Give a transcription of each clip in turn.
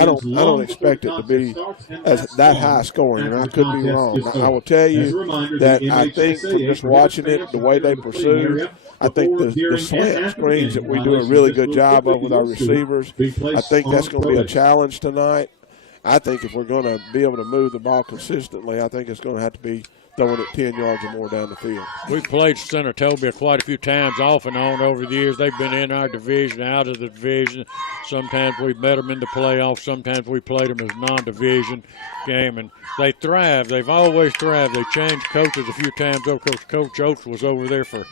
I don't expect it to be as that high scoring, and I could be wrong. I will tell you that I think from just watching it, the way they pursue, I think the slant screens that we do a really good job of with our receivers, I think that's going to be a challenge tonight. I think if we're going to be able to move the ball consistently, I think it's going to have to be throwing it 10 yards or more down the field. We've played Senatobia quite a few times off and on over the years. They've been in our division, out of the division. Sometimes we've met them in the playoffs. Sometimes we played them as non-division game, and they thrive. They've always thrived. They changed coaches a few times. Coach Oates was over there for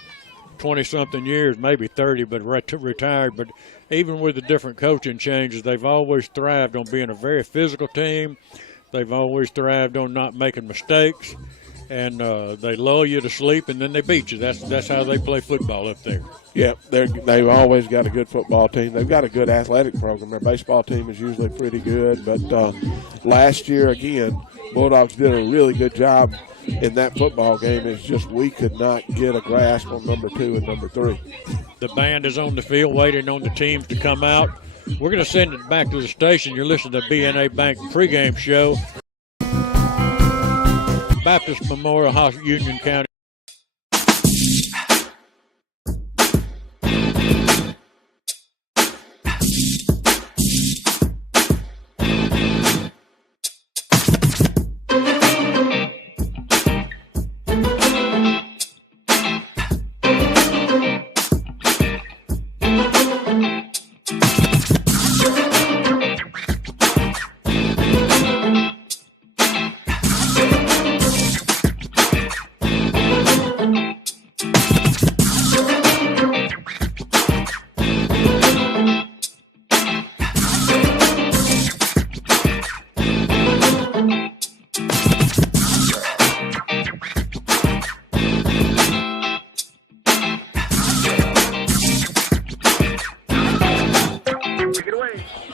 20-something years, maybe 30, but retired. But even with the different coaching changes, they've always thrived on being a very physical team. They've always thrived on not making mistakes. And they lull you to sleep, and then they beat you. That's how they play football up there. Yeah, they've always got a good football team. They've got a good athletic program. Their baseball team is usually pretty good. But last year, again, Bulldogs did a really good job in that football game. It's just we could not get a grasp on number 2 and number 3. The band is on the field waiting on the teams to come out. We're going to send it back to the station. You're listening to BNA Bank pregame show. Baptist Memorial Hospital, Union County.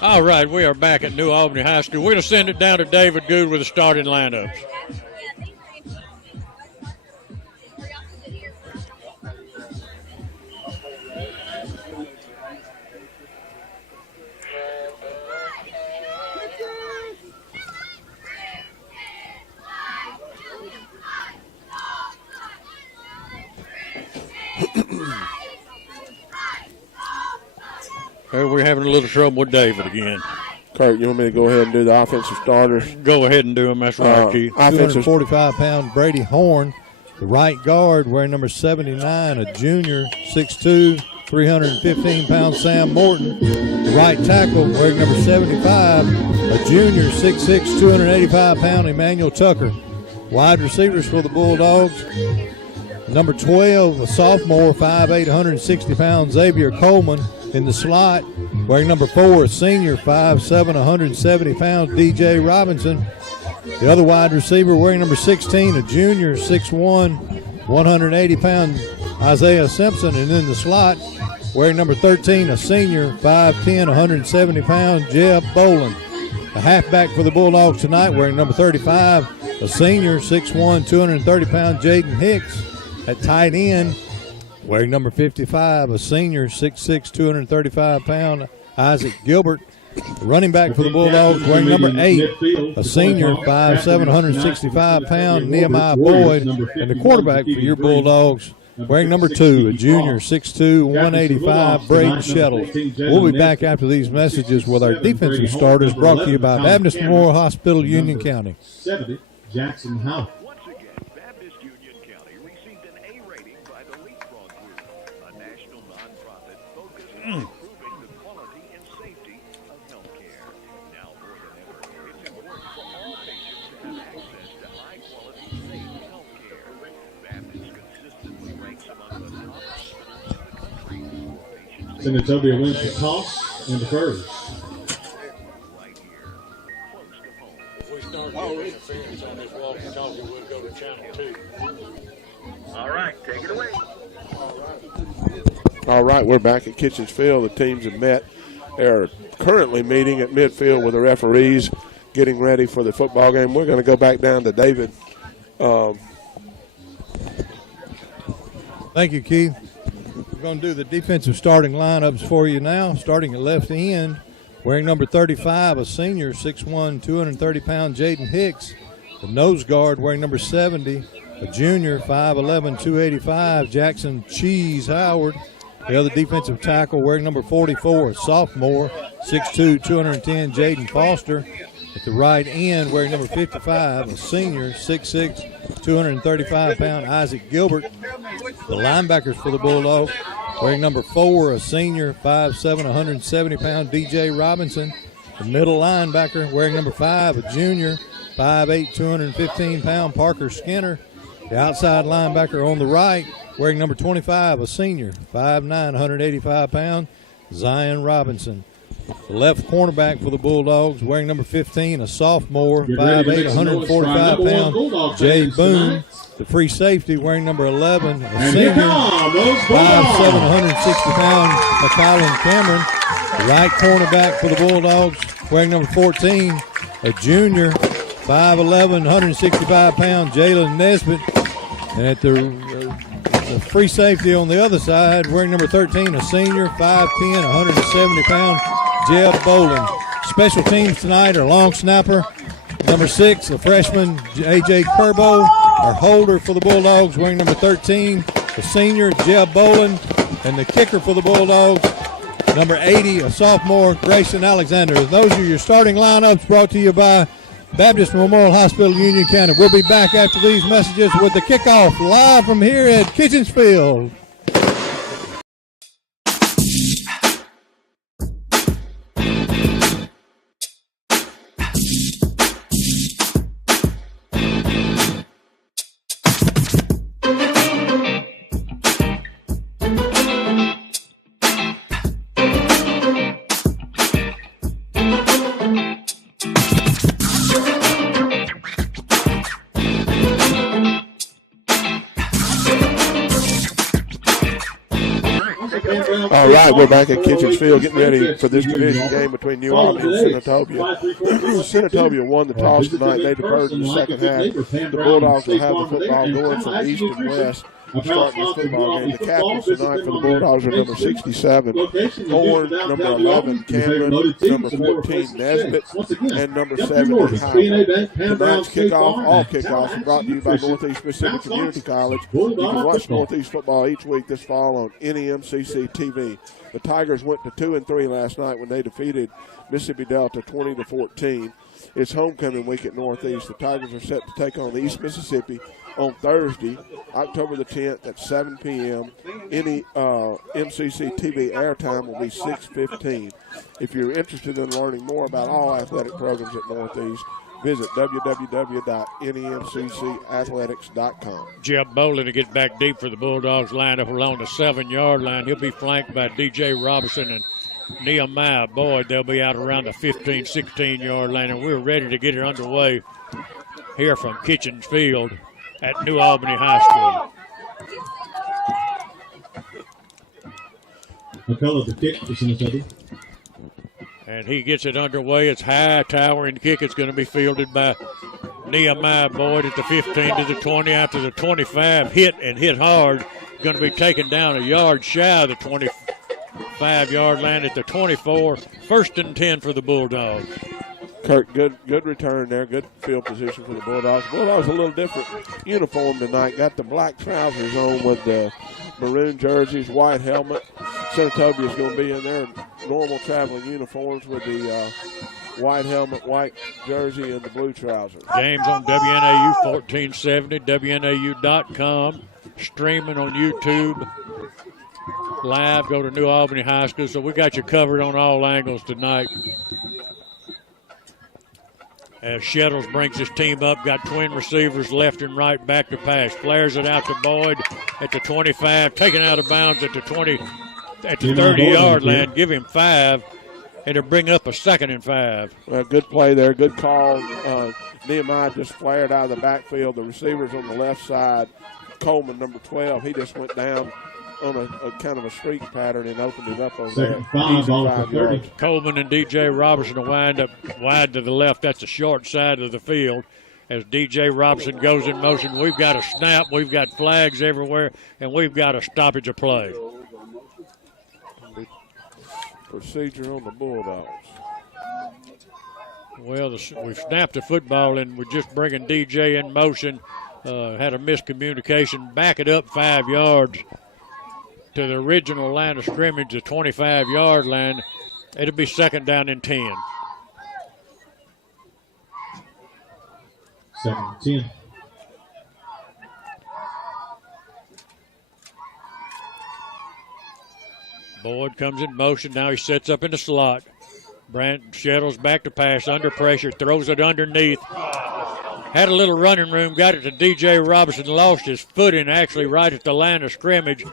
All right, we are back at New Albany High School. We're going to send it down to David Good with the starting lineups. We're having a little trouble with David again. Kurt, you want me to go ahead and do the offensive starters? Go ahead and do them. That's right, Keith. 245-pound Brady Horn, the right guard, wearing number 79, a junior, 6'2", 315-pound Sam Morton. The right tackle, wearing number 75, a junior, 6'6", 285-pound Emmanuel Tucker. Wide receivers for the Bulldogs, number 12, a sophomore, 5'8", 160-pound Xavier Coleman. In the slot, wearing number 4, a senior, 5'7", 170 pounds, DJ Robinson. The other wide receiver, wearing number 16, a junior, 6'1", 180 pound Isaiah Simpson. And in the slot, wearing number 13, a senior, 5'10", 170 pound Jeb Boland. The halfback for the Bulldogs tonight, wearing number 35, a senior, 6'1", 230 pound Jaden Hicks. At tight end, wearing number 55, a senior, 6'6", 235-pound Isaac Gilbert. The running back for the Bulldogs, wearing number 8, a senior, 5'7", 165-pound Nehemiah Boyd. And the quarterback for your Bulldogs, wearing number 2, a junior, 6'2", 185, Braden Shettles. We'll be back after these messages with our defensive starters, brought to you by Baptist Memorial Hospital, Union County. 70, Jackson House. Mm. Senatobia wins the toss and defers. If we start getting interference on this walkie-talkie, we'll go to channel 2. All right, take it away. All right, we're back at Kitchens Field. The teams have met. They're currently meeting at midfield with the referees, getting ready for the football game. We're going to go back down to David. Thank you, Keith. We're going to do the defensive starting lineups for you now. Starting at left end, Wearing number 35, a senior, 6'1", 230-pound Jaden Hicks. The nose guard wearing number 70, a junior, 5'11", 285, Jackson Cheese Howard. The other defensive tackle wearing number 44, a sophomore, 6'2", 210, Jaden Foster. At the right end wearing number 55, a senior, 6'6", 235-pound Isaac Gilbert. The linebackers for the Bulldogs wearing number 4, a senior, 5'7", 170-pound DJ Robinson. The middle linebacker wearing number 5, a junior, 5'8", 215-pound Parker Skinner. The outside linebacker on the right wearing number 25, a senior, 5'9", 185-pound Zion Robinson. The left cornerback for the Bulldogs wearing number 15, a sophomore, 5'8", 145-pound Jay Boone. The free safety wearing number 11, a senior, 5'7", 160-pound McCollum Cameron. The right cornerback for the Bulldogs wearing number 14, a junior, 5'11", 165-pound Jalen Nesbitt. And at the free safety on the other side, wearing number 13, a senior, 5'10", 170-pound Jeb Bolin. Special teams tonight are long snapper, number 6, a freshman, A.J. Kerbo. Our holder for the Bulldogs, wearing number 13, a senior, Jeb Bolin. And the kicker for the Bulldogs, number 80, a sophomore, Grayson Alexander. Those are your starting lineups, brought to you by Baptist Memorial Hospital, Union County. We'll be back after these messages with the kickoff live from here at Kitchens Field. All right, we're back at Kitchens Field getting ready for this division game between New Albany and Senatobia. Senatobia won the toss tonight. They deferred in the second half. The Bulldogs will have the football going from east and west starting this football game. The captains tonight for the Bulldogs are number 67, Horn, number 11, Cameron, number 14, Nesbitt, and number 70, Howard. Tonight's kickoff, all kickoffs, are brought to you by Northeast Mississippi Community College. You can watch Northeast football each week this fall on NEMCC TV. The Tigers went to 2-3 last night when they defeated Mississippi Delta 20-14. It's homecoming week at Northeast. The Tigers are set to take on East Mississippi on Thursday, October the 10th at 7 p.m. Any MCC TV airtime will be 6:15. If you're interested in learning more about all athletic programs at Northeast, visit www.nemccathletics.com. Jeb Bolin to get back deep for the Bulldogs lineup along the 7-yard line. He'll be flanked by DJ Robinson and Nehemiah Boyd. They'll be out around the 15, 16-yard line, and we're ready to get it underway here from Kitchens Field at New Albany High School. McCullough the kick for Senatobia. And he gets it underway. It's high, towering kick. It's going to be fielded by Nehemiah Boyd at the 15 to the 20. After the 25 hit hard, going to be taken down a yard shy of the 25-yard line at the 24. 1st and 10 for the Bulldogs. Kirk, good return there. Good field position for the Bulldogs. Bulldogs a little different uniform tonight. Got the black trousers on with the maroon jerseys, white helmet. Senatobia is going to be in their normal traveling uniforms with the white helmet, white jersey, and the blue trousers. Games on WNAU 1470, WNAU.com, streaming on YouTube. Live, go to New Albany High School. So we got you covered on all angles tonight. As Shettles brings his team up, got twin receivers left and right, back to pass. Flares it out to Boyd at the 25, taken out of bounds at the 20, at the 30-yard line. Give him 5, and to bring up a 2nd and 5. Well, good play there, good call. Nehemiah just flared out of the backfield. The receivers on the left side, Coleman, number 12, he just went down on a kind of a streak pattern and opened it up on there. Coleman and DJ Robertson will wind up wide to the left. That's the short side of the field. As DJ Robertson goes in motion, we've got a snap, we've got flags everywhere, and we've got a stoppage of play. Procedure on the Bulldogs. Well, we've snapped the football and we're just bringing DJ in motion. Had a miscommunication. Back it up 5 yards to the original line of scrimmage, the 25-yard line. It'll be 2nd down and 10. 2nd and 10. Boyd comes in motion. Now he sets up in the slot. Brant Shettles back to pass, under pressure, throws it underneath. Had a little running room, got it to DJ Robinson, lost his footing actually right at the line of scrimmage.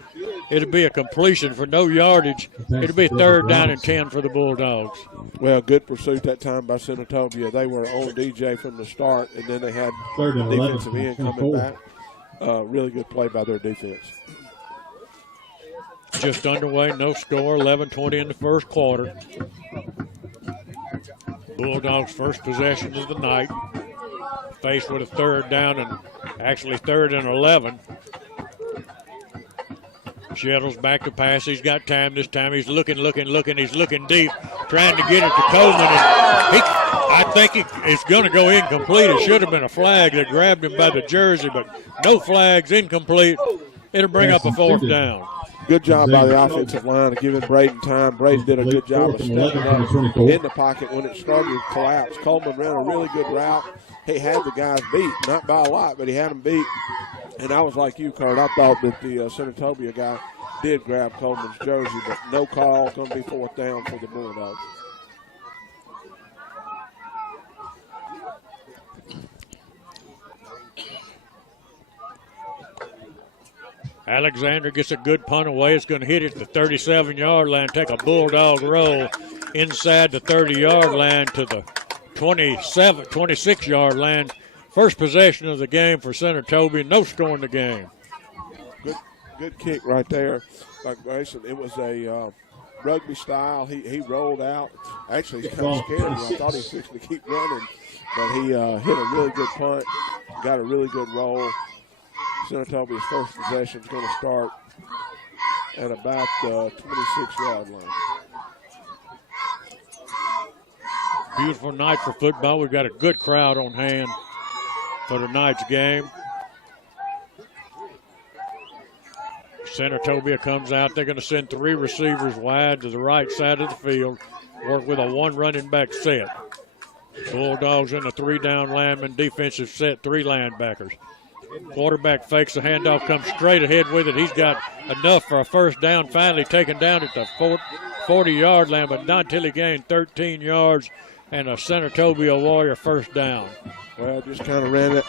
It'll be a completion for no yardage. It'll be 3rd down and 10 for the Bulldogs. Well, good pursuit that time by Senatobia. They were on DJ from the start, and then they had 3rd and 11, defensive end coming back. Really good play by their defense. Just underway, no score, 11:20 in the first quarter. Bulldogs' first possession of the night. Faced with a 3rd down and actually 3rd and 11. Shettles back to pass. He's got time this time. He's looking. He's looking deep, trying to get it to Coleman. And I think it's going to go incomplete. It should have been a flag that grabbed him by the jersey, but no flags, incomplete. It'll bring up a 4th down. Good job by the offensive line of giving Braden time. Braden did a good job of stepping up in the pocket when it started to collapse. Coleman ran a really good route. He had the guys beat, not by a lot, but he had them beat. And I was like you, Kurt. I thought that the Senatobia guy did grab Coleman's jersey, but no call. It's going to be 4th down for the Bulldogs. Alexander gets a good punt away. It's going to hit it at the 37-yard line, take a Bulldog roll inside the 30-yard line to the 26-yard line. First possession of the game for Senatobia. No score in the game. Good kick right there by Grayson. It was a rugby style. He rolled out. Actually, he's kind of scared. I thought he was fixing to keep running, but he hit a really good punt, got a really good roll. Senatobia's first possession is going to start at about the 26-yard line. Beautiful night for football. We've got a good crowd on hand for tonight's game. Senatobia comes out. They're going to send 3 receivers wide to the right side of the field, work with a 1 running back set. Bulldogs in a 3-down lineman, defensive set, 3 linebackers. Quarterback fakes the handoff, comes straight ahead with it. He's got enough for a 1st down, finally taken down at the 40-yard line, but not until he gained 13 yards and a Senatobia Warrior 1st down. Well, just kind of ran it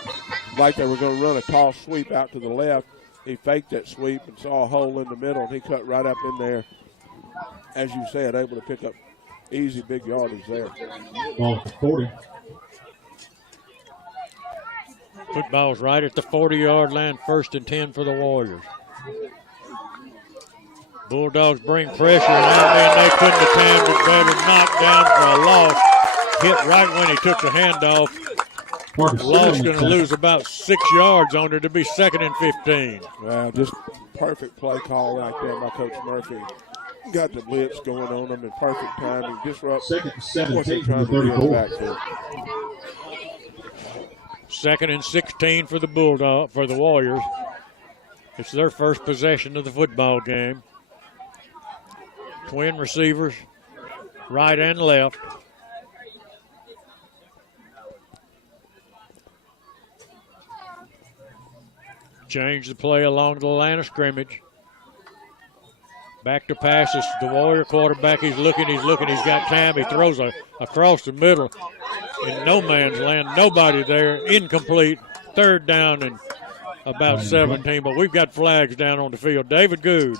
like they were going to run a toss sweep out to the left. He faked that sweep and saw a hole in the middle, and he cut right up in there, as you said, able to pick up easy big yardage there. Ball 40. Football's right at the 40-yard line, 1st and 10 for the Warriors. Bulldogs bring pressure, and they couldn't have timed it better. Knocked down for a loss. Hit right when he took the handoff. Loss going to lose about 6 yards on it. It'll be 2nd and 15. Wow, just perfect play call right there by Coach Murphy. Got the blitz going on them in perfect timing. Disrupt what they're trying to do in the backfield. 2nd and 16 for the Warriors. It's their first possession of the football game. Twin receivers, right and left. Change the play along the line of scrimmage. Back to passes. The Warrior quarterback, he's looking. He's got time. He throws across the middle in no man's land. Nobody there. Incomplete. 3rd down and about 17. But we've got flags down on the field. David Good.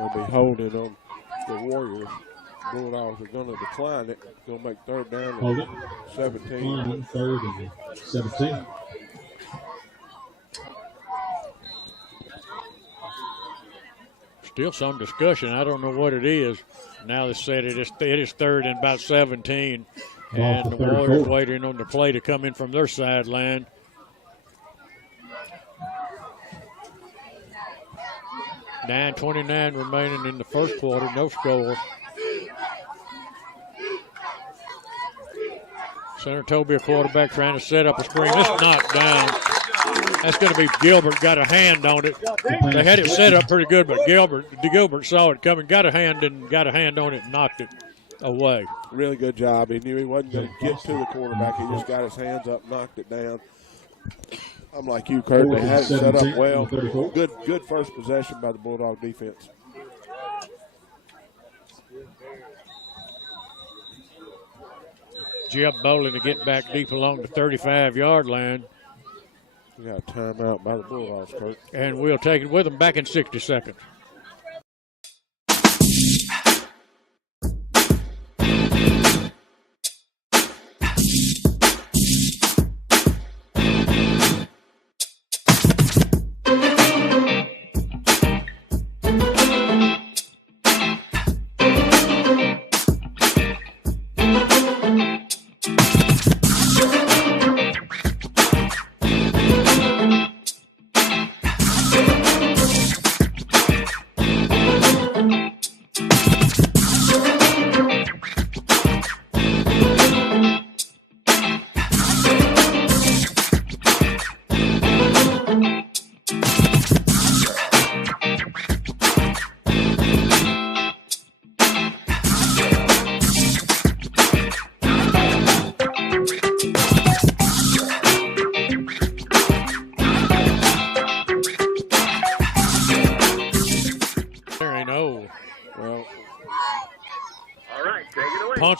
Will be holding on the Warriors. Bulldogs are going to decline it. Going to make 3rd down and 17. 3rd and 17. Still some discussion. I don't know what it is. Now they said it is 3rd and about 17. And the Warriors waiting on the play to come in from their sideline. $9:29 remaining in the first quarter, no score. Senatobia quarterback trying to set up a screen. This knocked down. That's going to be Gilbert, got a hand on it. They had it set up pretty good, but Gilbert saw it coming, got a hand on it and knocked it away. Really good job. He knew he wasn't going to get to the quarterback. He just got his hands up, knocked it down. I'm like you, Kurt. They had it set up well. Good first possession by the Bulldog defense. Jeb Bowling to get back deep along the 35-yard line. We got a timeout by the Bulldogs, Kurt. And we'll take it with them back in 60 seconds.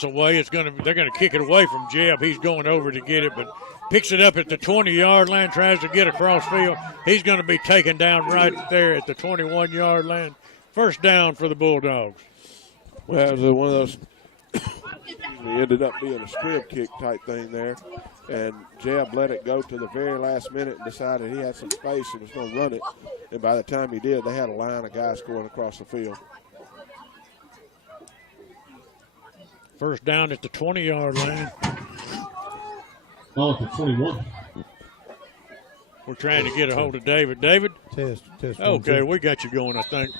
Away, they're gonna kick it away from Jeb. He's going over to get it, but picks it up at the 20-yard line, tries to get across field. He's going to be taken down right there at the 21-yard line. First down for the Bulldogs. Well, it was one of those. Ended up being a strip kick type thing there, and Jeb let it go to the very last minute and decided he had some space and was going to run it. And by the time he did, they had a line of guys going across the field. First down at the 20-yard line. Ball at the 21. We're trying to get a hold of David. David? Test. Okay, we got you going, I think.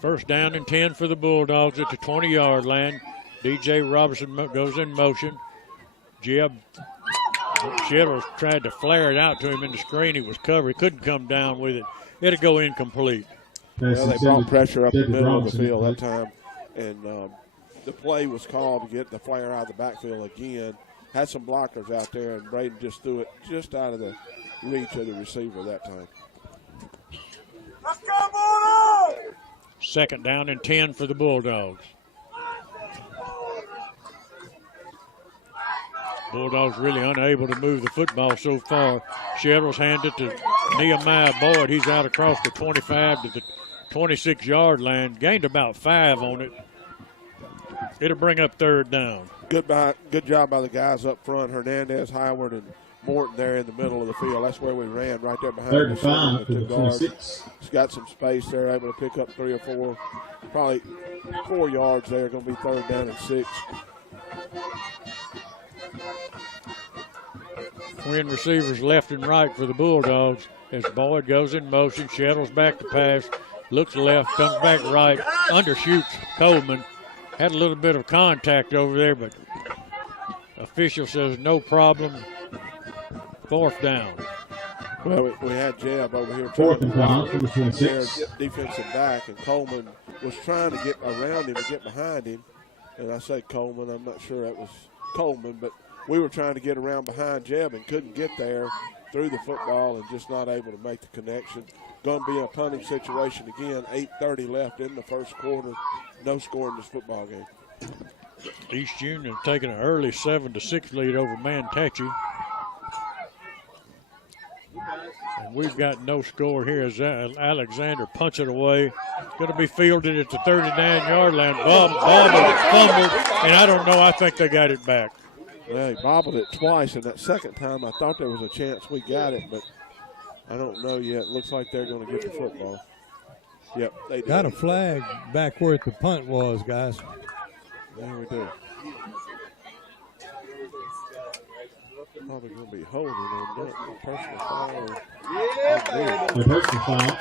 First down and 10 for the Bulldogs at the 20-yard line. DJ Robertson goes in motion. Jeb Shittles tried to flare it out to him in the screen. He was covered. He couldn't come down with it. It'll go incomplete. Well, they brought pressure up the middle of the field that time. And the play was called to get the flare out of the backfield again. Had some blockers out there, and Braden just threw it just out of the reach of the receiver that time. Let's go, Bulldogs! Second down and 10 for the Bulldogs. Bulldogs really unable to move the football so far. Shettles handed to Nehemiah Boyd. He's out across the 25 to the 26-yard line. Gained about 5 on it. It'll bring up third down. Good job by the guys up front. Hernandez, Howard, and Morton there in the middle of the field. That's where we ran, right there behind third and the 5 for the guards. 26. He's got some space there, able to pick up 3 or 4, probably 4 yards there. Going to be third down and 6. Twin receivers left and right for the Bulldogs as Boyd goes in motion. Shettles back to pass. Looks left, comes back right, undershoots Coleman. Had a little bit of contact over there, but official says no problem. Fourth down. Well, we had Jeb over here Fourth and trying 5 for the to 26. defensive back, and Coleman was trying to get around him and get behind him. And I say Coleman, I'm not sure that was Coleman, but we were trying to get around behind Jeb and couldn't get there, threw the football and just not able to make the connection. Going to be a punting situation again. 8:30 left in the first quarter. No score in this football game. East Union taking an early 7-6 lead over Manatee. And we've got no score here as Alexander punts it away. Going to be fielded at the 39-yard line. Bobbled, fumbled, and I don't know. I think they got it back. Well, he bobbled it twice, and that second time I thought there was a chance we got it, but I don't know yet. Looks like they're going to get the football. Yep, they did. Got a flag back where the punt was, guys. There we do. Probably going to be holding on that personal foul. The personal foul.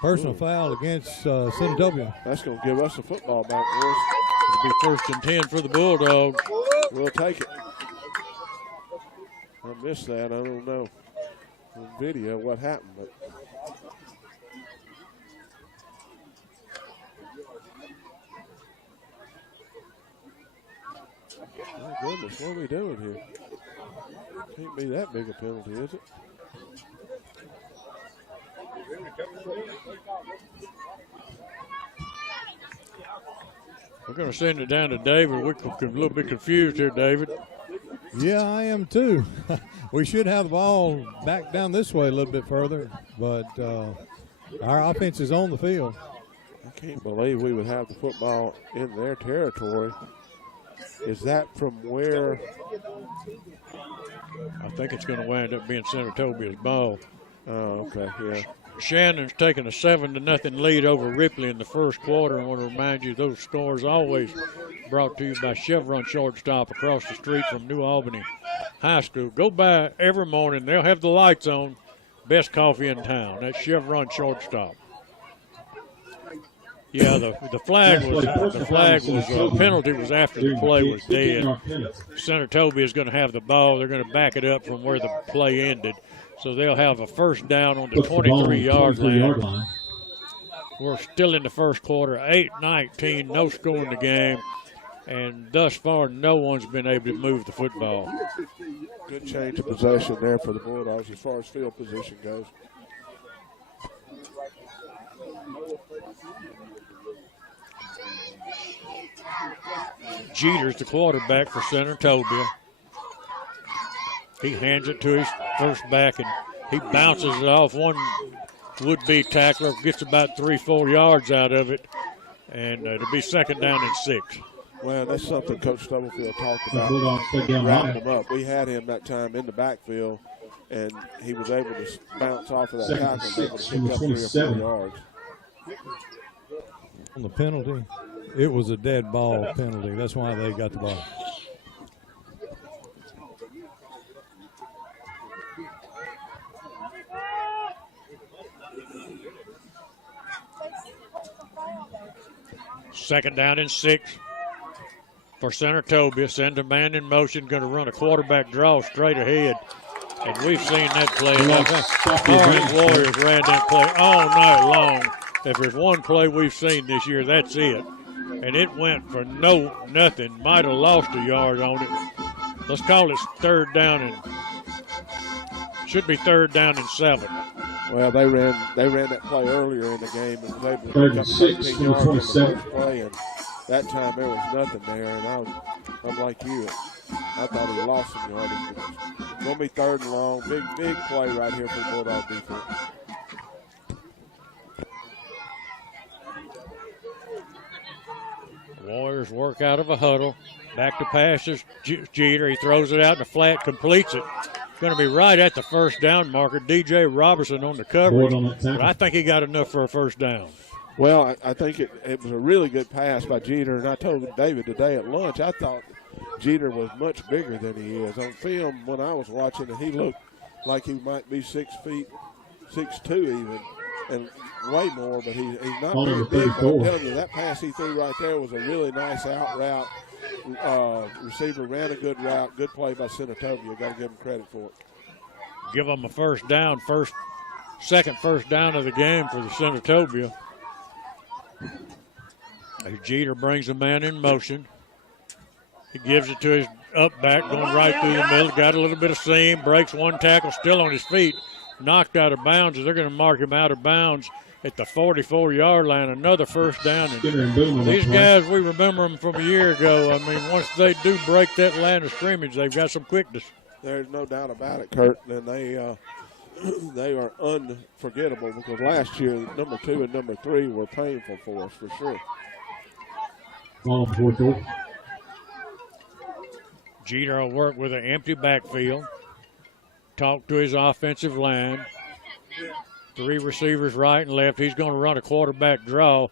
Personal foul against Senatobia. That's going to give us a football back, boys. It'll be 1st and 10 for the Bulldogs. We'll take it. I missed that. I don't know on video what happened, but my goodness, what are we doing here? Can't be that big a penalty, is it? We're going to send it down to David. We're a little bit confused here, David. Yeah, I am too. We should have the ball back down this way a little bit further, but our offense is on the field. I can't believe we would have the football in their territory. Is that from where? I think it's going to wind up being Senatobia's ball. Oh, okay, yeah. Shannon's taking a 7-0 lead over Ripley in the first quarter. I want to remind you those scores always brought to you by Chevron Shortstop across the street from New Albany High School. Go by every morning. They'll have the lights on. Best coffee in town. That's Chevron Shortstop. Yeah, the flag was penalty was after the play was dead. Senatobia is going to have the ball. They're going to back it up from where the play ended. So they'll have a first down on the 23-yard line. We're still in the first quarter, 8-19, no score in the game. And thus far, no one's been able to move the football. Good change of possession there for the Bulldogs as far as field position goes. Jeter's the quarterback for Senatobia. He hands it to his first back, and he bounces it off one would-be tackler, gets about 3-4 yards out of it, and it'll be 2nd down and 6. Well, that's something Coach Stubblefield talked about, wrapping him up. We had him that time in the backfield, and he was able to bounce off of that tackle and able to pick up 3 or 4 yards. On the penalty, it was a dead ball penalty. That's why they got the ball. Second down and 6 for Senatobia. Send a man in motion, going to run a quarterback draw straight ahead. And we've seen that play. Orange Warriors ran that play all night long. If there's one play we've seen this year, that's it. And it went for nothing. Might have lost a yard on it. Let's call it 3rd down and should be 3rd down and 7. Well, they ran that play earlier in the game and was able to pick up 13 yards on the first play, and that time there was nothing there. And I'm like you, I thought he lost some yardage. It's going to be 3rd and long. Big play right here for the Bulldog defense. Warriors work out of a huddle. Back to passes. Jeter, he throws it out in the flat, completes it. Going to be right at the 1st down marker. DJ Robertson on the coverage. But I think he got enough for a 1st down. Well, I think it was a really good pass by Jeter, and I told David today at lunch, I thought Jeter was much bigger than he is. On film, when I was watching it, he looked like he might be 6 feet, 6'2" even, and way more, but he's not very big. But I'm telling you, that pass he threw right there was a really nice out route. Receiver ran a good route. Good play by Senatobia. Got to give him credit for it. Give them a 1st down. Second 1st down of the game for the Senatobia. Jeter brings a man in motion. He gives it to his up back, going right through the middle. Got a little bit of seam. Breaks one tackle, still on his feet. Knocked out of bounds. They're going to mark him out of bounds at the 44-yard line. Another 1st down. And these guys, we remember them from a year ago. I mean, once they do break that line of scrimmage, they've got some quickness. There's no doubt about it, Kurt. And they are unforgettable because last year, number 2 and number 3 were painful for us, for sure. Jeter will work with an empty backfield. Talk to his offensive line. 3 receivers right and left. He's going to run a quarterback draw.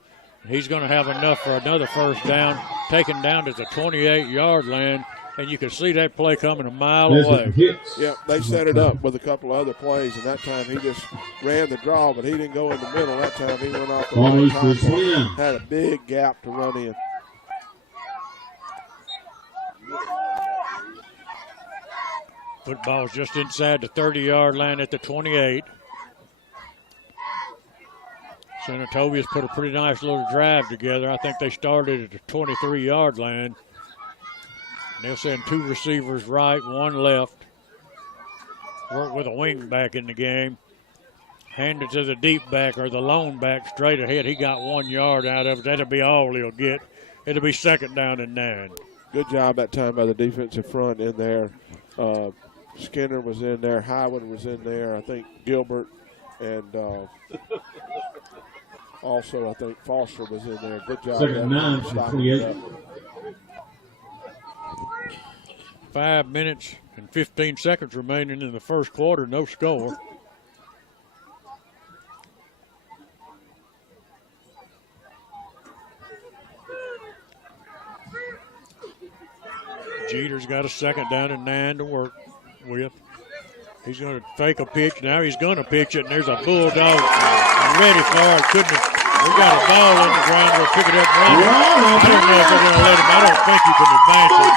He's going to have enough for another first down, taken down to the 28-yard line, and you can see that play coming a mile away. Yeah, they set it up with a couple of other plays, and that time he just ran the draw, but he didn't go in the middle. That time he went off the right tackle, had a big gap to run in. Football's just inside the 30-yard line at the 28. Senatobia's put a pretty nice little drive together. I think they started at the 23-yard line. They'll send 2 receivers right, 1 left. Work with a wing back in the game. Hand it to the deep back or the lone back straight ahead. He got 1 yard out of it. That'll be all he'll get. It'll be 2nd down and 9. Good job that time by the defensive front in there. Skinner was in there. Hywood was in there. I think Gilbert and also I think Foster was in there. Good job. 2nd and 9 for 28. 5 minutes and 15 seconds remaining in the first quarter. No score. Jeter's got a 2nd down and 9 to work with. He's going to fake a pitch. Now he's going to pitch it, and there's a bulldog ready for it. We got a ball in the ground. We'll pick it up and run it. I don't know if they're going to let him. I don't think you can advance it.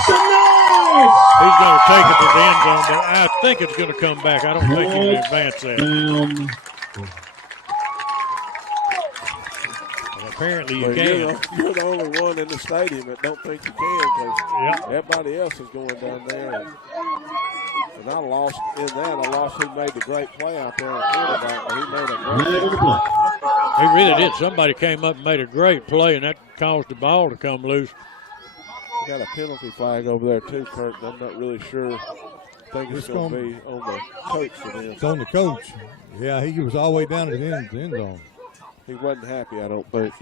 He's going to take it to the end zone, but I think it's going to come back. I don't think he can advance that. Apparently you can. You're the only one in the stadium that don't think you can because everybody else is going down there. And I lost who made the great play out there in quarterback, but he made a great play. He really did. Somebody came up and made a great play, and that caused the ball to come loose. We got a penalty flag over there too, Kurt, and I'm not really sure. I think it's going to be on the coach for them. It's on the coach. Yeah, he was all the way down to the end zone. He wasn't happy, I don't think.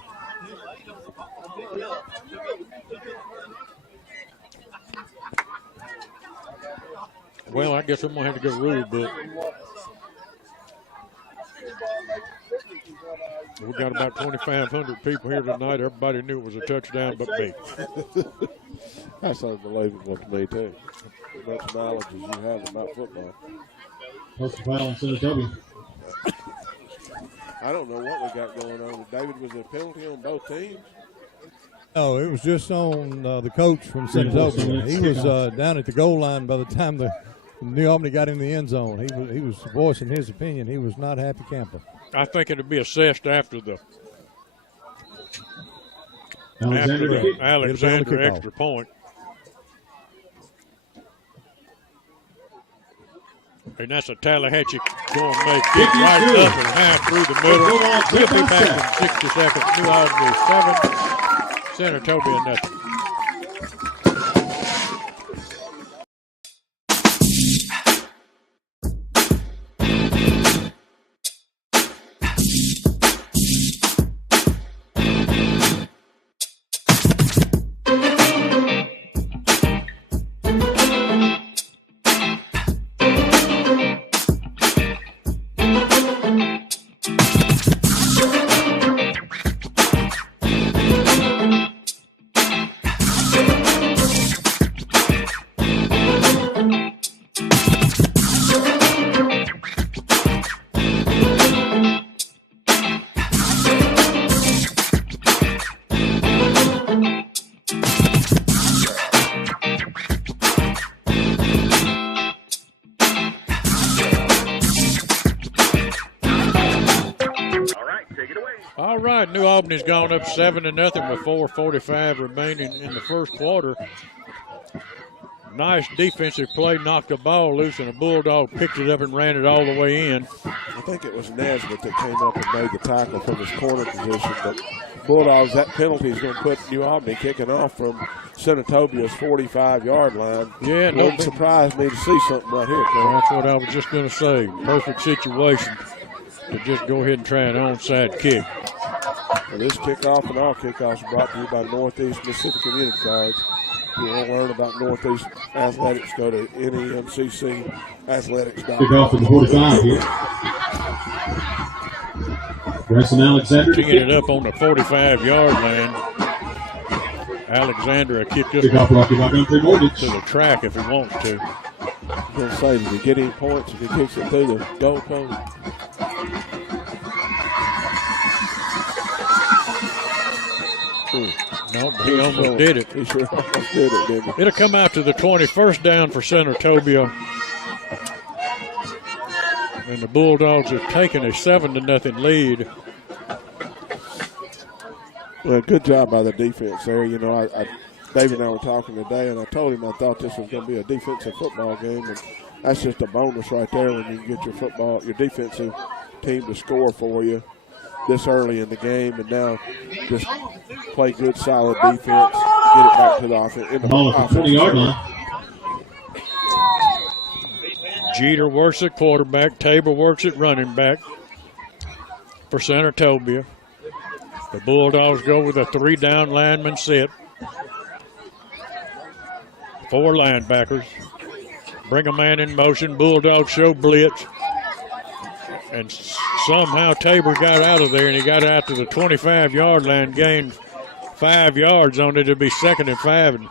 Well, I guess I'm going to have to go rule book. We got about 2,500 people here tonight. Everybody knew it was a touchdown but me. That's unbelievable to me, too. As much knowledge as you have about football. Personal foul on Senatobia. I don't know what we got going on. David, was there a penalty on both teams? No, it was just on the coach from Senatobia. He was down at the goal line by the time the New Albany got in the end zone. He was voicing his opinion. He was not a happy camper. I think it'll be assessed after the Alexander extra point. And that's a Tallahatchie going to make it right up and half through the middle. We'll be back in 60 seconds. New Albany 7, Senatobia nothing. Albany's gone up 7-0 with 4:45 remaining in the first quarter. Nice defensive play, knocked the ball loose, and a Bulldog picked it up and ran it all the way in. I think it was Nesbitt that came up and made the tackle from his corner position. But Bulldogs, that penalty is going to put New Albany kicking off from Senatobia's 45-yard line. Yeah, it wouldn't surprise me to see something right here, Coach. That's what I was just going to say. Perfect situation to just go ahead and try an onside kick. Well, this kickoff and all kickoffs are brought to you by Northeast Mississippi Community College. If you want to learn about Northeast athletics, go to NEMCCathletics.com. Kickoff at the 45 here. Grayson Alexander to teeing it kick. up on the 45-yard line. Alexander will kick this Kickoff brought to you by Country Mortgage. to the track if he wants to. I'm going to say, does he get any points if he kicks it through the goal post? No, but he almost did it. He sure almost did it, didn't he? It'll come out to the 21st down for Senatobia. And the Bulldogs have taken a 7-0 lead. Well, good job by the defense there. You know, David and I were talking today, and I told him I thought this was going to be a defensive football game, and that's just a bonus right there when you get your defensive team to score for you this early in the game, and now just play good, solid defense, get it back to the offense. Ball at the 20-yard line. Jeter works at quarterback. Tabor works at running back for Senatobia. The Bulldogs go with a 3-down lineman set. 4 linebackers. Bring a man in motion. Bulldogs show blitz. And somehow Tabor got out of there, and he got out to the 25-yard line, gained 5 yards on it. It'll be 2nd and 5, and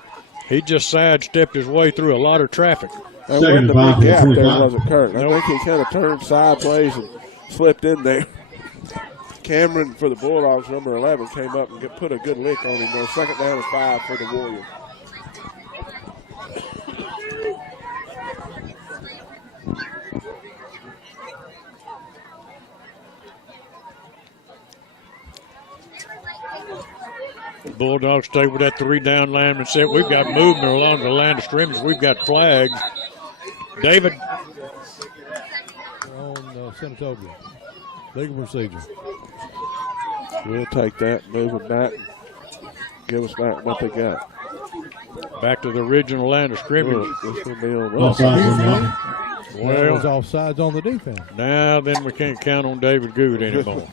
he just sidestepped his way through a lot of traffic. That wasn't a big gap there, was it, Kurt? I think he kind of turned sideways and slipped in there. Cameron for the Bulldogs, number 11, came up and put a good lick on him. 2nd down and 5 for the Warriors. Bulldogs stay with that 3-down lineman set. We've got movement along the line of scrimmage. We've got flags. David. On Senatobia. Legal procedure. We'll take that, move it back, and give us back what they got. Back to the original line of scrimmage. This will be on Offsides on the line. Well, was offsides on the defense. Now then we can't count on David Good anymore.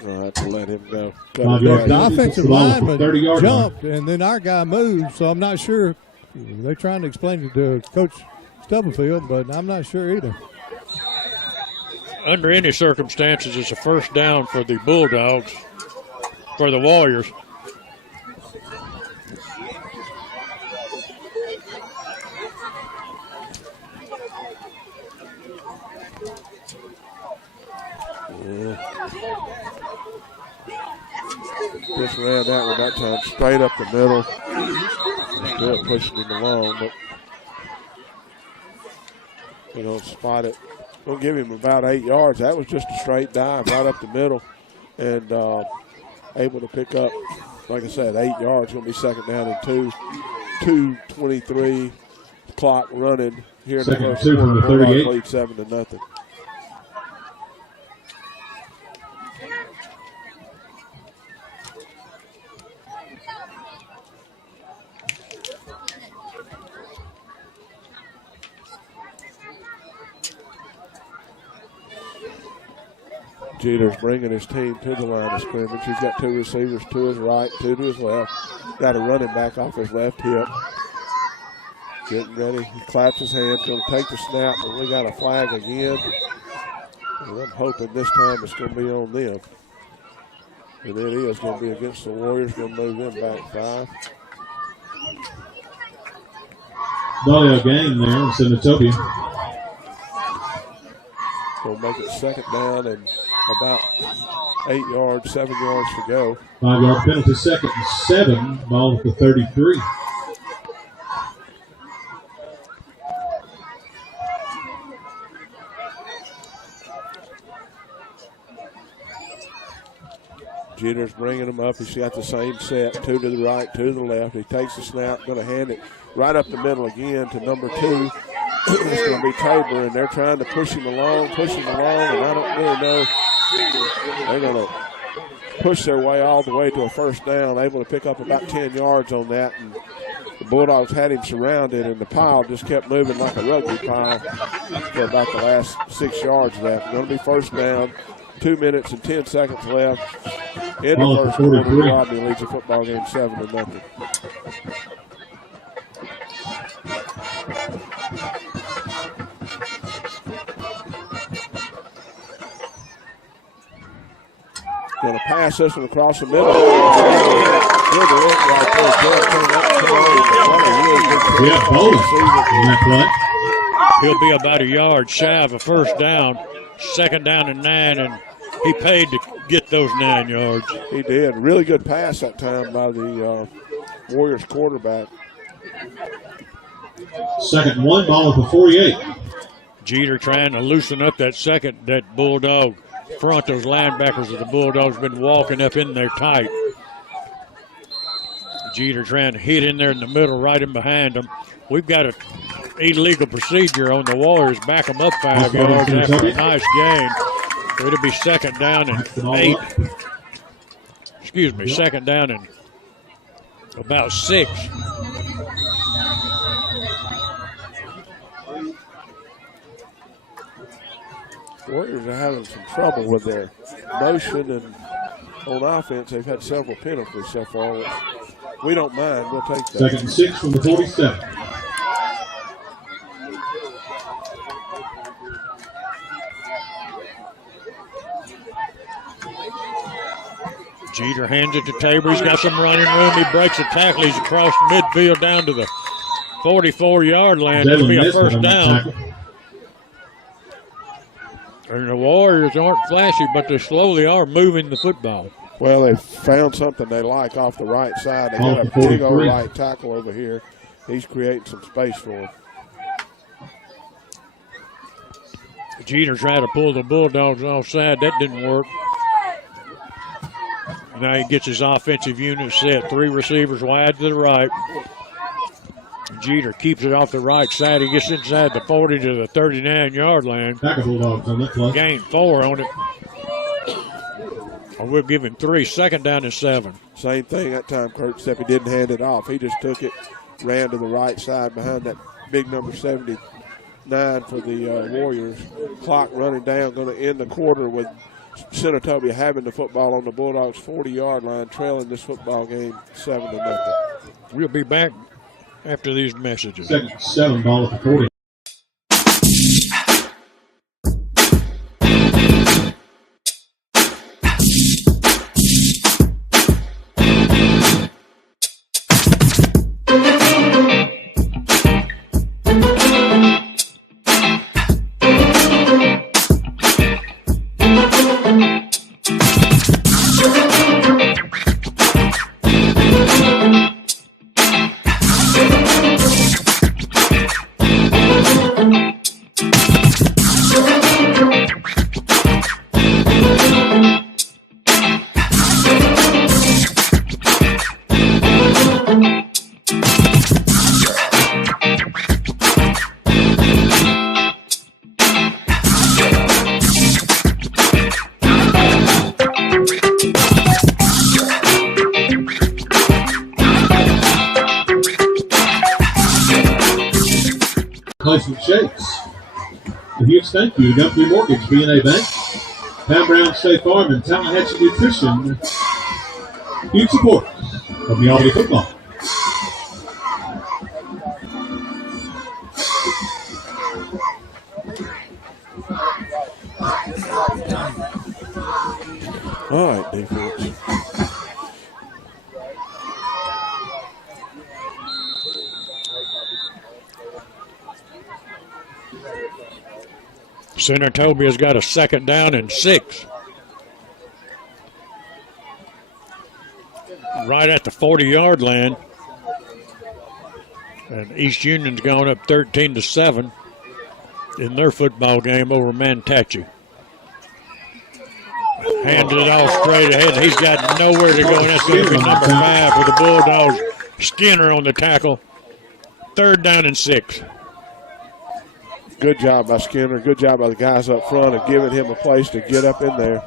I'll have to let him go. The offensive lineman 30-yard jumped, and then our guy moved, so I'm not sure. They're trying to explain it to Coach Stubblefield, but I'm not sure either. Under any circumstances, it's a 1st down for the Bulldogs, for the Warriors. Just ran that one that time straight up the middle. Still pushing him along, but you know, spot it. We'll give him about 8 yards. That was just a straight dive right up the middle, and able to pick up, like I said, 8 yards. Going to be 2nd down and 2. 2:23 clock running here in the first quarter. From the 38. Lead 7-0. Jeter's bringing his team to the line of scrimmage. He's got 2 receivers to his right, 2 to his left. Got a running back off his left hip. Getting ready. He claps his hands, going to take the snap, but we got a flag again. And I'm hoping this time it's going to be on them. And it is going to be against the Warriors. Going to move them back 5. Value gain there in Senatobia. Going to make it 2nd down and about 8 yards, 7 yards to go. 5-yard penalty, 2nd and 7. Ball at the 33. Jeter's bringing him up. He's got the same set, 2 to the right, 2 to the left. He takes the snap, going to hand it right up the middle again to number 2. It's going to be Tabor, and they're trying to push him along, and I don't really know. They're going to push their way all the way to a 1st down, able to pick up about 10 yards on that. And the Bulldogs had him surrounded, and the pile just kept moving like a rugby pile for about the last 6 yards left. Going to be 1st down, 2 minutes and 10 seconds left. In the first quarter, Rodney leads the football game 7-0. Going to pass this one across the middle. Good look right there. Yeah, Bowles in that play. He'll be about a yard shy of a first down. 2nd down and 9, and he paid to get those 9 yards. He did. Really good pass that time by the Warriors quarterback. 2nd and 1, ball at the 48. Jeter trying to loosen up that Bulldog front. Those linebackers of the Bulldogs been walking up in there tight. Jeter trying to hit in there in the middle, right in behind them. We've got an illegal procedure on the Warriors. Back them up 5 yards after a nice gain. It'll be 2nd down and 8. Excuse me, 2nd down and about 6. Warriors are having some trouble with their motion, and on offense they've had several penalties so far, which we don't mind. We'll take that. 2nd and 6 from the 47. Jeter hands it to Tabor. He's got some running room. He breaks a tackle. He's across midfield down to the 44-yard line. It'll be a first down. And the Warriors aren't flashy, but they slowly are moving the football. Well, they found something they like off the right side. They got a big old right tackle over here. He's creating some space for him. Jeter tried to pull the Bulldogs offside. That didn't work. Now he gets his offensive unit set. 3 receivers wide to the right. Jeter keeps it off the right side. He gets inside the 40 to the 39-yard line. Gain 4 on it. We'll give him 3. 2nd down and 7. Same thing that time, Kurt, except he didn't hand it off. He just took it, ran to the right side behind that big number 79 for the Warriors. Clock running down, going to end the quarter with Senatobia having the football on the Bulldogs' 40-yard line, trailing this football game 7-0. We'll be back after these messages. 2nd and 7, ball at the 40. Placement shakes. A huge thank you to Guthrie Mortgage, B&A Bank, Pam Brown State Farm, and Tallahatchie Nutrition. Huge support of the Albany football. All right, defense. Senatobia's got a 2nd down and 6. Right at the 40-yard line. And East Union's gone up 13-7 in their football game over Manatee. Handed it off straight ahead. He's got nowhere to go, and that's going to be number 5 for the Bulldogs. Skinner on the tackle. 3rd down and 6. Good job by Skinner. Good job by the guys up front of giving him a place to get up in there.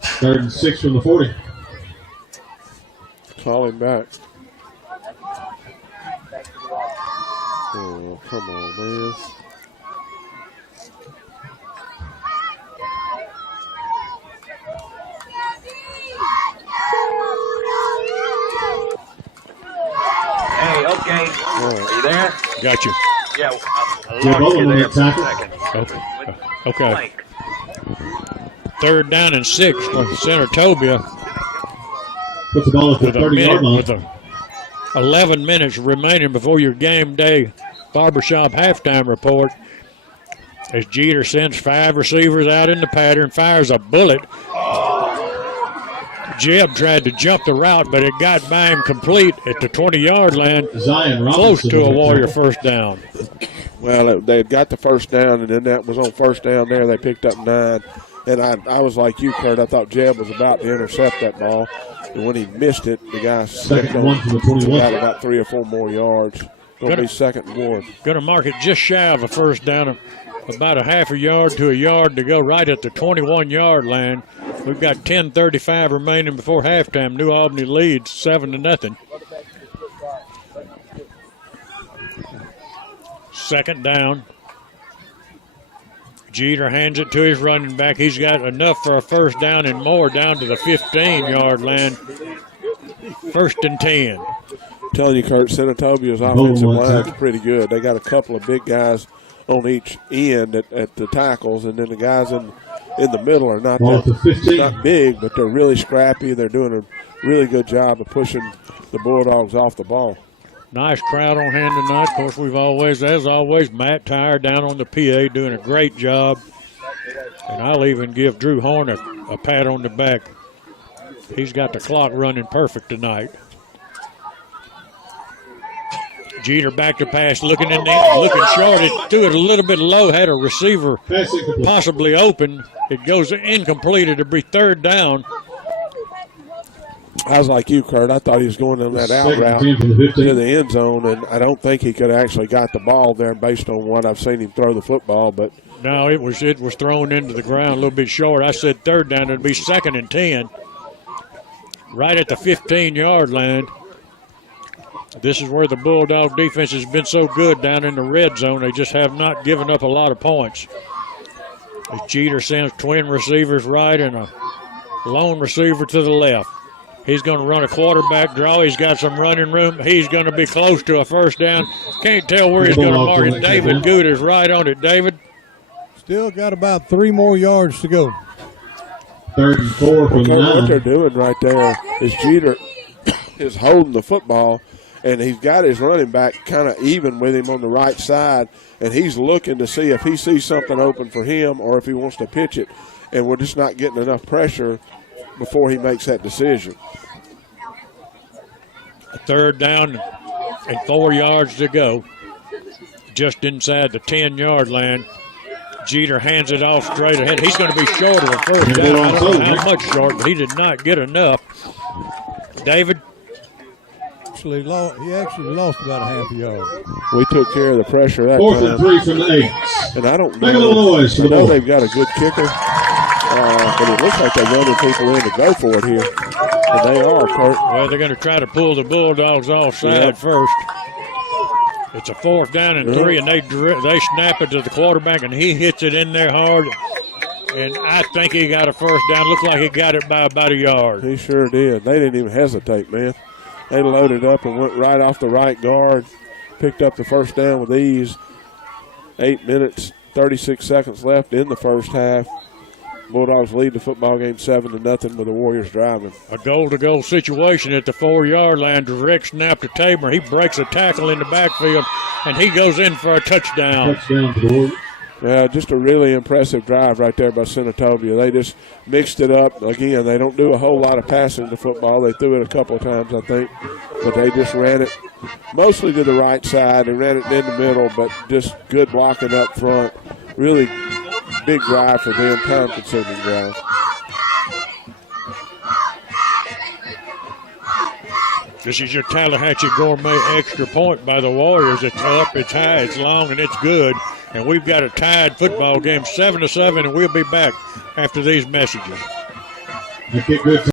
Third and 6 from the 40. Call him back. Oh, come on, man. Hey, okay. Are you there? got you. Yeah, I lost you there for a second. Okay. 3rd down and 6 for Senatobia. Put the ball at the 30-yard line. With 11 minutes remaining before your game day barbershop halftime report. As Jeter sends 5 receivers out in the pattern, fires a bullet. Jeb tried to jump the route, but it got by him complete at the 20-yard line, close to a Warrior first down. Well, they had got the first down, and then that was on first down there. They picked up 9. And I was like you, Kurt. I thought Jeb was about to intercept that ball. And when he missed it, the guy stepped on about 3 or 4 more yards. Going to be 2nd and 1. Going to mark it just shy of a first down, about a half a yard to a yard to go right at the 21-yard line. We've got 10:35 remaining before halftime. New Albany leads 7-0. 2nd down. Jeter hands it to his running back. He's got enough for a first down and more down to the 15-yard line. 1st and 10. I'm telling you, Kurt, Senatobia's offensive line is pretty good. They got a couple of big guys on each end at the tackles, and then the guys in the middle are not big, but they're really scrappy. They're doing a really good job of pushing the Bulldogs off the ball. Nice crowd on hand tonight. Of course, we've always, as always, Matt Tyre down on the PA doing a great job. And I'll even give Drew Horn a pat on the back. He's got the clock running perfect tonight. Jeter back to pass, looking short. It threw it a little bit low, had a receiver possibly open. It goes incomplete. It'll be 3rd down. I was like you, Kurt. I thought he was going on that out route to the end zone, and I don't think he could have actually got the ball there based on what I've seen him throw the football. But no, it was thrown into the ground a little bit short. I said 3rd down. It'd be 2nd and 10, right at the 15-yard line. This is where the Bulldog defense has been so good down in the red zone. They just have not given up a lot of points. As Jeter sends twin receivers right and a lone receiver to the left. He's going to run a quarterback draw. He's got some running room. He's going to be close to a first down. Can't tell where he's going to mark it. David Good is right on it. David? Still got about 3 more yards to go. 3rd and 4 from the 9. What they're doing right there is Jeter is holding the football, and he's got his running back kind of even with him on the right side, and he's looking to see if he sees something open for him or if he wants to pitch it, and we're just not getting enough pressure before he makes that decision. 3rd down and 4 yards to go. Just inside the 10-yard line. Jeter hands it off straight ahead. He's going to be short of a first down. I don't know how much short, but he did not get enough. David? He actually lost about a half a yard. We took care of the pressure that 4th time. and 3 from the 8. And I don't know. Make a little noise. I know they've got a good kicker, but it looks like they're running people in to go for it here. And they are, Kurt. Well, they're going to try to pull the Bulldogs offside first. It's a 4th down and 3, and they snap it to the quarterback, and he hits it in there hard. And I think he got a first down. Looked like he got it by about a yard. He sure did. They didn't even hesitate, man. They loaded up and went right off the right guard, picked up the first down with ease. 8 minutes, 36 seconds left in the first half. Bulldogs lead the football game 7-0 with the Warriors driving. A goal-to-goal situation at the 4-yard line. Direct snap to Tabor. He breaks a tackle in the backfield, and he goes in for a touchdown. Touchdown to the Warriors. Yeah, just a really impressive drive right there by Senatobia. They just mixed it up. Again, they don't do a whole lot of passing to football. They threw it a couple of times, I think, but they just ran it mostly to the right side. They ran it in the middle, but just good blocking up front. Really big drive for them, time-consuming drive. This is your Tallahatchie Gourmet extra point by the Warriors. It's up, it's high, it's long, and it's good. And we've got a tied football game, 7-7, and we'll be back after these messages. Okay, good.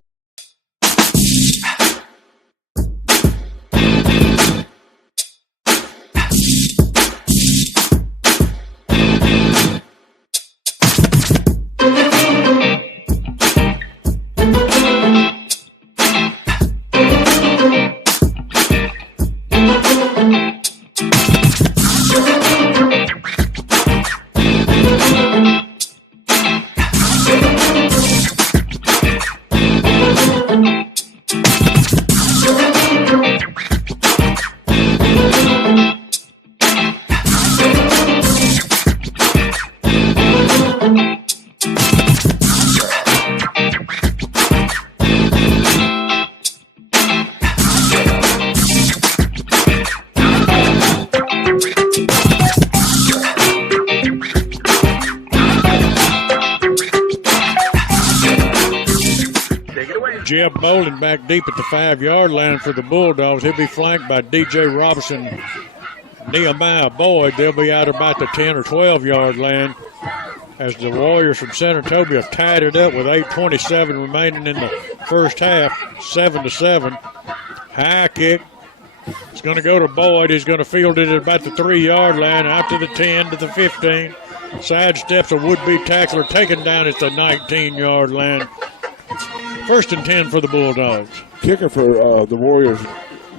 Jeb Bolin back deep at the 5-yard line for the Bulldogs. He'll be flanked by DJ Robinson, Nehemiah Boyd. They'll be out about the 10 or 12-yard line as the Warriors from Senatobia have tied it up with 8:27 remaining in the first half, 7-7. High kick. It's going to go to Boyd. He's going to field it at about the 3-yard line, out to the 10, to the 15. Sidesteps a would-be tackler, taken down at the 19-yard line. 1st and 10 for the Bulldogs. Kicker for the Warriors,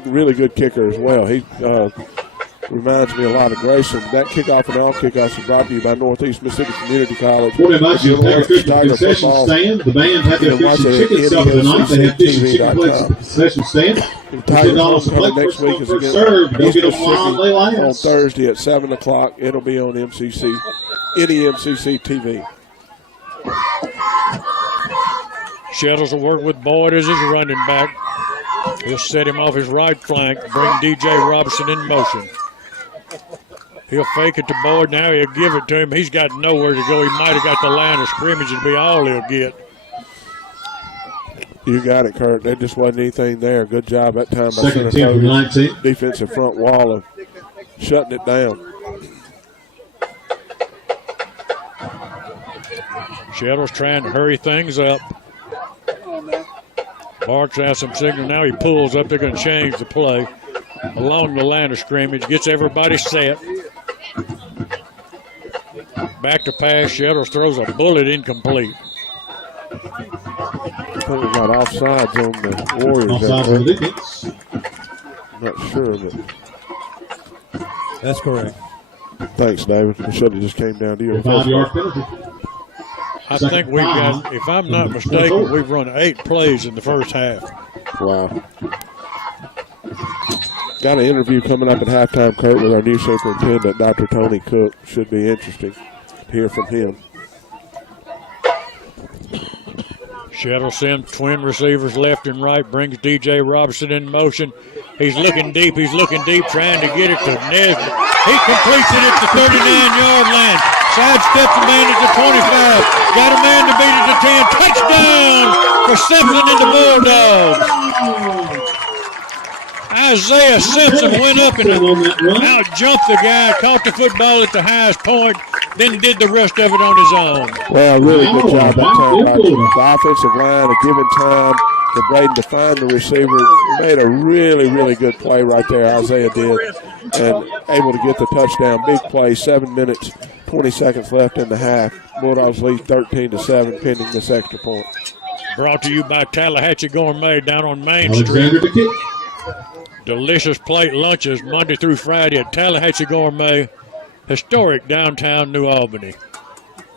really good kicker as well. He reminds me a lot of Grayson. That kickoff and all kickoffs is brought to you by Northeast Mississippi Community College. Well, invite you to take a trip to the concession stand. The band had their fish and chicken supper tonight. They have fish and chicken plates at the concession stand. Tigers homecoming next week is against East Mississippi on on Thursday at 7 o'clock. It'll be on MCC, NEMCC TV. Shettles will work with Boyd as his running back. He'll set him off his right flank, bring DJ Robinson in motion. He'll fake it to Boyd. Now he'll give it to him. He's got nowhere to go. He might have got the line of scrimmage. It'll be all he'll get. You got it, Kurt. There just wasn't anything there. Good job that time by Second team from 19. defensive front wall of shutting it down. Shettles trying to hurry things up. Barks has some signal. Now he pulls up. They're going to change the play along the line of scrimmage. Gets everybody set. Back to pass. Shettles throws a bullet incomplete. I think we got offsides on the Warriors. Offsides on the defense. Not sure, but That's correct. thanks, David. I should have just came down to you. 5-yard penalty. I think we've got, if I'm not mistaken, we've run 8 plays in the first half. Wow. Got an interview coming up at halftime, Kurt, with our new superintendent, Dr. Tony Cook. Should be interesting to hear from him. Shettle sends twin receivers left and right, brings DJ Robinson in motion. He's looking deep, trying to get it to Nesbitt. He completes it at the 39-yard line. Sidesteps a man at the 25. Got a man to beat at the 10. Touchdown for Simpson and the Bulldogs. Isaiah Simpson went up and out-jumped the guy, caught the football at the highest point, then did the rest of it on his own. Well, really good job that time by the offensive line of giving time to Braden to find the receiver. Made a really, really good play right there, Isaiah did, and able to get the touchdown. Big play, 7 minutes, 20 seconds left in the half. Bulldogs lead 13-7 pending this extra point. Brought to you by Tallahatchie Gourmet down on Main Street. Delicious plate lunches Monday through Friday at Tallahatchie Gourmet, historic downtown New Albany.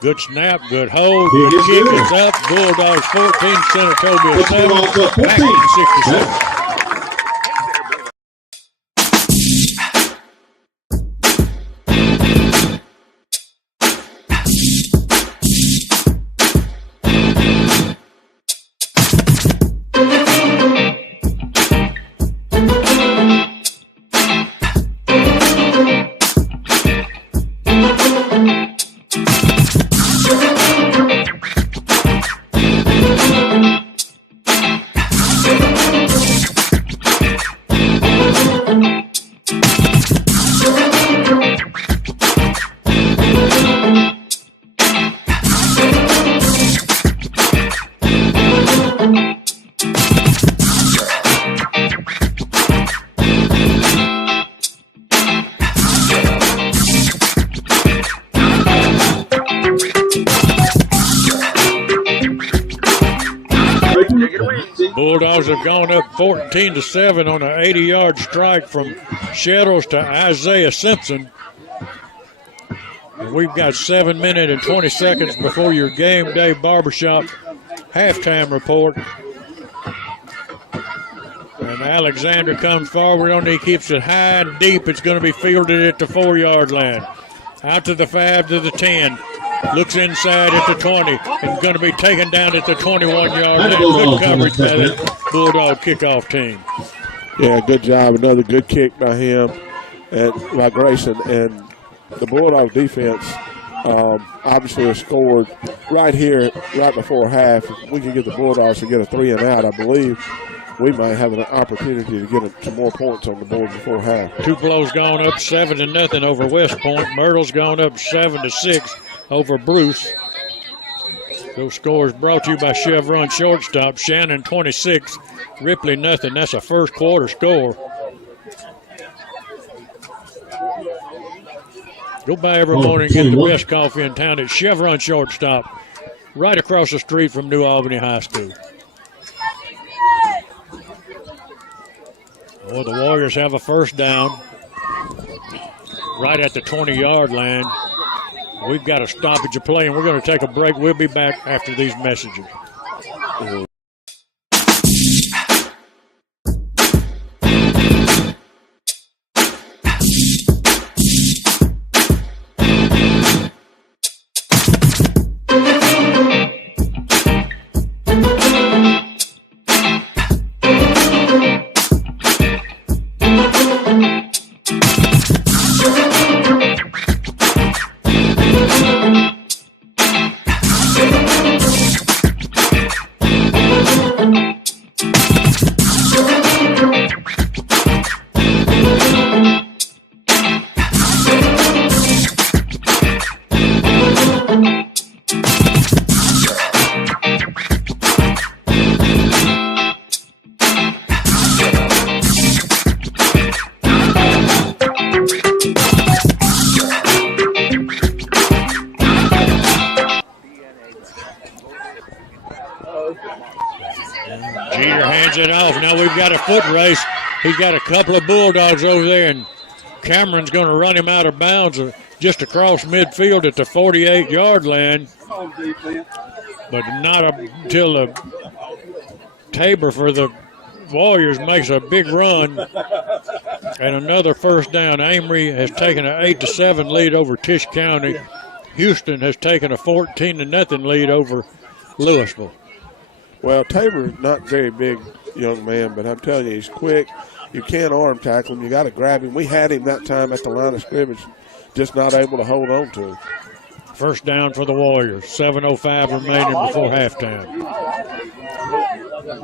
Good snap, good hold, good kick is up. Bulldogs 14, Senatobia 7, back in 67. Bulldogs have gone up 14-7 on an 80-yard strike from Shettles to Isaiah Simpson. And we've got 7 minutes and 20 seconds before your game day barbershop halftime report. And Alexander comes forward on it. He keeps it high and deep. It's going to be fielded at the 4-yard line. Out to the 5 to the 10. Looks inside at the 20 and going to be taken down at the 21-yard line. Good coverage by the Bulldog kickoff team. Yeah, good job. Another good kick by him and by Grayson. And the Bulldog defense, obviously have scored right here, right before half. If we can get the Bulldogs to get a 3 and out, I believe we might have an opportunity to get some more points on the board before half. Tupelo's gone up 7-0 over West Point. Myrtle's gone up 7-6 over Bruce. Those scores brought to you by Chevron Shortstop. Shannon 26, Ripley nothing. That's a first quarter score. Go by every morning and get the best coffee in town at Chevron Shortstop, right across the street from New Albany High School. Well, the Warriors have a first down right at the 20-yard line. We've got a stoppage of play, and we're going to take a break. We'll be back after these messages. Jeter hands it off. Now we've got a foot race. He's got a couple of Bulldogs over there, and Cameron's going to run him out of bounds just across midfield at the 48-yard line. But not until the Tabor for the Warriors makes a big run. And another first down. Amory has taken an 8-7 lead over Tisch County. Houston has taken a 14-0 lead over Louisville. Well, Tabor's not very big young man, but I'm telling you, he's quick. You can't arm tackle him. You got to grab him. We had him that time at the line of scrimmage, just not able to hold on to him. First down for the Warriors. 7:05 remaining before halftime.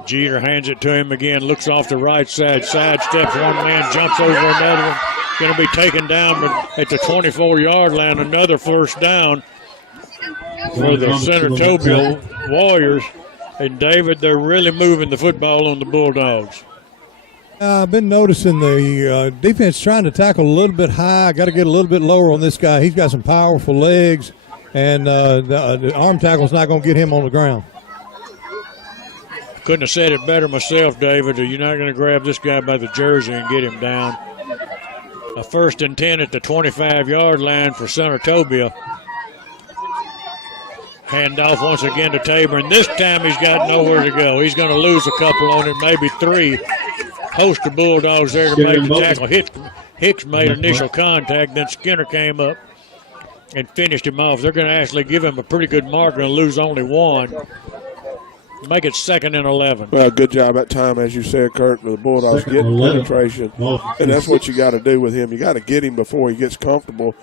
Jeter hands it to him again, looks off the right side, sidesteps one man, jumps over another one. Going to be taken down, but at the 24-yard line, another first down for the Senatobia Warriors. And, David, they're really moving the football on the Bulldogs. I've been noticing the defense trying to tackle a little bit high. Got to get a little bit lower on this guy. He's got some powerful legs, and the arm tackle's not going to get him on the ground. Couldn't have said it better myself, David. You're not going to grab this guy by the jersey and get him down. A 1st and 10 at the 25-yard line for Senatobia. Hand off once again to Tabor, and this time he's got nowhere to go. He's going to lose a couple on it, maybe 3. Host of Bulldogs there to make the tackle. Hicks made initial contact, then Skinner came up and finished him off. They're going to actually give him a pretty good mark and lose only 1. Make it 2nd and 11. Well, good job that time, as you said, Kurt, with the Bulldogs getting penetration. And that's what you got to do with him. You got to get him before he gets comfortable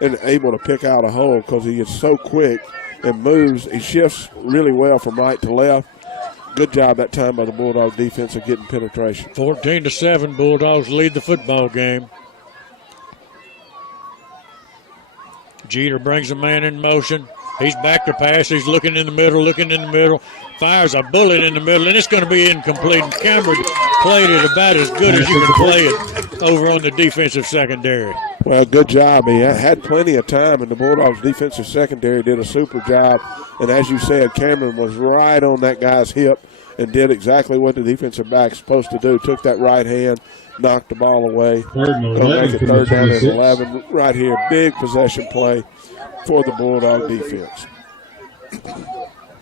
and able to pick out a hole, because he is so quick and moves. He shifts really well from right to left. Good job that time by the Bulldog defense of getting penetration. 14-7, Bulldogs lead the football game. Jeter brings a man in motion. He's back to pass. He's looking in the middle, fires a bullet in the middle, and it's going to be incomplete. And Cameron played it about as good as you can play it over on the defensive secondary. Well, good job. He had plenty of time, and the Bulldogs defensive secondary did a super job. And as you said, Cameron was right on that guy's hip and did exactly what the defensive back's supposed to do. Took that right hand, knocked the ball away. They'll make it 3rd down and 11 right here. Big possession play for the Bulldog defense.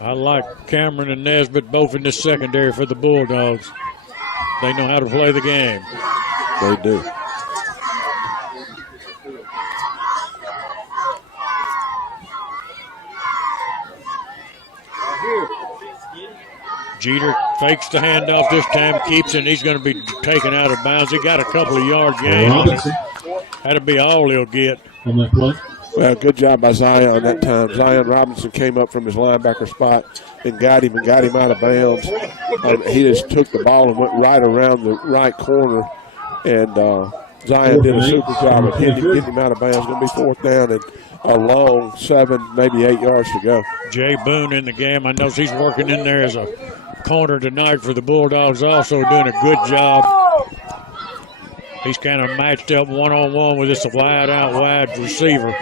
I like Cameron and Nesbitt both in this secondary for the Bulldogs. They know how to play the game. They do. Jeter fakes the handoff this time, keeps it, and he's going to be taken out of bounds. He got a couple of yard gain on it. That'll be all he'll get. On that play. Well, good job by Zion that time. Zion Robinson came up from his linebacker spot and got him out of bounds. He just took the ball and went right around the right corner, and Zion did a super job of getting him out of bounds. It's going to be 4th down and a long 7, maybe 8 yards to go. Jay Boone in the game. I know he's working in there as a corner tonight for the Bulldogs, also doing a good job. He's kind of matched up one-on-one with this wide receiver.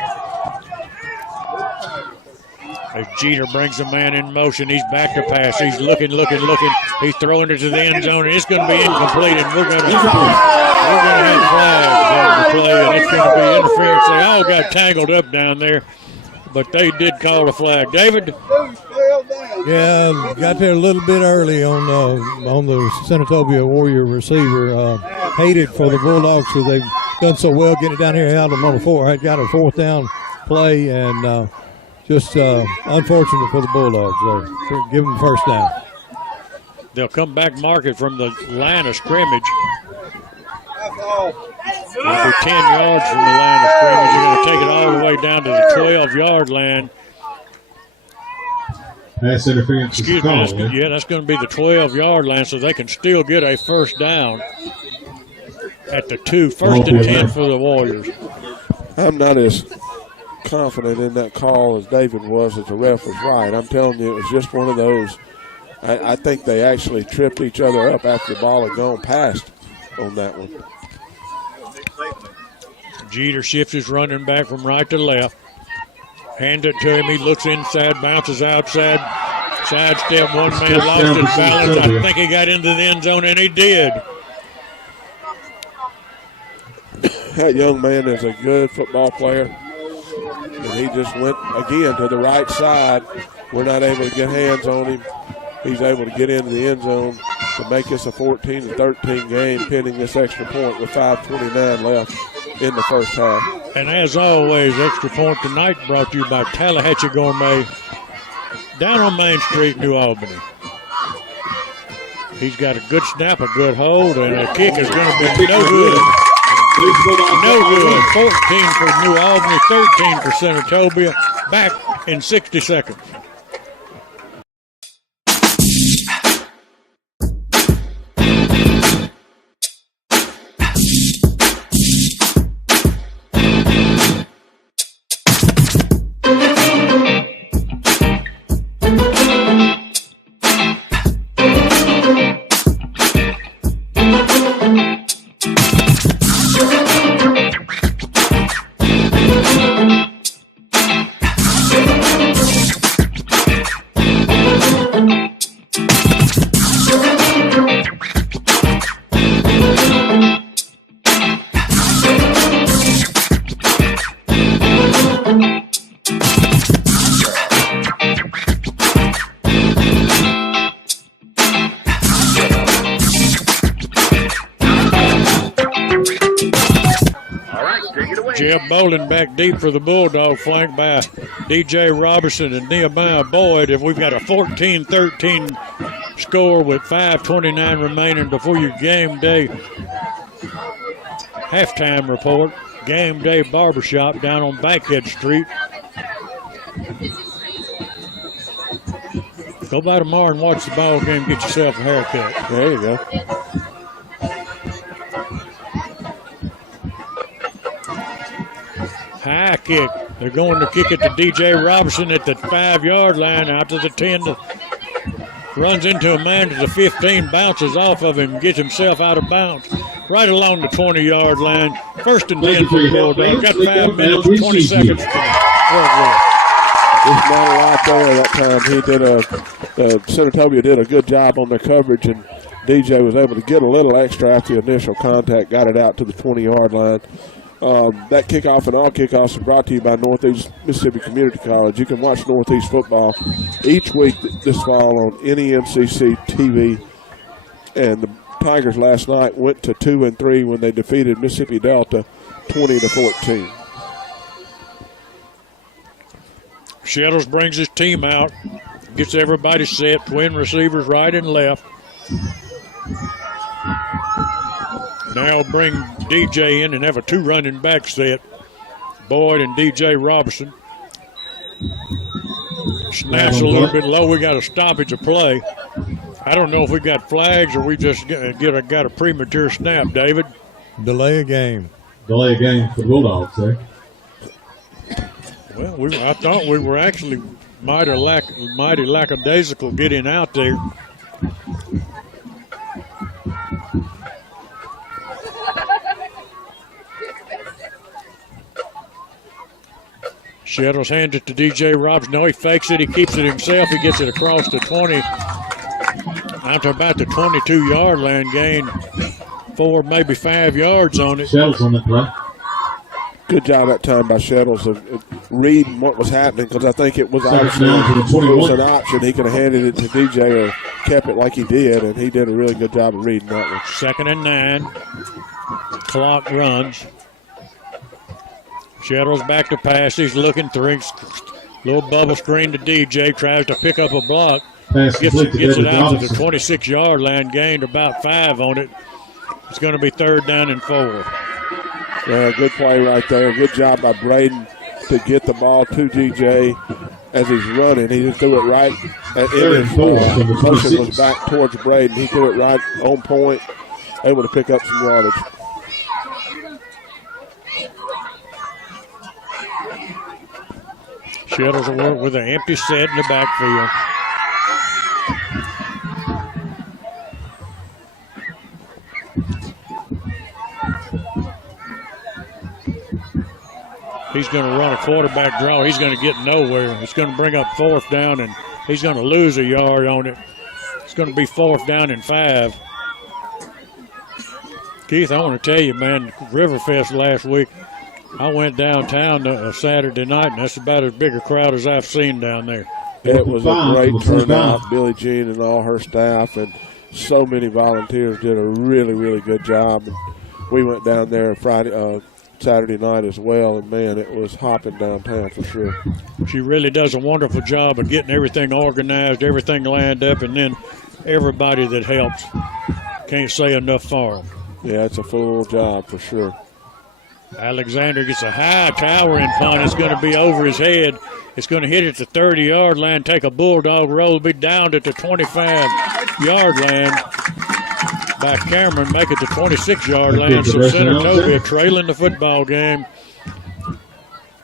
As Jeter brings the man in motion, he's back to pass. He's looking. He's throwing it to the end zone, and it's going to be incomplete, and we're going to have flags on the play, and it's going to be interference. They all got tangled up down there, but they did call a flag. David? Yeah, got there a little bit early on the Senatobia Warrior receiver. Hated for the Bulldogs because they've done so well getting it down here. Held them on the 4. Had got a 4th down play, and just unfortunate for the Bulldogs. Give them the 1st down. They'll come back mark it from the line of scrimmage. It'll be 10 yards from the line of scrimmage. You're going to take it all the way down to the 12-yard line. Pass interference. Excuse me. Yeah, that's going to be the 12-yard line, so they can still get a 1st down at the 2. 1st and 10 for the Warriors. I'm not as confident in that call as David was that the ref was right. I'm telling you, it was just one of those. I think they actually tripped each other up after the ball had gone past on that one. Jeter shifts his running back from right to left. Hand it to him. He looks inside, bounces outside. Sidestep, one man lost his balance. I think he got into the end zone, and he did. That young man is a good football player. And he just went, again, to the right side. We're not able to get hands on him. He's able to get into the end zone to make this a 14-13 game pending this extra point with 5:29 left in the 1st half. And as always, extra point tonight brought to you by Tallahatchie Gourmet down on Main Street, New Albany. He's got a good snap, a good hold, and a kick is going to be no good. No good. 14 for New Albany, 13 for Senatobia. Back in 60 seconds. Bowling back deep for the Bulldog, flanked by DJ Robertson and Nehemiah Boyd. If we've got a 14-13 score with 5:29 remaining before your game day halftime report, game day barbershop down on Bankhead Street. Go by tomorrow and watch the ball game, get yourself a haircut. There you go. High kick. They're going to kick it to DJ Robertson at the 5-yard line, out to the 10. Runs into a man to the 15, bounces off of him, gets himself out of bounds. Right along the 20-yard line. 1st and 10 for the Bulldogs. Got 5 minutes, 20 seconds. There's not a lot there that time. Senatobia did a good job on their coverage, and DJ was able to get a little extra after the initial contact, got it out to the 20-yard line. That kickoff and all kickoffs are brought to you by Northeast Mississippi Community College. You can watch Northeast football each week this fall on NEMCC TV. And the Tigers last night went to 2-3 when they defeated Mississippi Delta 20-14. Shettles brings his team out, gets everybody set, twin receivers right and left. Now bring DJ in and have a 2 running back set. Boyd and D.J. Robertson. Snap's a little bit low. We got a stoppage of play. I don't know if we got flags or we just got a premature snap, David. Delay a game. Delay a game for the Bulldogs there. Well, I thought we were actually mighty lackadaisical getting out there. Shettles hands it to D.J. Robertson. No, he fakes it. He keeps it himself. He gets it across the 20. Out to about the 22-yard line, gain 4, maybe 5 yards on it. Shettles on the play. Good job that time by Shettles of reading what was happening, because I think it was Second obviously down to the 21. it was an option. He could have handed it to DJ or kept it like he did, and he did a really good job of reading that one. 2nd and 9. Clock runs. Shettles back to pass. He's looking through. Little bubble screen to DJ. Tries to pick up a block. Gets it out to the 26-yard line. Gained about 5 on it. It's going to be 3rd down and 4. Yeah, good play right there. Good job by Braden to get the ball to DJ as he's running. He just threw it right in his motion was back towards Braden. He threw it right on point, able to pick up some yardage. Shettles will work with an empty set in the backfield. He's going to run a quarterback draw. He's going to get nowhere. It's going to bring up 4th down, and he's going to lose a yard on it. It's going to be 4th down and 5. Keith, I want to tell you, man, Riverfest last week, I went downtown Saturday night, and that's about as big a crowd as I've seen down there. It was a great turnout. Billie Jean and all her staff and so many volunteers did a really, really good job. And we went down there Saturday night as well, and, man, it was hopping downtown for sure. She really does a wonderful job of getting everything organized, everything lined up, and then everybody that helps. Can't say enough for them. Yeah, it's a full job for sure. Alexander gets a high towering punt. It's going to be over his head. It's going to hit at the 30-yard line, take a bulldog roll, be down at the 25-yard line by Cameron, make it the 26-yard line. So Senatobia trailing the football game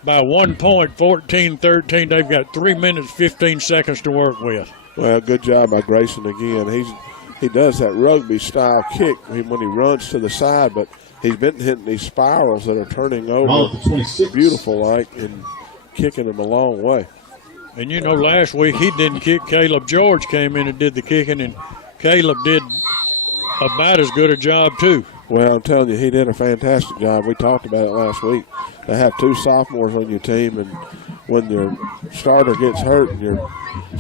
by 1 point, 14-13. They've got 3 minutes, 15 seconds to work with. Well, good job by Grayson again. He does that rugby-style kick when he runs to the side, but he's been hitting these spirals that are turning over beautiful like and kicking him a long way. And, you know, last week he didn't kick. Caleb George came in and did the kicking, and Caleb did about as good a job, too. Well, I'm telling you, he did a fantastic job. We talked about it last week. To have 2 sophomores on your team, and when your starter gets hurt and your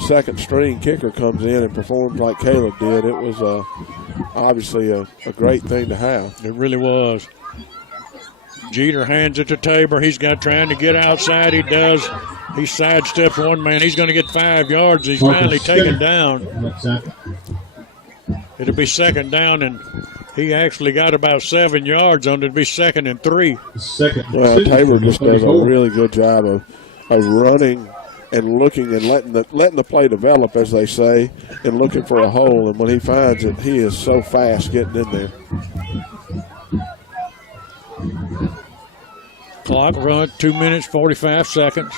second-string kicker comes in and performs like Caleb did, it was obviously a great thing to have. It really was. Jeter hands it to Tabor. He's trying to get outside. He does. He sidesteps one man. He's going to get 5 yards. He's finally taken down. It'll be 2nd down, and he actually got about 7 yards on it. It'll be 2nd and 3. Well, Tabor just does a really good job of running and looking and letting the play develop, as they say, and looking for a hole. And when he finds it, he is so fast getting in there. Clock run, 2 minutes, 45 seconds.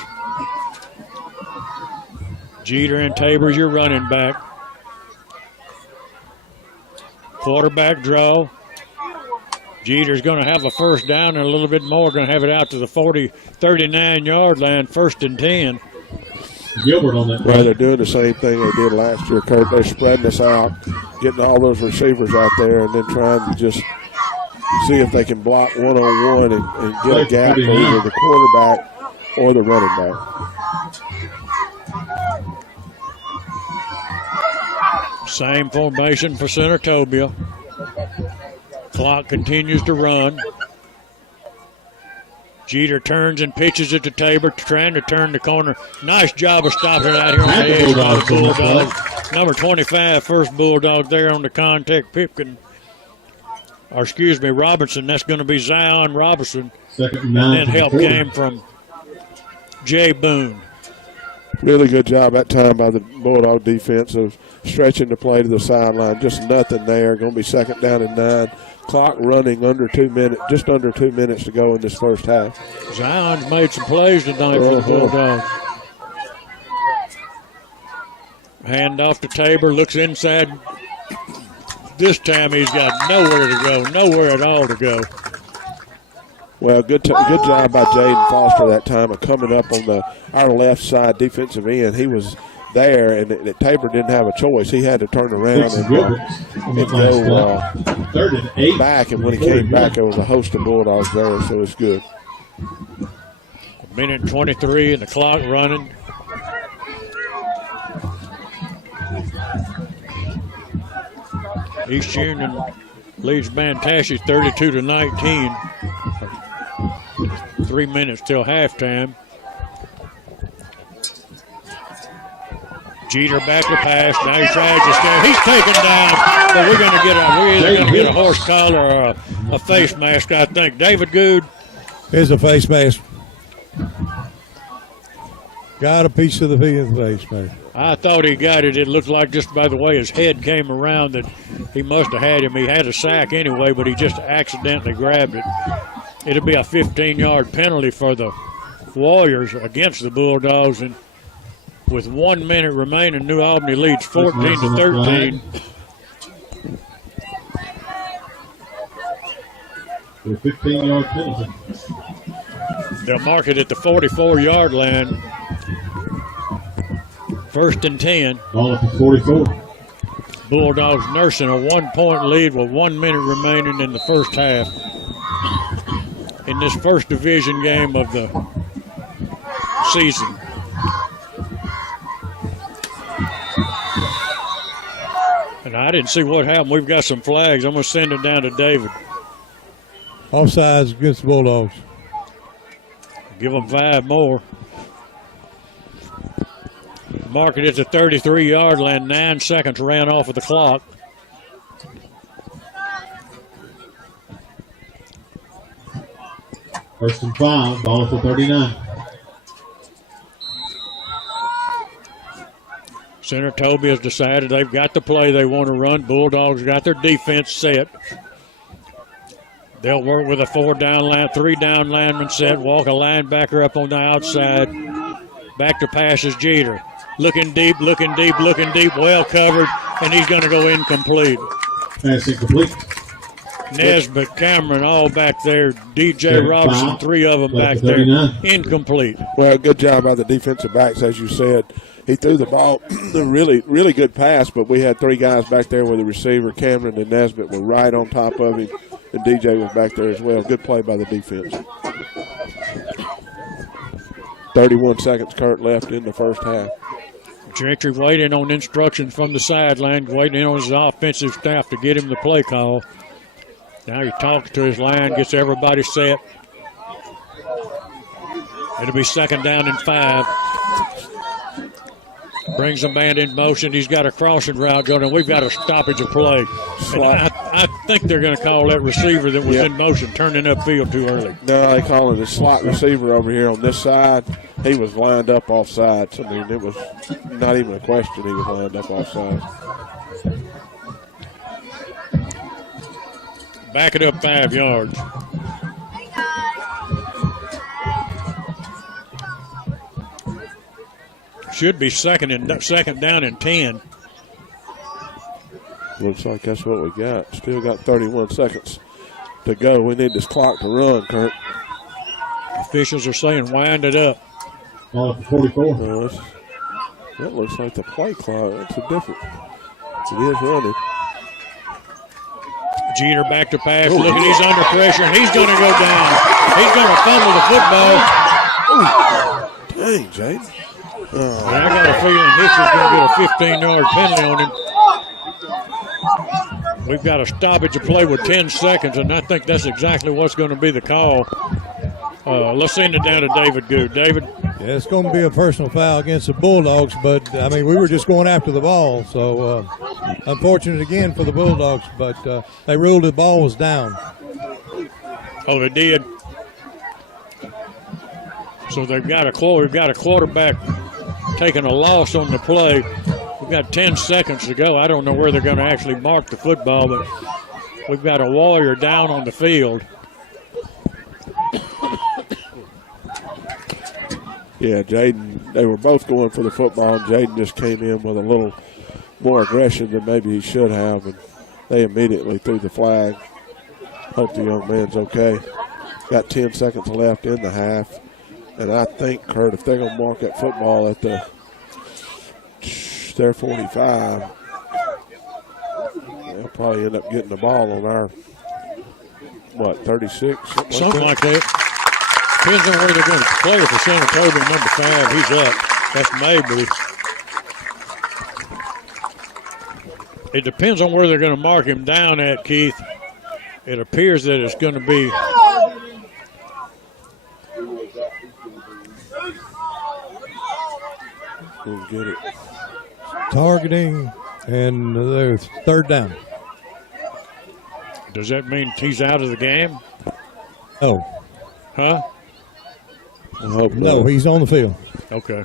Jeter and Tabor's your running back. Quarterback draw. Jeter's going to have a 1st down and a little bit more. Going to have it out to the 39-yard line, 1st and 10. Gilbert on that. Well, they're doing the same thing they did last year, Kurt. They're spreading us out, getting all those receivers out there, and then trying to just see if they can block one-on-one and get a gap for either the quarterback or the running back. Same formation for Senatobia. Clock continues to run. Jeter turns and pitches it to Tabor, trying to turn the corner. Nice job of stopping it out here on the edge by the Bulldogs. Number 25, first Bulldog there on the contact. Pipkin Robinson. That's going to be Zion Robinson. Second and 9. then help came from Jay Boone. Really good job that time by the Bulldog defense of stretching the play to the sideline. Just nothing there. Going to be second down and 9. Clock running under 2 minutes, just under 2 minutes to go in this first half. Zion's made some plays tonight for the Bulldogs. Hand off to Tabor, looks inside. This time he's got nowhere to go, nowhere at all to go. Well, good job by Jaden Foster that time of coming up on our left side defensive end. He was there, and Tabor didn't have a choice. He had to turn around and go back, and when he came back, there was a host of Bulldogs there, so it's good. A minute 23 and the clock running. East Union leads Bantashi 32-19. 3 minutes till halftime. Jeter back to pass. Now he tries to stand. He's taken down, but we're going to get a horse collar or a face mask, I think. David Good. Here's a face mask. Got a piece of the face mask. I thought he got it. It looked like just by the way his head came around that he must have had him. He had a sack anyway, but he just accidentally grabbed it. It'll be a 15-yard penalty for the Warriors against the Bulldogs, and with 1 minute remaining, New Albany leads 14-13. A 15-yard penalty. They'll mark it at the 44-yard line. First and 10. Ball at the 44. Bulldogs nursing a 1-point lead with 1 minute remaining in the first half. In this first division game of the season. And I didn't see what happened. We've got some flags. I'm going to send it down to David. Offsides against the Bulldogs. Give them 5 more. Mark it at the 33-yard line. 9 seconds ran off of the clock. First and 5, ball at the 39. Senatobia has decided they've got the play they want to run. Bulldogs got their defense set. They'll work with a 3-down lineman set. Walk a linebacker up on the outside. Back to passes Jeter. Looking deep. Well covered, and he's going to go incomplete. Pass incomplete. Nesbitt, Cameron, all back there. DJ Robinson, 3 of them back there. Incomplete. Well, good job by the defensive backs, as you said. He threw the ball, really, really good pass, but we had 3 guys back there with the receiver. Cameron and Nesbitt were right on top of him, and DJ was back there as well. Good play by the defense. 31 seconds, Kurt, left in the first half. Gentry waiting on instructions from the sideline, waiting on his offensive staff to get him the play call. Now he talks to his line, gets everybody set. It'll be second down and 5. Brings the man in motion. He's got a crossing route going, and we've got a stoppage of play. And I think they're going to call that receiver that was in motion turning upfield too early. No, they call it a slot receiver over here on this side. He was lined up offside. I mean, it was not even a question he was lined up offside. Back it up 5 yards. Should be second down and 10. Looks like that's what we got. Still got 31 seconds to go. We need this clock to run, Kurt. Officials are saying wind it up. Ball at the 44. That looks like the play clock. That's a different. It is running. Jeter back to pass. Look at, he's under pressure, and he's going to go down. He's going to fumble the football. Dang, Jaden. And I got a feeling Hicks is going to get a 15-yard penalty on him. We've got a stoppage of play with 10 seconds, and I think that's exactly what's going to be the call. Let's send it down to David Good. David? Yeah, it's going to be a personal foul against the Bulldogs, but, I mean, we were just going after the ball. So, unfortunate again for the Bulldogs, but they ruled the ball was down. Oh, they did. So we've got a quarterback taking a loss on the play. We've got 10 seconds to go. I don't know where they're going to actually mark the football, but we've got a Warrior down on the field. Yeah, Jaden, they were both going for the football, and Jaden just came in with a little more aggression than maybe he should have, and they immediately threw the flag. Hope the young man's okay. Got 10 seconds left in the half, and I think, Kurt, if they're going to mark that football at their 45, they'll probably end up getting the ball on our, 36? Something like that. Depends on where they're going to play for Senatobia, number 5. He's up. That's Mabry. It depends on where they're going to mark him down at, Keith. It appears that it's going to be we'll get it. Targeting, and there's third down. Does that mean he's out of the game? Oh. Huh? I hope No, not. he's on the field. Okay.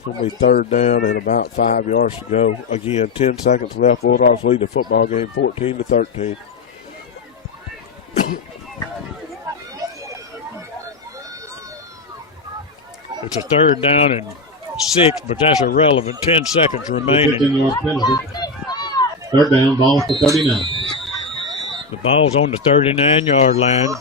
It'll be third down and about 5 yards to go. Again, 10 seconds left. Bulldogs lead the football game 14-13. It's a third down and 6, but that's irrelevant. 10 seconds remaining. 15-yard penalty. Third down, ball at the 39. The ball's on the 39-yard line.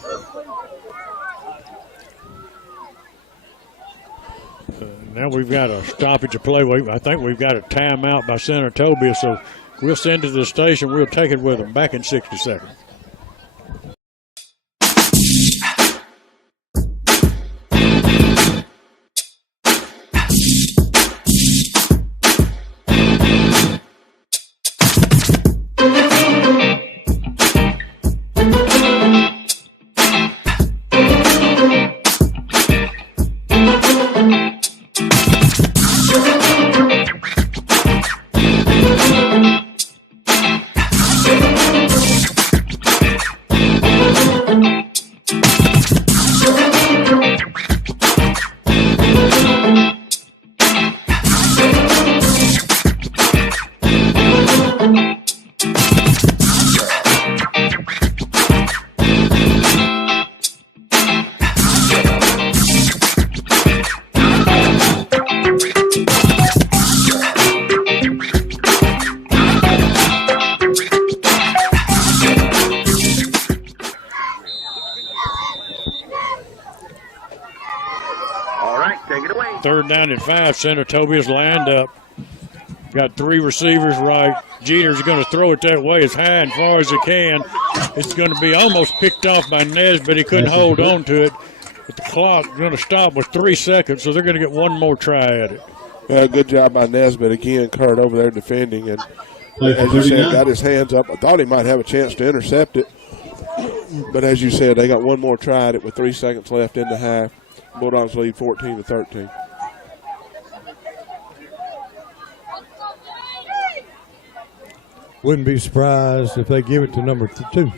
Now we've got a stoppage of play. I think we've got a timeout by Senatobia, so we'll send to the station. We'll take it with them. Back in 60 seconds. Third down and 5. Senatobia's lined up. Got 3 receivers right. Jeter's going to throw it that way as high and far as he can. It's going to be almost picked off by Nesbitt. He couldn't hold on to it. But the clock going to stop with 3 seconds, so they're going to get one more try at it. Yeah, good job by Nesbitt. Again, Kurt over there defending. And as you said, got his hands up. I thought he might have a chance to intercept it. But as you said, they got one more try at it with 3 seconds left in the half. Bulldogs lead 14-13. Wouldn't be surprised if they give it to number 2.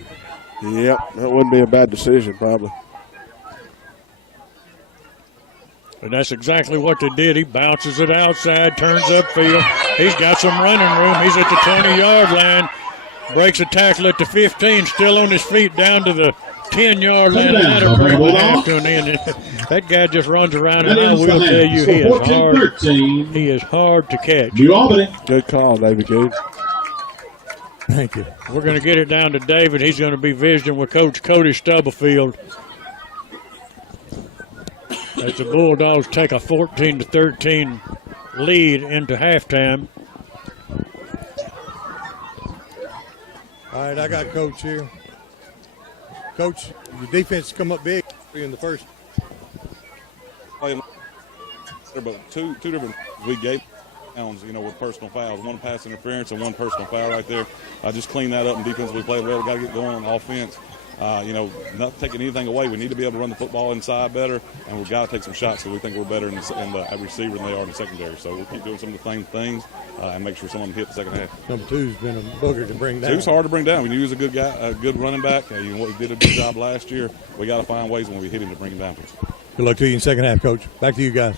Yep, that wouldn't be a bad decision probably. And that's exactly what they did. He bounces it outside, turns upfield. He's got some running room. He's at the 20-yard line. Breaks a tackle at the 15, still on his feet down to the 10-yard line. That'll bring the half to an end. That guy just runs around, and I will tell you, he is hard to catch. New Albany. Good call, David Good. Thank you. We're going to get it down to David. He's going to be visiting with Coach Cody Stubblefield. As the Bulldogs take a 14-13 lead into halftime. All right, I got Coach here. Coach, your defense come up big in the first. But two different we gave rounds, with personal fouls. One pass interference and one personal foul right there. I just cleaned that up and defensively played well. Got to get going on offense. not taking anything away. We need to be able to run the football inside better, and we've got to take some shots because we think we're better in the receiver than they are in the secondary. So we'll keep doing some of the same things and make sure someone hit the second half. Number 2's been a booger to bring down. 2's hard to bring down. When you use a good guy, a good running back, we did a good job last year. We got to find ways when we hit him to bring him down. Good luck to you in second half, Coach. Back to you guys.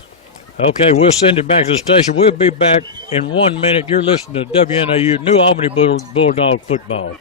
Okay, we'll send it back to the station. We'll be back in 1 minute. You're listening to WNAU New Albany Bulldog Football.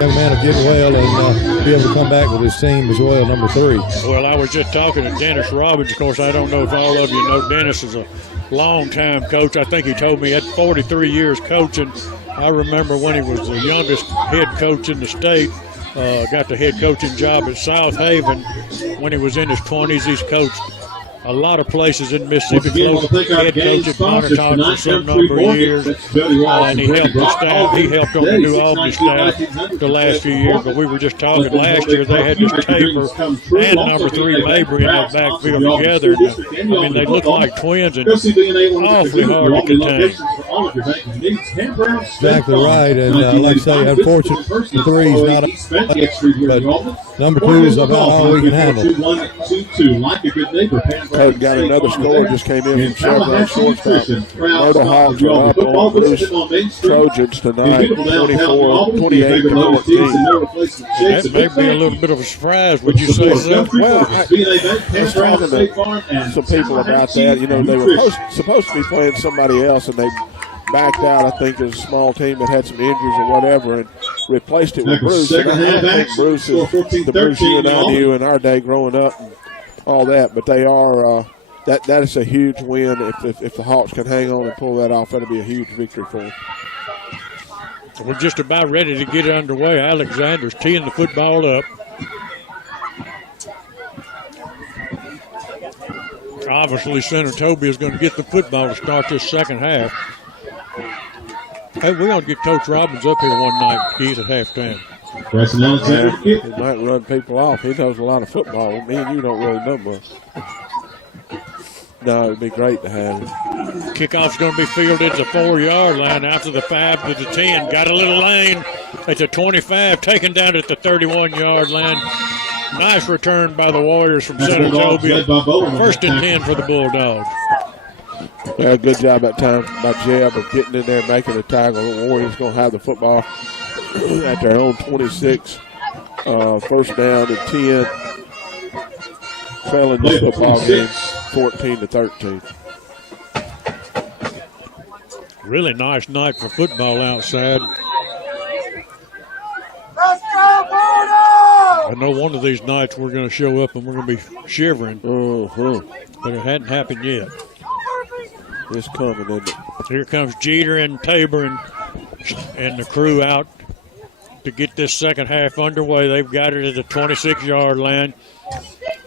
young man will get well and be able to come back with his team as well, number 3. Well, I was just talking to Dennis Robbins. Of course, I don't know if all of you know Dennis is a long-time coach. I think he told me he had 43 years coaching. I remember when he was the youngest head coach in the state. Got the head coaching job at South Haven. When he was in his 20s, he's coached a lot of places in Mississippi. Head coach at Montauk for some number of years, and he helped the staff. He helped on the New Albany staff the last few years. But we were just talking last year. They had this Tabor and number 3 Mabry in that backfield together. I mean, they look like twins and awfully hard to contain. Exactly right, and like I say, unfortunately, 3 is not but number 2 is about all we can handle. Coach got another score, just came in from Chevron shortstop. Myrtle Hawks are up on Bruce Trojans tonight, 28 to 14. That may be a little bit of a surprise, would you say so? Well, I was talking to some people about that. You know, they were supposed to be playing somebody else, and they backed out. I think it was a small team that had some injuries or whatever, and replaced it with Bruce. And I think Bruce is the Bruce you and I knew in our day growing up and all that. But they are that is a huge win. If the Hawks can hang on and pull that off, that'll be a huge victory for them. We're just about ready to get underway. Alexander's teeing the football up. Obviously, Senatobia is going to get the football to start this second half. Hey, we're going to get Coach Robbins up here one night, Keith, at halftime. He might run people off. He knows a lot of football. Me and you don't really know much. No, it would be great to have him. Kickoff's going to be fielded at the 4-yard line after the 5 to the 10. Got a little lane at the 25, taken down at the 31-yard line. Nice return by the Warriors from Senatobia. 1st and 10 for the Bulldogs. Well, good job that time by Jeb of getting in there and making the tackle. The Warriors going to have the football at their own 26. 1st down and 10. Trailing this football game 14 to 13. Really nice night for football outside. Let's go, Bulldogs! I know one of these nights we're going to show up and we're going to be shivering. But it hadn't happened yet. It's coming, isn't it? Here comes Jeter and Tabor and the crew out to get this second half underway. They've got it at the 26-yard line.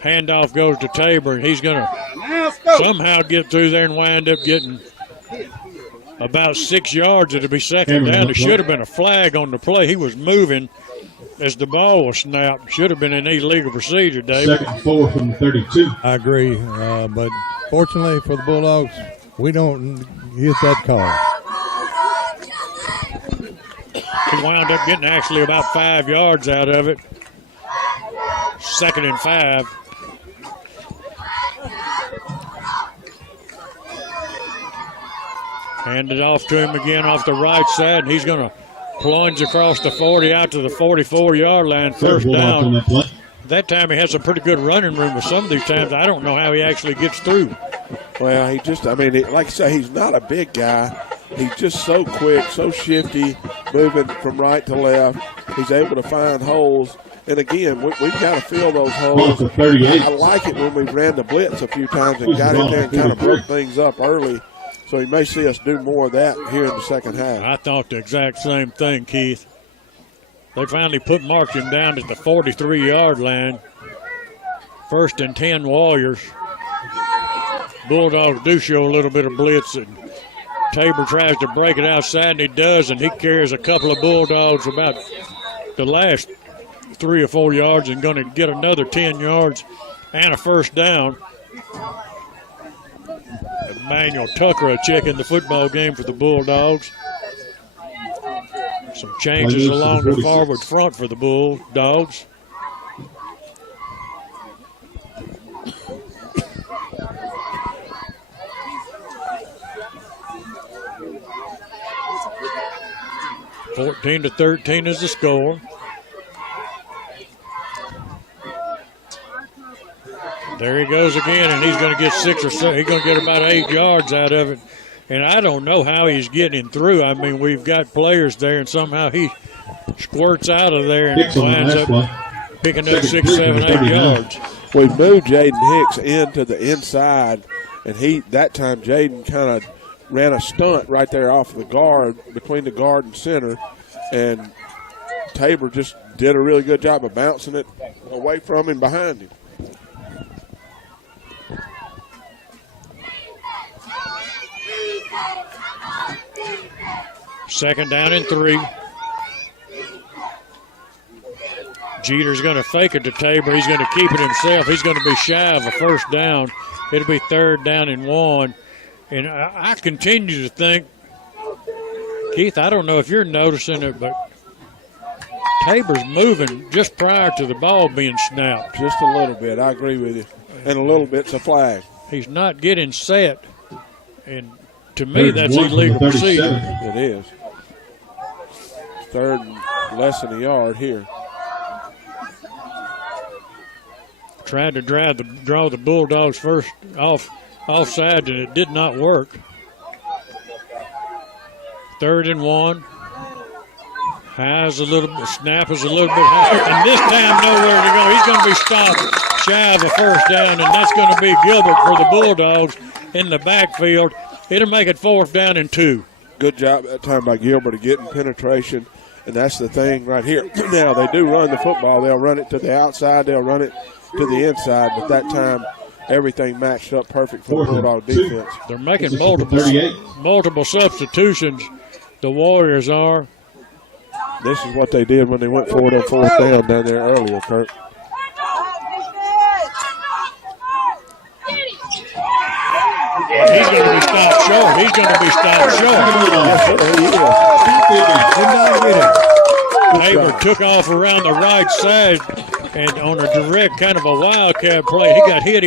Handoff goes to Tabor, and he's going to somehow get through there and wind up getting about 6 yards. It'll be second down. There should have been a flag on the play. He was moving as the ball was snapped. Should have been an illegal procedure, David. 2nd and 4 from the 32. I agree, but fortunately for the Bulldogs, we don't get that call. He wound up getting actually about 5 yards out of it. 2nd and 5. Hand it off to him again off the right side, and he's going to plunge across the 40 out to the 44-yard line. 1st down. That time he has a pretty good running room, but some of these times I don't know how he actually gets through. Well, like I say, he's not a big guy. He's just so quick, so shifty, moving from right to left. He's able to find holes. And again, we've got to fill those holes. I like it when we ran the blitz a few times and got in there and kind of broke things up early. So you may see us do more of that here in the second half. I thought the exact same thing, Keith. They finally put Markin down at the 43-yard line. 1st and 10 Warriors. Bulldogs do show a little bit of blitz, and Tabor tries to break it outside, and he does, and he carries a couple of Bulldogs about the last 3 or 4 yards and going to get another 10 yards and a 1st down. Emmanuel Tucker a check in the football game for the Bulldogs. Some changes along the forward front for the Bulldogs. (14-13) is the score. There he goes again, and he's going to get 6 or 7. He's going to get about 8 yards out of it And I don't know how he's getting through. I mean, we've got players there, and somehow he squirts out of there and winds up picking up 6, 7, 8 yards. We moved Jaden Hicks into the inside, and that time Jaden kind of ran a stunt right there off the guard, between the guard and center, and Tabor just did a really good job of bouncing it away from him, behind him. Second down and 3. Jeter's going to fake it to Tabor. He's going to keep it himself. He's going to be shy of a first down. It'll be 3rd down and 1. And I continue to think, Keith, I don't know if you're noticing it, but Tabor's moving just prior to the ball being snapped. Just a little bit. I agree with you. And a little bit's a flag. He's not getting set. And to me, that's illegal procedure. It is. 3rd and less than a yard here. Tried to draw the Bulldogs first offside, and it did not work. 3rd and 1. Snap is a little bit higher, and this time nowhere to go. He's going to be stopped shy of a first down, and that's going to be Gilbert for the Bulldogs in the backfield. It'll make it 4th down and 2. Good job that time by Gilbert of getting penetration, and that's the thing right here. Now, they do run the football. They'll run it to the outside. They'll run it to the inside, but that time everything matched up perfect for the Bulldog defense. They're making multiple substitutions. The Warriors are. This is what they did when they went for it on 4th down down there earlier, Kurt. He's going to be stopped short. He's going to be stopped short. Tabor took off around the right side, and on a direct kind of a wildcat play, he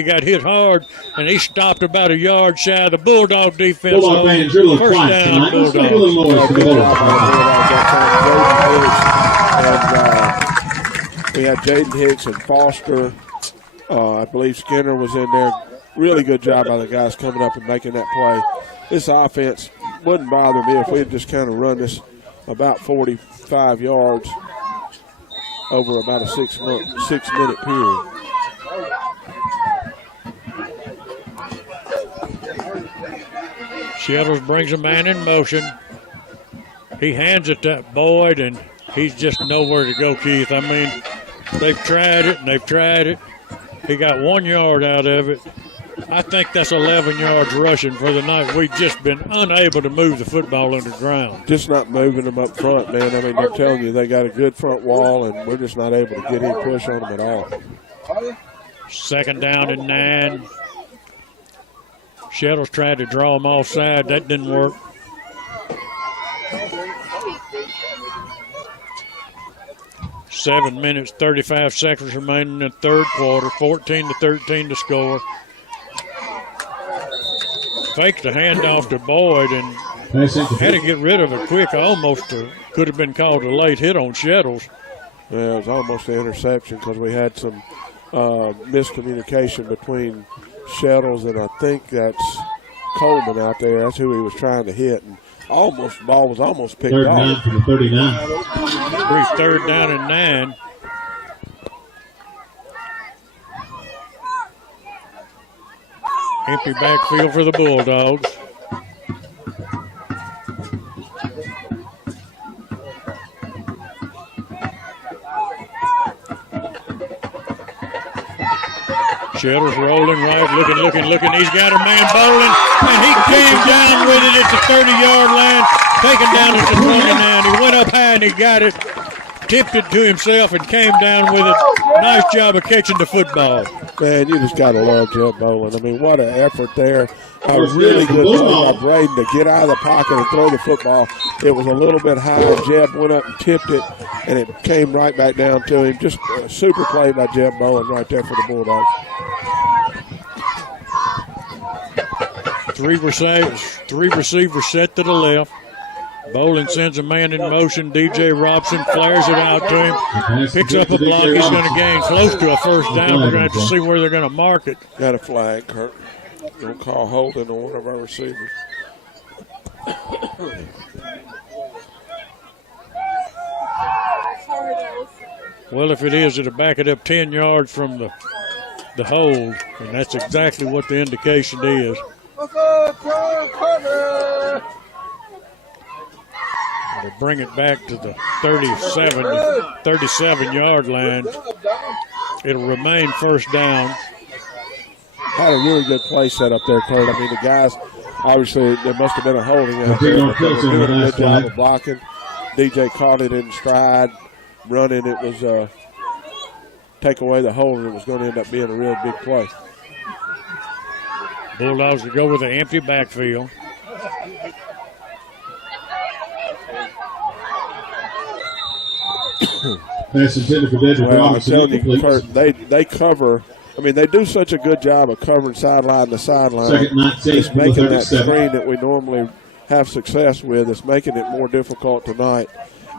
got hit hard, and he stopped about a yard shy of the Bulldog defense. First down, We had Jaden Hicks and Foster. I believe Skinner was in there. Really good job by the guys coming up and making that play. This offense wouldn't bother me if we had just kind of run this about 45 yards over about a 6-minute period. Shettles brings a man in motion. He hands it to Boyd, and he's just nowhere to go, Keith. I mean, they've tried it and they've tried it. He got 1 yard out of it. I think that's 11 yards rushing for the night. We've just been unable to move the football underground. Just not moving them up front, man. I mean, they're telling you they got a good front wall, and we're just not able to get any push on them at all. 2nd down and 9. Shettles tried to draw them offside. That didn't work. Seven minutes, 35 seconds remaining in the 3rd quarter. 14-13 to score. Faked the handoff to Boyd and had to get rid of it quick. Almost could have been called a late hit on Shettles. Yeah, it was almost an interception because we had some miscommunication between Shettles and I think that's Coleman out there. That's who he was trying to hit. And ball was almost picked off. 3rd down from the 39. 3rd down and 9. Empty backfield for the Bulldogs. Shettles rolling right, looking. He's got a man bowling, and he came down with it at the 30-yard line, taken down at the 29. He went up high and he got it, tipped it to himself and came down with it. Nice job of catching the football. Man, you just got to love Jeb Bowling. I mean, what an effort there. A really good job by Braden to get out of the pocket and throw the football. It was a little bit high. Jeb went up and tipped it, and it came right back down to him. Just a super play by Jeb Bowling right there for the Bulldogs. Three receivers set to the left. Bowling sends a man in motion. DJ Robson flares it out to him. Picks up a block. He's going to gain close to a first down. We're going to have to see where they're going to mark it. Got a flag, Kurt. Don't call holding on one of our receivers. Well, if it is, it'll back it up 10 yards from the hold, and that's exactly what the indication is. It'll bring it back to the 37-yard line. It'll remain first down. Had a really good play set up there, Kurt. I mean, the guys, obviously, there must have been a holding out there. They were doing a good job of blocking. DJ caught it in stride, running. It was take away the holding. It was going to end up being a real big play. Bulldogs will go with an empty backfield. Pass intended for David I'm telling you, incomplete. Kurt, they cover. I mean, they do such a good job of covering sideline to sideline. Second 19 It's from making that 37. screen that we normally have success with. It's making it more difficult tonight.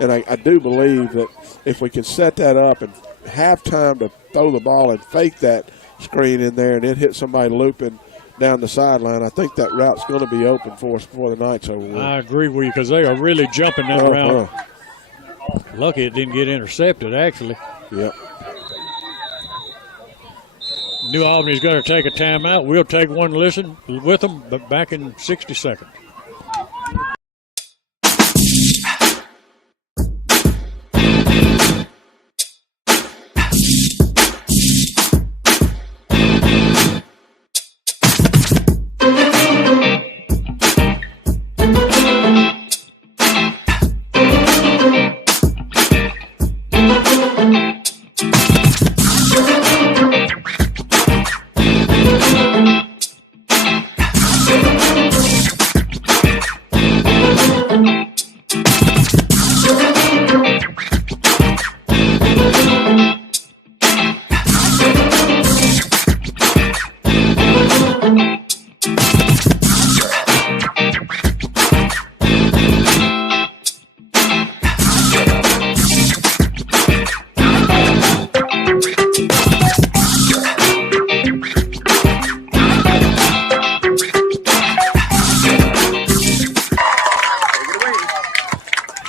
And I do believe that if we can set that up and have time to throw the ball and fake that screen in there and then hit somebody looping down the sideline, I think that route's going to be open for us before the night's over with. I agree with you because they are really jumping that route. Lucky it didn't get intercepted, actually. Yep. New Albany's going to take a timeout. We'll take one listen with them, but back in 60 seconds.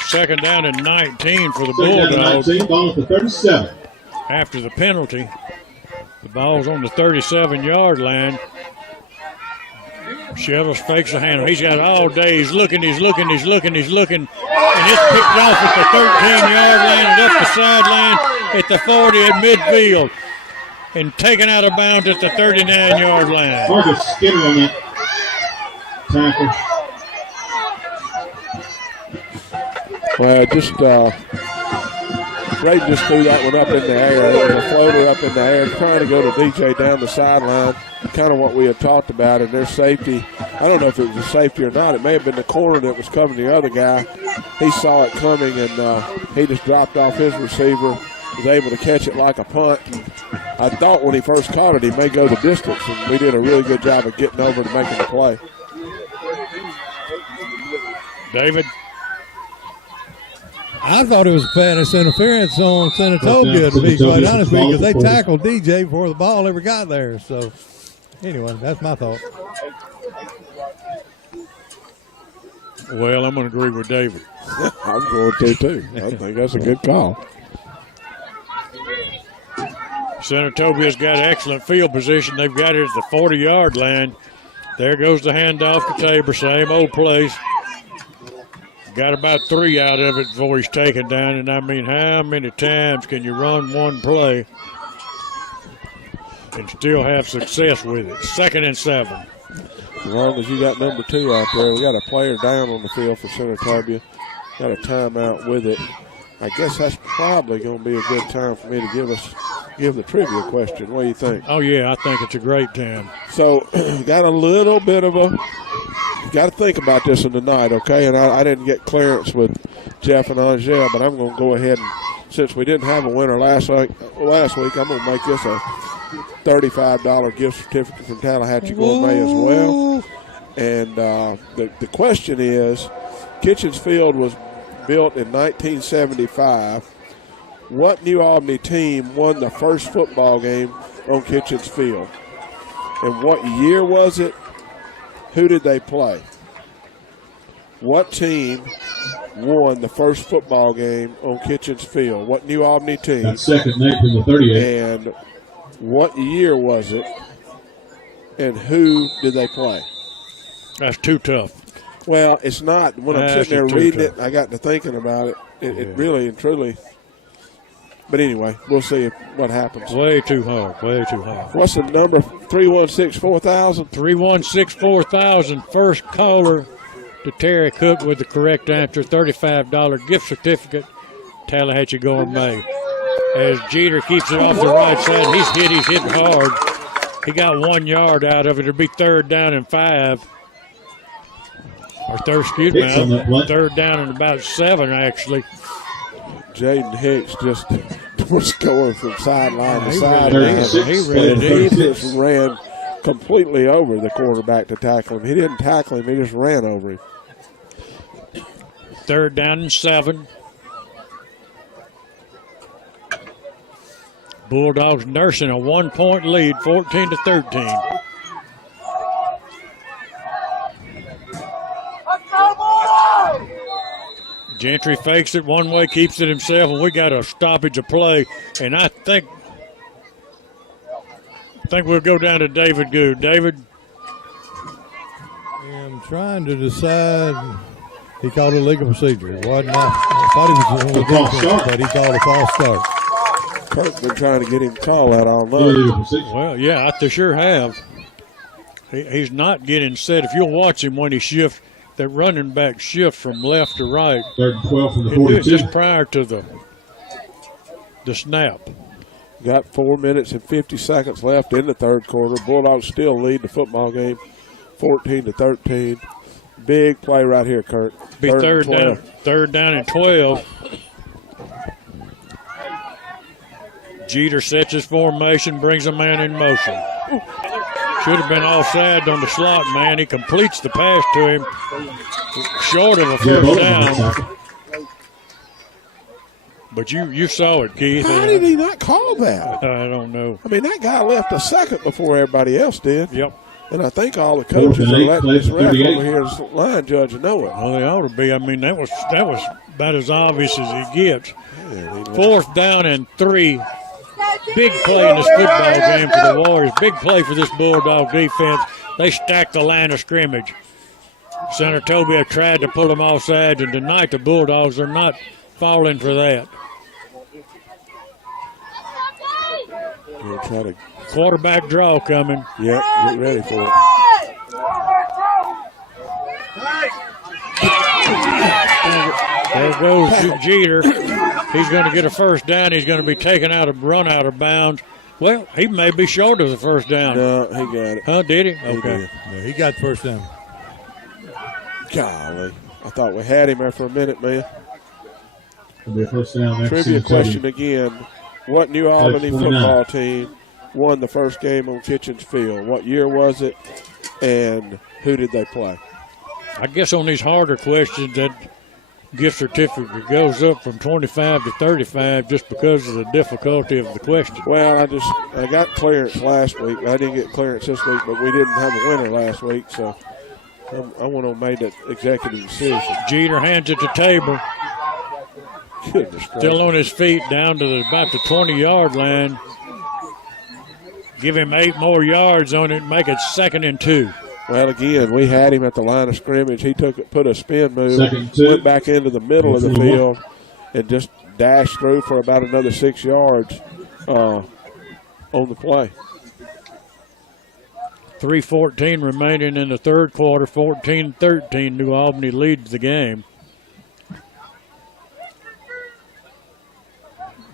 Second down and 19 for the Bulldogs. 19, ball at the 37. After the penalty, the ball's on the 37-yard line. Shovels fakes the handle. He's got all day. He's looking. And it's picked off at the 13-yard line and up the sideline at the 40 at midfield and taken out of bounds at the 39-yard line. Marcus Skinner on that tackle. Well, Ray just threw that one up in the air. It was a floater up in the air, trying to go to DJ down the sideline, kind of what we had talked about. And their safety, I don't know if it was a safety or not. It may have been the corner that was covering the other guy. He saw it coming, and he just dropped off his receiver, was able to catch it like a punt. And I thought when he first caught it, he may go the distance, and we did a really good job of getting over to making the play. David? I thought it was pass interference on Senatobia, to be quite honest with you, because they tackled DJ before the ball ever got there. So, anyway, that's my thought. Well, I'm going to agree with David. I'm going to, too. I think that's a good call. Senatobia's got excellent field position. They've got it at the 40-yard line. There goes the handoff to Tabor, same old place. Got about 3 out of it before he's taken down, and I mean, how many times can you run one play and still have success with it? 2nd and 7. As long as you got number 2 out there, we got a player down on the field for Senatobia. Got a timeout with it. I guess that's probably going to be a good time for me to give the trivia question. What do you think? Oh, yeah, I think it's a great time. So, got a little bit of a – got to think about this in the night, okay? And I didn't get clearance with Jeff and Angel, but I'm going to go ahead and, since we didn't have a winner last week, I'm going to make this a $35 gift certificate from Tallahatchie Gourmet as well. And the question is, Kitchens Field was built in 1975. What New Albany team won the first football game on Kitchens Field? And what year was it? Who did they play? what team won the first football game on Kitchens Field? What New Albany team? That's second name from the 38. And what year was it? And who did they play? That's too tough. Well, it's not. When I'm sitting there reading it, I got to thinking about it. It really and truly. But anyway, we'll see what happens. Way too hard. Way too hard. What's the number? 316-4000? 316-4000. First caller to Terry Cook with the correct answer. $35 gift certificate. Tallahatchie Gourmet. As Jeter keeps it off the right side, he's hitting hard. He got 1 yard out of it. It'll be 3rd down and 5. Or third down and about 7, actually. Jaden Hicks just was going from sideline to sideline. He really did. He just ran completely over the quarterback to tackle him. He didn't tackle him, he just ran over him. 3rd down and 7. Bulldogs nursing a 1-point lead, 14-13. Gentry fakes it one way, keeps it himself, and we got a stoppage of play. And I think we'll go down to David Good. David? I'm trying to decide. He called a legal procedure. It wasn't. I thought he was on the defense, but he called a false start. Kirk's been trying to get him to call that all night. Well, yeah, I sure have. He's not getting set. If you'll watch him when he shifts, that running back shift from left to right. 3rd and 12 from the 42. Just prior to the snap. Got 4 minutes and 50 seconds left in the third quarter. Bulldogs still lead the football game 14-13. Big play right here, Kurt. Be third down and 12. Jeter sets his formation, brings a man in motion. Should have been offside on the slot man. He completes the pass to him, short of a first down. But you saw it, Keith. How did he not call that? I don't know. I mean, that guy left a second before everybody else did. Yep. And I think all the coaches are letting this ref over here, this line judge, know it. Well, they ought to be. I mean, that was about as obvious as it gets. 4th down and 3. Big play in this football game for the Warriors. Big play for this Bulldog defense. They stacked the line of scrimmage. Senatobia tried to pull them offside, and tonight the Bulldogs are not falling for that. We'll try to quarterback draw coming. Yep, get ready for it. There goes Jeter. He's going to get a first down. He's going to be run out of bounds. Well, he may be short of the first down. No, he got it. Huh, did he? Okay. Yeah, he got the first down. Golly. I thought we had him there for a minute, man. It'll be a first down. Trivia question again. What New Albany football team won the first game on Kitchens Field? What year was it, and who did they play? I guess on these harder questions, that gift certificate goes up from 25 to 35 just because of the difficulty of the question. Well, I got clearance last week. I didn't get clearance this week, but we didn't have a winner last week, so I went on and made that executive decision. Jeter hands it to Tabor. Still on his feet down to about the 20-yard line. Give him 8 more yards on it, make it 2nd and 2. Well, again, we had him at the line of scrimmage. He put a spin move, went back into the middle of the field, and just dashed through for about another 6 yards on the play. 3:14 remaining in the third quarter, 14-13. New Albany leads the game.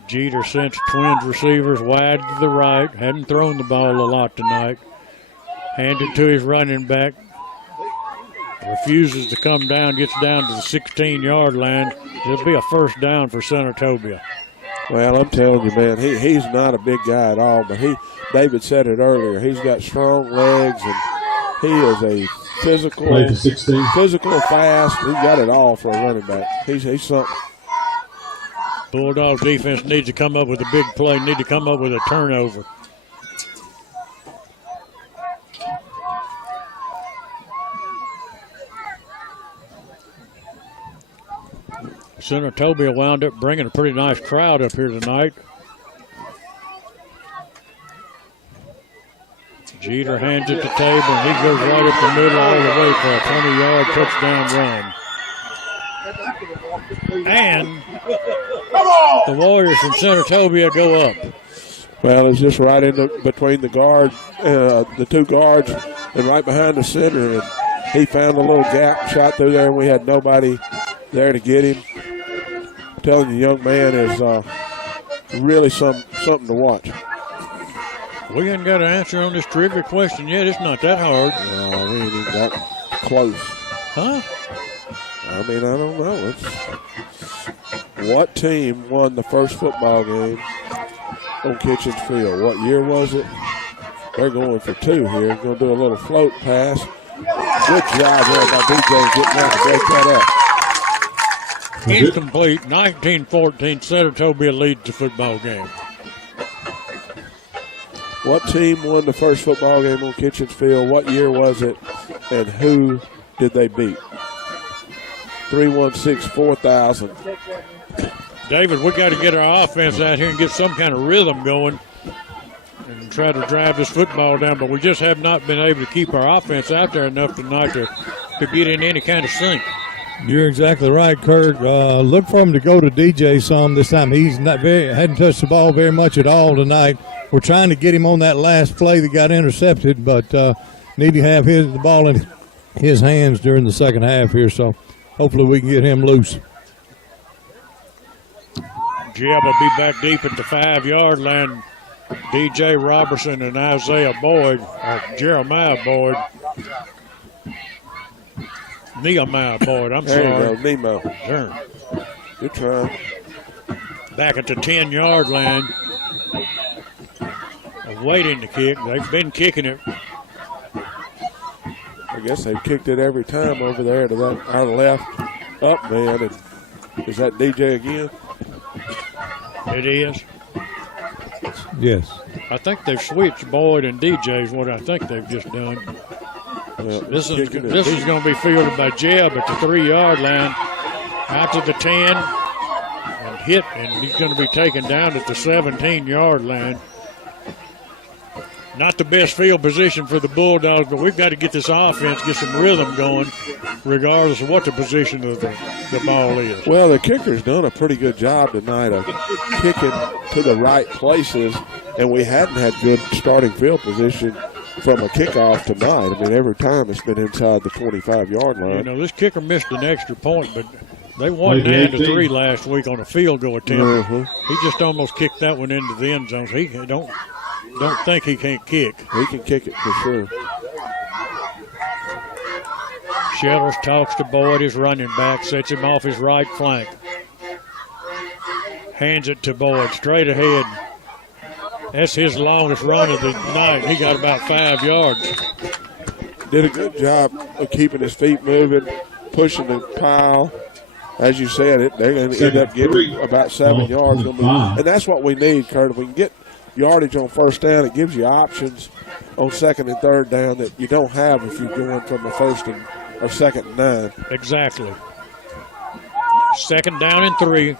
Jeter sends Twins receivers wide to the right. Hadn't thrown the ball a lot tonight. Hand it to his running back. Refuses to come down, gets down to the 16-yard line. It'll be a first down for Senatobia. Well, I'm telling you, man, he's not a big guy at all, but David said it earlier, he's got strong legs, and he is a physical, fast. He's got it all for a running back. He's something. Bulldog defense needs to come up with a big play, need to come up with a turnover. Senatobia wound up bringing a pretty nice crowd up here tonight. Jeter hands it to Tabor, and he goes right up the middle all the way for a 20-yard touchdown run. And the Warriors from Senatobia go up. Well, it's just right in between the guard, the two guards, and right behind the center. And he found a little gap, shot through there, and we had nobody there to get him. I'm telling you, the young man is really something to watch. We ain't got an answer on this trivia question yet. It's not that hard. No, we ain't even got close. Huh? I mean, I don't know. What team won the first football game on Kitchens Field? What year was it? They're going for two here. Going to do a little float pass. Good job there by DJ getting out to break that up. Incomplete. 19-14. Senatobia leads the football game. What team won the first football game on Kitchens Field? What year was it? And who did they beat? 316-4000. David, we got to get our offense out here and get some kind of rhythm going and try to drive this football down, but we just have not been able to keep our offense out there enough tonight to get in any kind of sync. You're exactly right, Kurt. Look for him to go to DJ some this time. He's hadn't touched the ball very much at all tonight. We're trying to get him on that last play that got intercepted, but need to have the ball in his hands during the second half here, so hopefully we can get him loose. Jeb will be back deep at the 5-yard line. DJ Robertson and Isaiah Boyd, or Jeremiah Boyd. Nehemiah Boyd, I'm sorry. There you go, Nemo. Turn. Good try. Back at the 10-yard line. Waiting to kick. They've been kicking it. I guess they've kicked it every time over there to that our left up man. And is that DJ again? It is. Yes. I think they've switched Boyd and DJ is what I think they've just done. Well, This is going to be fielded by Jeb at the 3-yard line. Out to the 10 and hit, and he's going to be taken down at the 17-yard line. Not the best field position for the Bulldogs, but we've got to get this offense, get some rhythm going, regardless of what the position of the ball is. Well, the kicker's done a pretty good job tonight of kicking to the right places, and we hadn't had good starting field position from a kickoff tonight. I mean, every time it's been inside the 25-yard line. You know, this kicker missed an extra point, but they won 9-3 last week on a field goal attempt. He just almost kicked that one into the end zone. So he don't think he can't kick. He can kick it for sure. Shettles talks to Boyd, his running back, sets him off his right flank. Hands it to Boyd, straight ahead. That's his longest run of the night. He got about 5 yards. Did a good job of keeping his feet moving, pushing the pile. As you said, they're going to end up getting about 7 yards. And that's what we need, Kurt. If we can get yardage on first down, it gives you options on second and third down that you don't have if you're going from a first or second and 9. Exactly. Second down and 3.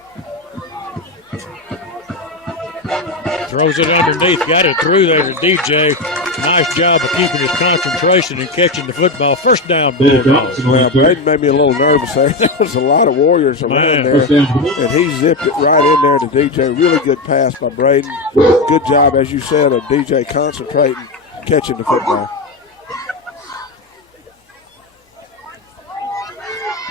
Throws it underneath, got it through there to DJ. Nice job of keeping his concentration and catching the football. First down, Bulldogs. Well, Braden made me a little nervous there. There was a lot of Warriors around there, and he zipped it right in there to DJ. Really good pass by Braden. Good job, as you said, of DJ concentrating, catching the football.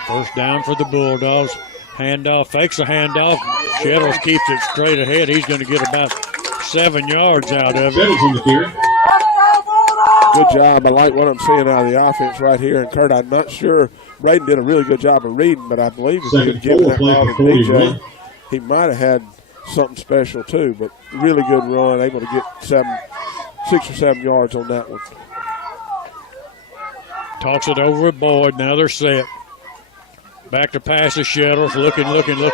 First down for the Bulldogs. Handoff, fakes a handoff. Shettles keeps it straight ahead. He's going to get about 7 yards out of it. Good job. I like what I'm seeing out of the offense right here. And, Kurt, I'm not sure. Braden did a really good job of reading, but I believe if he had given that ball to DJ, he might have had something special too. But really good run, able to get 6 or 7 yards on that one. Talks it over with Boyd. Now they're set. Back to pass to Shettles. Looking.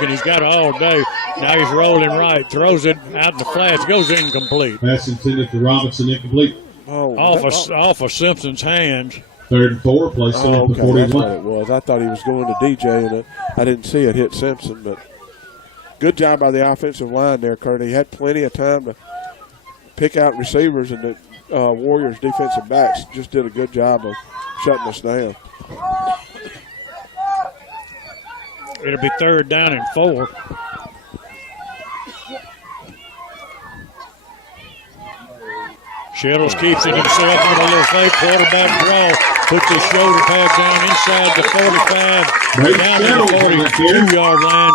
He's got it all day. Now he's rolling right. Throws it out in the flats. Goes incomplete. Pass intended for Robinson, incomplete. Off of Simpson's hands. 3rd and 4, play set up to Okay, that's 41. what it was. I thought he was going to DJ, and I didn't see it hit Simpson. But good job by the offensive line there, Kurt. He had plenty of time to pick out receivers, and the Warriors defensive backs just did a good job of shutting us down. It'll be 3rd down and 4. Shettles keeps it himself on a little fake quarterback draw. Puts his shoulder pad down inside the 45, down to the 42-yard line.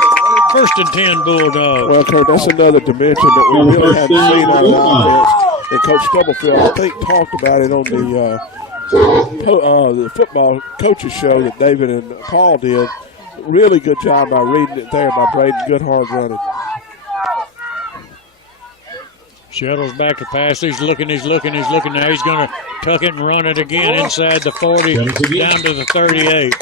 1st and 10 Bulldogs. Well, Kurt, that's another dimension that we really hadn't seen out of the offense. And Coach Stubblefield, I think, talked about it on the football coaches show that David and Paul did. Really good job by reading it there by Braden. Good hard running. Shettles back to pass. He's looking. Now he's going to tuck it and run it again inside the 40, down to the 38.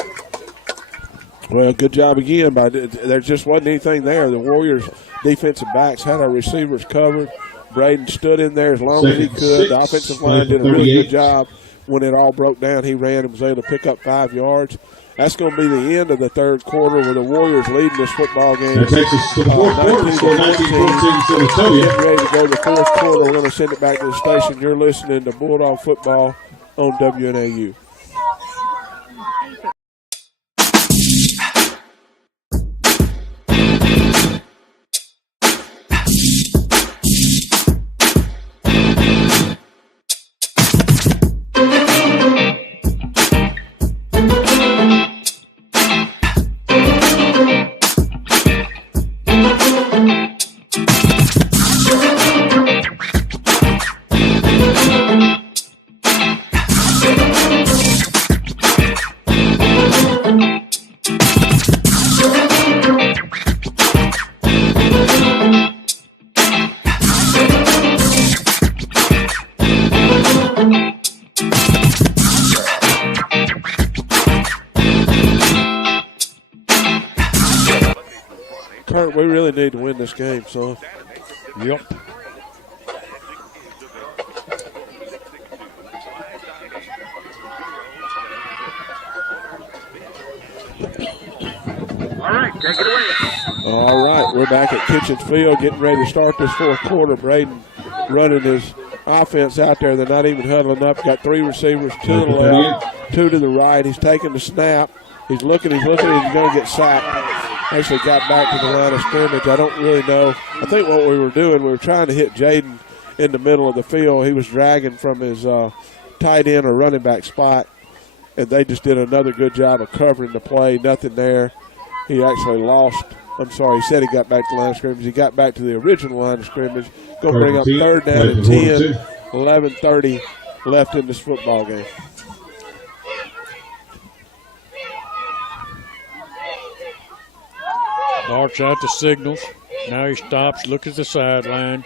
Well, good job again. There just wasn't anything there. The Warriors' defensive backs had our receivers covered. Braden stood in there as long as he could. The offensive line did a really good job. When it all broke down, he ran and was able to pick up 5 yards. That's going to be the end of the 3rd quarter with the Warriors leading this football game. That takes us to the 4th quarter. Score 19-14 Senatobia. Getting ready to go to the 4th quarter. We're going to send it back to the station. You're listening to Bulldog Football on WNAU. Kurt, we really need to win this game, so. Yep. All right, take it away. All right, we're back at Kitchens Field getting ready to start this 4th quarter. Braden running his offense out there. They're not even huddling up. Got 3 receivers, 2 to the left, 2 to the right. He's taking the snap. He's looking, he's going to get sacked. Actually got back to the line of scrimmage. I don't really know. I think what we were doing, we were trying to hit Jaden in the middle of the field. He was dragging from his tight end or running back spot, and they just did another good job of covering the play. Nothing there. He actually lost. I'm sorry, he said he got back to the line of scrimmage. He got back to the original line of scrimmage. Going to bring up 3rd down and 10, 11:30 left in this football game. Marks out the signals. Now he stops, looks at the sideline.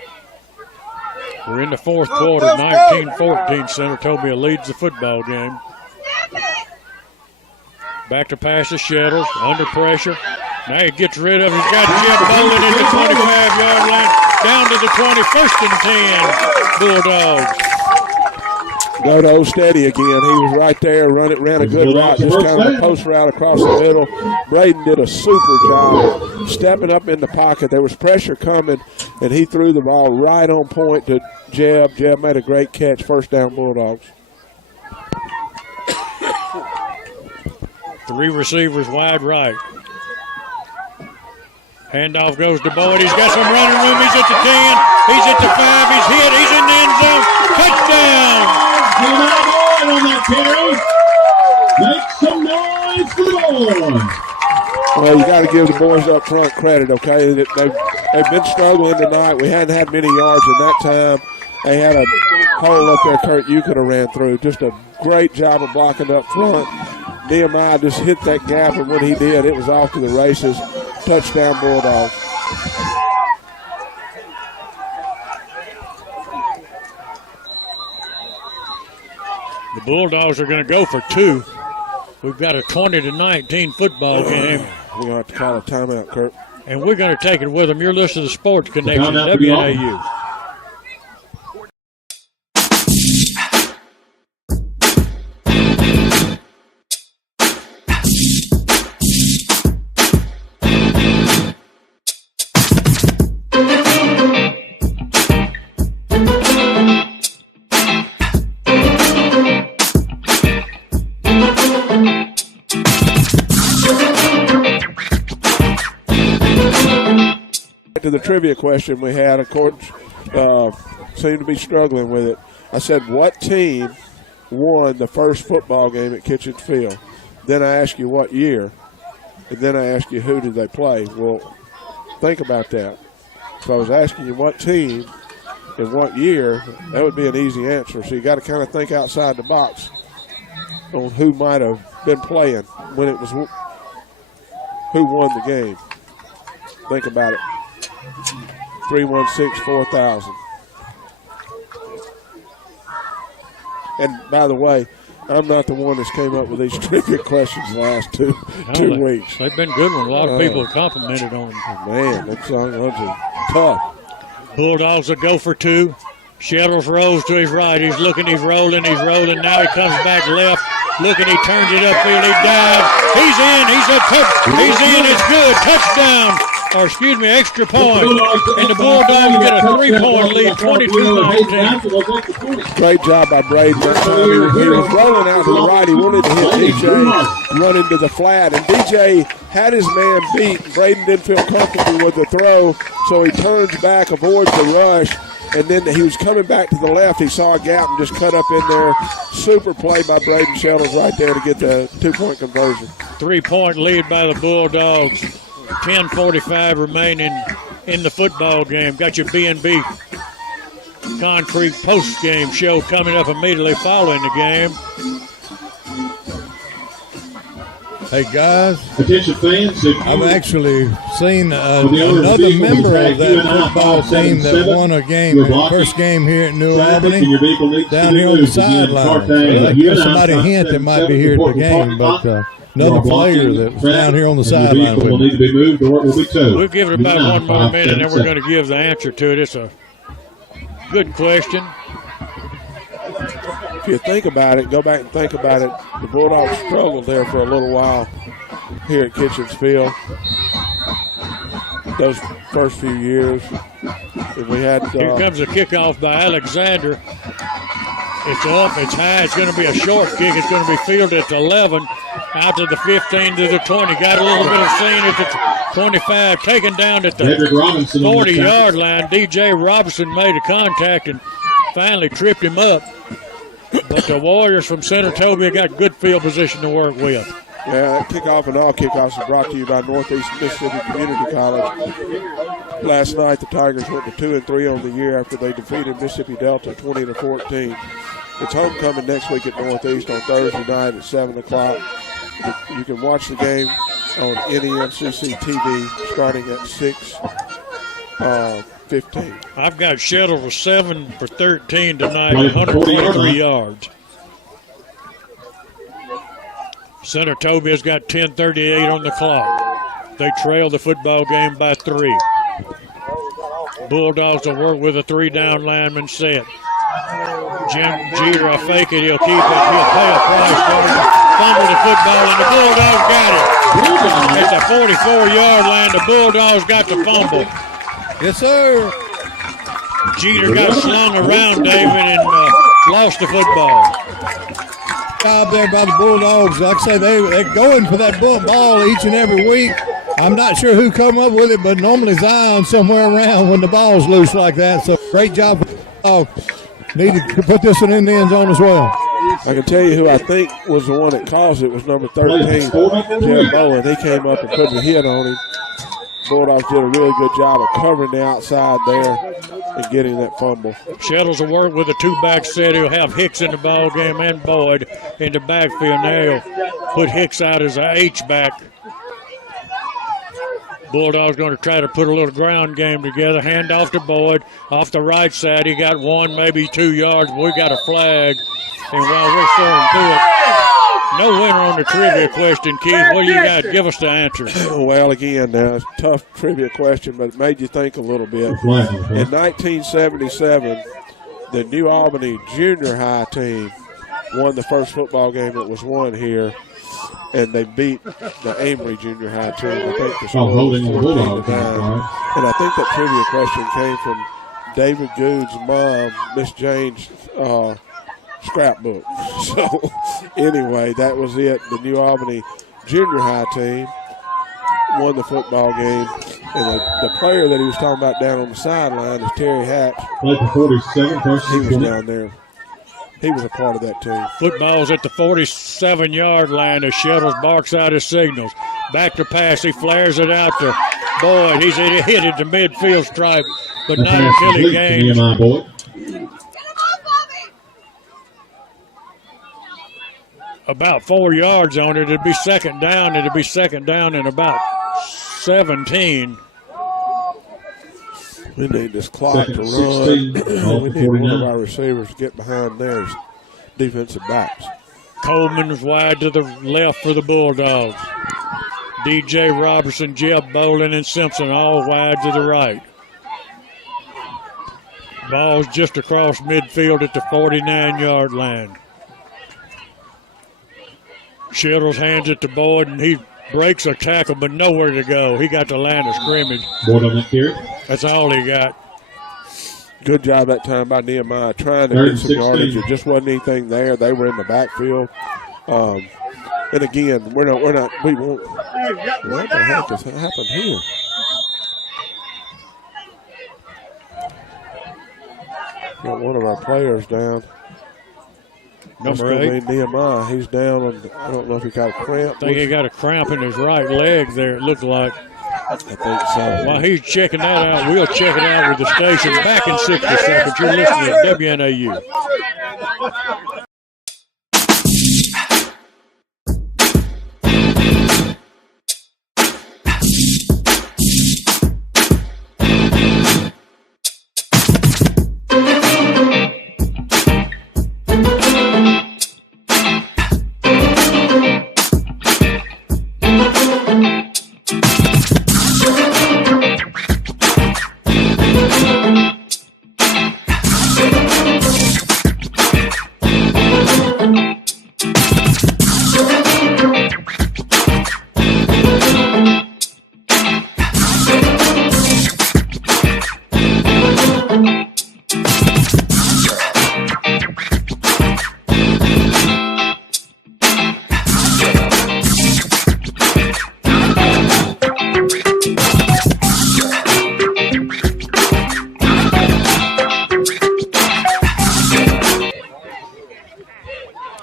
We're in the 4th quarter, 19-14. Senatobia leads the football game. Back to pass to Shettles, under pressure. Now he gets rid of it. He's got Jim Bowling at the 25-yard line, down to the 20, 1st and 10, Bulldogs. Go to Steady again. He was right there, ran a good route, just kind of a post route across the middle. Braden did a super job stepping up in the pocket. There was pressure coming, and he threw the ball right on point to Jeb. Jeb made a great catch, 1st down Bulldogs. 3 receivers wide right. Handoff goes to Boyd. He's got some running room. He's at the 10. He's at the 5. He's hit. He's in the end zone. Touchdown. On that carry. Make some noise for the boys. Well, you got to give the boys up front credit, okay? They've been struggling tonight. We hadn't had many yards in that time. They had a hole up there, Kurt, you could have ran through. Just a great job of blocking up front. Nehemiah just hit that gap, and when he did, it was off to the races. Touchdown, Bulldogs. The Bulldogs are going to go for 2. We've got a 20-19 football game. We're going to have to call a timeout, Kurt. And we're going to take it with them. You're listening to Sports Connection, WNAU. the trivia question we had. Of course, seemed to be struggling with it. I said, what team won the first football game at Kitchens Field? Then I asked you what year, and then I asked you who did they play. Well, think about that. If I was asking you what team and what year, that would be an easy answer. So you got to kind of think outside the box on who might have been playing when it was who won the game. Think about it. 316-4000. And by the way, I'm not the one that's came up with these trivia questions the last two weeks. They've been good ones. A lot of people have complimented on them. Man, those are tough. Bulldogs will go for two. Shettles rolls to his right. He's looking, he's rolling. Now he comes back left. Looking, he turns it upfield. He dives. He's in. He's in. It's good. Touchdown. Or excuse me, extra point. And the Bulldogs get a 3-point lead, 22-19. Great job by Braden that time. He was rolling out to the right. He wanted to hit DJ, run into the flat. And DJ had his man beat. Braden didn't feel comfortable with the throw, so he turns back, avoids the rush. And then he was coming back to the left. He saw a gap and just cut up in there. Super play by Braden Shettles right there to get the 2-point conversion. 3-point lead by the Bulldogs. 10:45 remaining in the football game. Got your B&B Concrete post-game show coming up immediately following the game. Hey, guys. Attention fans. I've actually seen another member of that football team that won a game, first game here at New Albany, down here on the sideline. So give somebody a hint that might be here at the game, but another player that was down here on the sideline. We'll give it about one more minute, and then we're going to give the answer to it. It's a good question. If you think about it, go back and think about it, the Bulldogs struggled there for a little while here at Kitchens Field. Those first few years. And we had, here comes a kickoff by Alexander. It's up, it's high, it's going to be a short kick. It's going to be fielded at the 11, out to the 15, to the 20. Got a little bit of scene at the 25, taken down at the 40-yard line. DJ Robinson made a contact and finally tripped him up. But the Warriors from Senatobia got good field position to work with. Yeah, kickoff and all kickoffs are brought to you by Northeast Mississippi Community College. Last night, the Tigers went to 2-3 on the year after they defeated Mississippi Delta 20-14. It's homecoming next week at Northeast on Thursday night at 7 o'clock. You can watch the game on NEMCC TV starting at 6:15. I've got Shettles with 7 for 13 tonight, 143 yards. Senatobia's got 10:38 on the clock. They trail the football game by 3. Bulldogs will work with a 3-down lineman set. Jim Jeter will fake it. He'll keep it. He'll pay a price for it. Fumble the football, and the Bulldogs got it. At the 44-yard line, the Bulldogs got the fumble. Yes, sir. Jeter got slung around, David, and lost the football. Job there by the Bulldogs. Like I say, they're going for that ball each and every week. I'm not sure who come up with it, but normally Zion somewhere around when the ball's loose like that. So great job. Needed to put this one in the end zone as well. I can tell you who I think was the one that caused it was number 13, Jeff Bowen. He came up and put the hit on him. Bulldogs did a really good job of covering the outside there and getting that fumble. Shettles will work with a 2-back set. He'll have Hicks in the ball game and Boyd in the backfield. Now he'll put Hicks out as a H-back. Bulldogs going to try to put a little ground game together. Hand off to Boyd. Off the right side, he got 1, maybe 2 yards. But we got a flag. And while we're sorting through it, no winner on the trivia question, Keith. What do you got? Give us the answer. Well, again, it's a tough trivia question, but it made you think a little bit. In 1977, the New Albany junior high team won the first football game that was won here, and they beat the Amory junior high team. I think the score was 14-9. And I think that trivia question came from David Good's mom, Miss Jane's scrapbook. So anyway, that was it. The New Albany junior high team won the football game And the player that he was talking about down on the sideline is Terry Hatch. Play for 47, first He and was 20. down there. He was a part of that team. Football's at the 47-yard line as Shettles barks out his signals. Back to pass. He flares it out to Boyd. He's hit at the midfield stripe, but not until he gains about 4 yards on it. It'd be second down. It'd be second down and about 17. We need this clock to run. 16, We need one of our receivers to get behind theirs defensive backs. Coleman's wide to the left for the Bulldogs. DJ Robertson, Jeb Bolin, and Simpson all wide to the right. Ball's just across midfield at the 49-yard line. Shettles hands it to Boyd, and he breaks a tackle, but nowhere to go. He got the line of scrimmage. Boyd on that carry. That's all he got. Good job that time by Nehemiah trying to get some yardage. There just wasn't anything there. They were in the backfield. And again, we won't. What the heck has happened here? Got one of our players down. Number 8. Nehemiah. He's down. I don't know if he got a cramp. I think he got a cramp in his right leg there, it looked like. I think so. While he's checking that out, we'll check it out with the station. Back in 60 seconds. You're listening to WNAU.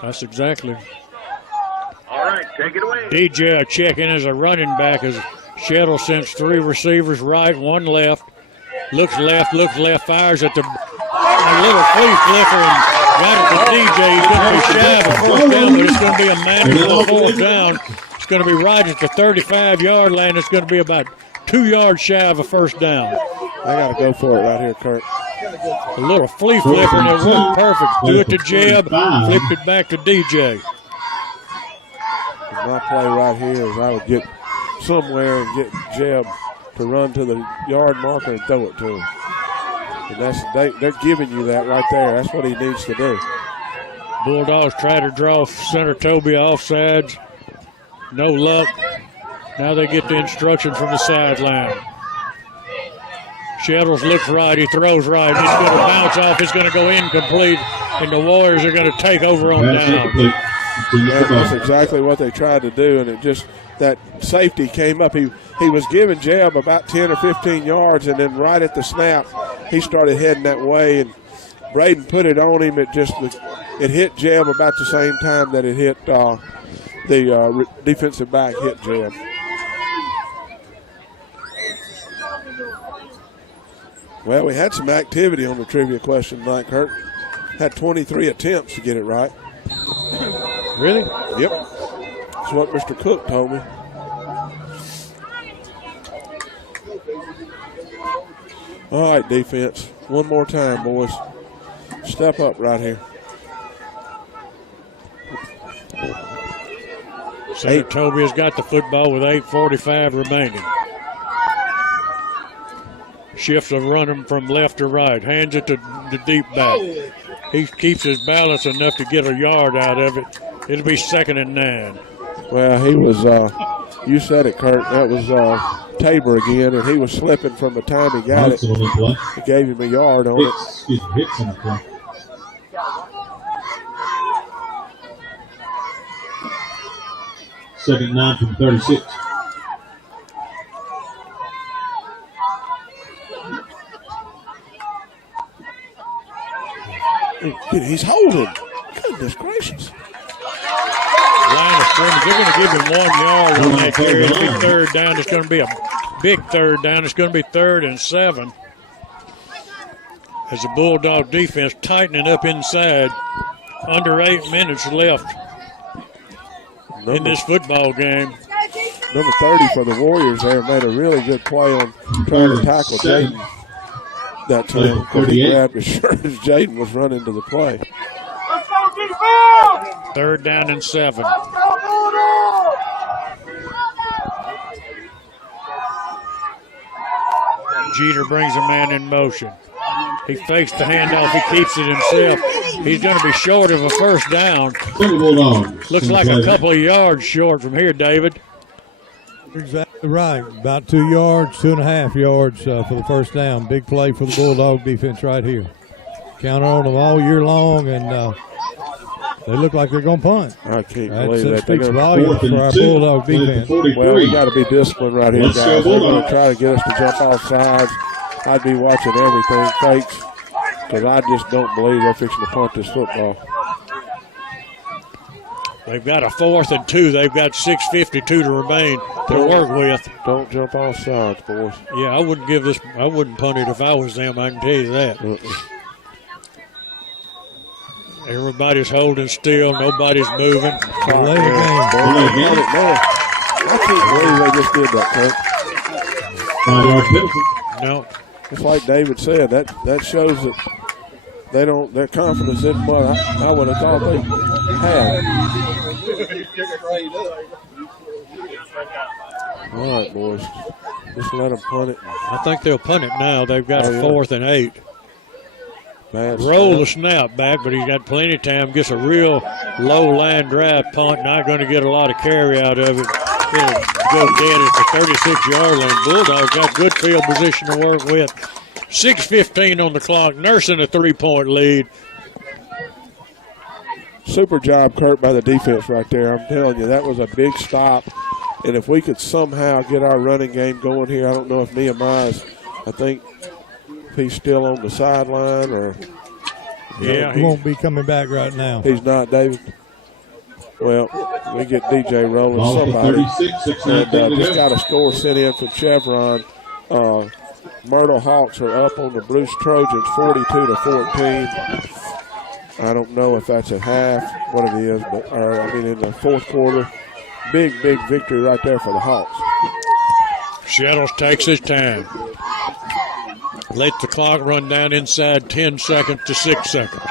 That's exactly. All right, take it away. DJ checking as a running back as Shettle sends 3 receivers right, 1 left. Looks left, fires at the little flea flicker and got it to DJ. He's going to be shy of a first down, but it's going to be a manual fourth down. It's going to be right at the 35-yard line. It's going to be about 2 yards shy of a first down. I got to go for it right here, Kurt. A little flea flipper, and it worked perfect. Do it to Jeb, flipped it back to DJ. My play right here is I would get somewhere and get Jeb to run to the yard marker and throw it to him. And they're giving you that right there. That's what he needs to do. Bulldogs try to draw Senatobia offsides. No luck. Now they get the instruction from the sideline. Shettles looks right. He throws right. He's going to bounce off. It's going to go incomplete, and the Warriors are going to take over on down. That's exactly what they tried to do, and it just that safety came up. He was giving Jeb about 10 or 15 yards, and then right at the snap, he started heading that way, and Braden put it on him. It hit Jeb about the same time that it hit the defensive back hit Jeb. Well, we had some activity on the trivia question tonight, Kurt. Had 23 attempts to get it right. Really? Yep. That's what Mr. Cook told me. All right, defense. One more time, boys. Step up right here. Senatobia's got the football with 8:45 remaining. Shifts a running from left to right. Hands it to the deep back. He keeps his balance enough to get a yard out of it. It'll be 2nd and 9. Well, he was, you said it, Kurt. That was Tabor again, and he was slipping from the time he got it. He gave him a yard on it. Hits on the play. Second 9 from 36. He's holding. Goodness gracious. Line of scrimmage. They're going to give him 1 yard on that carry. It'll be third down. It's going to be a big third down. It's going to be 3rd and 7. As the Bulldog defense tightening up inside. Under 8 minutes left in this football game. Number 30 for the Warriors there made a really good play on trying to tackle Jaden that time. He grabbed his shirt as Jaden was running to the play. 3rd down and 7. Jeter brings a man in motion. He fakes the handoff. He keeps it himself. He's going to be short of a first down. Looks like a couple of yards short from here, David. Exactly right. About 2 yards, 2.5 yards for the first down. Big play for the Bulldog defense right here. Counted on them all year long, and they look like they're going to punt. I can't believe that. Speaks volumes for our Bulldog defense. Well, we got to be disciplined right here, guys. They're going to try to get us to jump off sides. I'd be watching everything, fakes, because I just don't believe they're fixing to punt this football. They've got a 4th and 2. They've got 6:52 to remain to work with. Don't jump off sides, boys. Yeah, I wouldn't punt it if I was them, I can tell you that. Everybody's holding still. Nobody's moving. Delay the game. I can't believe they just did that, Coach. No. It's like David said, that shows that their confidence isn't what I would have thought they had. All right, boys. Just let them punt it. I think they'll punt it now. They've got a 4th and 8. Roll the snap back, but he's got plenty of time. Gets a real low line drive punt. Not going to get a lot of carry out of it. It'll go dead at the 36-yard line. Bulldogs got good field position to work with. 6:15 on the clock, nursing a 3-point lead. Super job, Kurt, by the defense right there. I'm telling you, that was a big stop. And if we could somehow get our running game going here, I don't know if Nehemiah's, I think he's still on the sideline or. Yeah, he won't be coming back right now. He's not, David. Well, we get DJ rolling somebody. And just got a score sent in from Chevron. Myrtle Hawks are up on the Bruce Trojans 42-14. I don't know if that's at half, what it is, but in the fourth quarter. Big victory right there for the Hawks. Shettles takes his time. Let the clock run down inside 10 seconds to 6 seconds.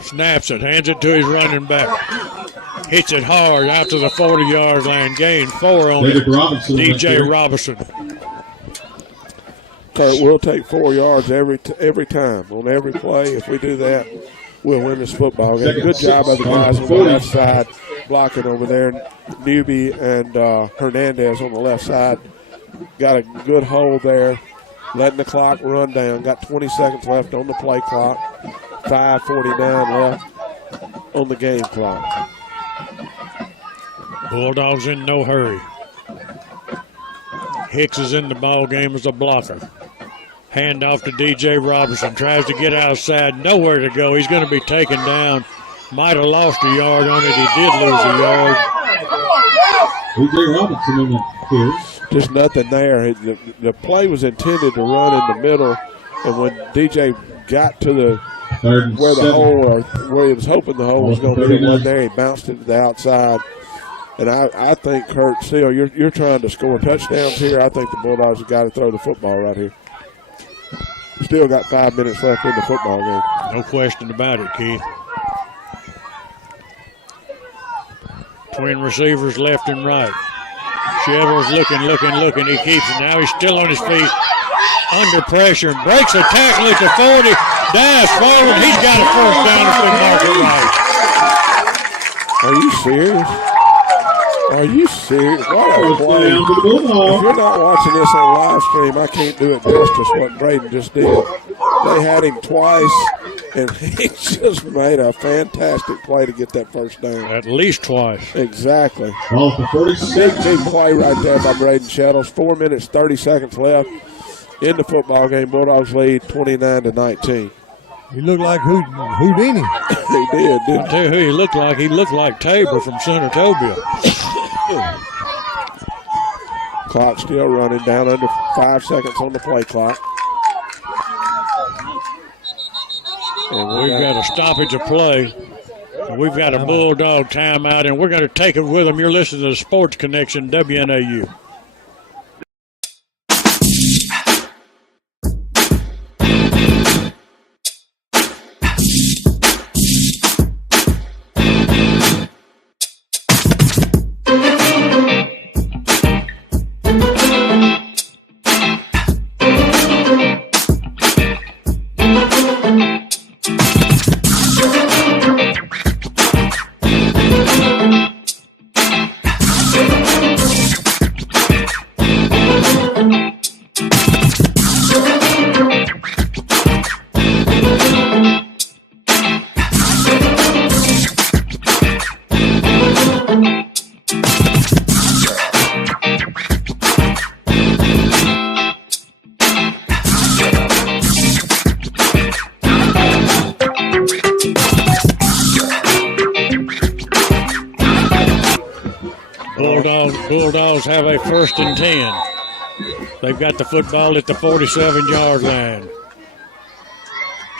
Snaps it, hands it to his running back. Hits it hard out to the 40-yard line. Gain 4 on it. DJ Robinson. Kurt, we'll take 4 yards every time on every play. If we do that, we'll win this football game. Good job by the guys on the left side blocking over there. Newby and Hernandez on the left side. Got a good hold there. Letting the clock run down. Got 20 seconds left on the play clock. 5:49 left on the game clock. Bulldogs in no hurry. Hicks is in the ball game as a blocker. Hand off to DJ Robinson. Tries to get outside. Nowhere to go. He's going to be taken down. Might have lost a yard on it. He did lose a yard. DJ Robinson in the field. Just nothing there. The play was intended to run in the middle, and when DJ got to where the hole, or where he was hoping the hole was going to be, the one there, he bounced it to the outside. And I think, Kurt Steele, you're trying to score touchdowns here. I think the Bulldogs have got to throw the football right here. Still got 5 minutes left in the football game. No question about it, Keith. Twin receivers left and right. Chevel's looking. He keeps it. Now he's still on his feet. Under pressure and breaks a tackle at the 40. Dives forward. He's got a first down if we mark it right. Are you serious? Are you serious? What a play. If you're not watching this on live stream, I can't do it justice what Braden just did. They had him twice, and he just made a fantastic play to get that first down. At least twice. Exactly. Big play right there by Braden Shettles. 4 minutes, 30 seconds left in the football game. Bulldogs lead 29-19. He looked like Houdini. He did, didn't I'll tell you who he looked like. He looked like Tabor from Senatobia. Clock still running, down under 5 seconds on the play clock. And We've got a stoppage of play. And we've got a Bulldog timeout, and we're going to take it with them. You're listening to the Sports Connection, WNAU. Bulldogs have a 1st and 10. They've got the football at the 47-yard line.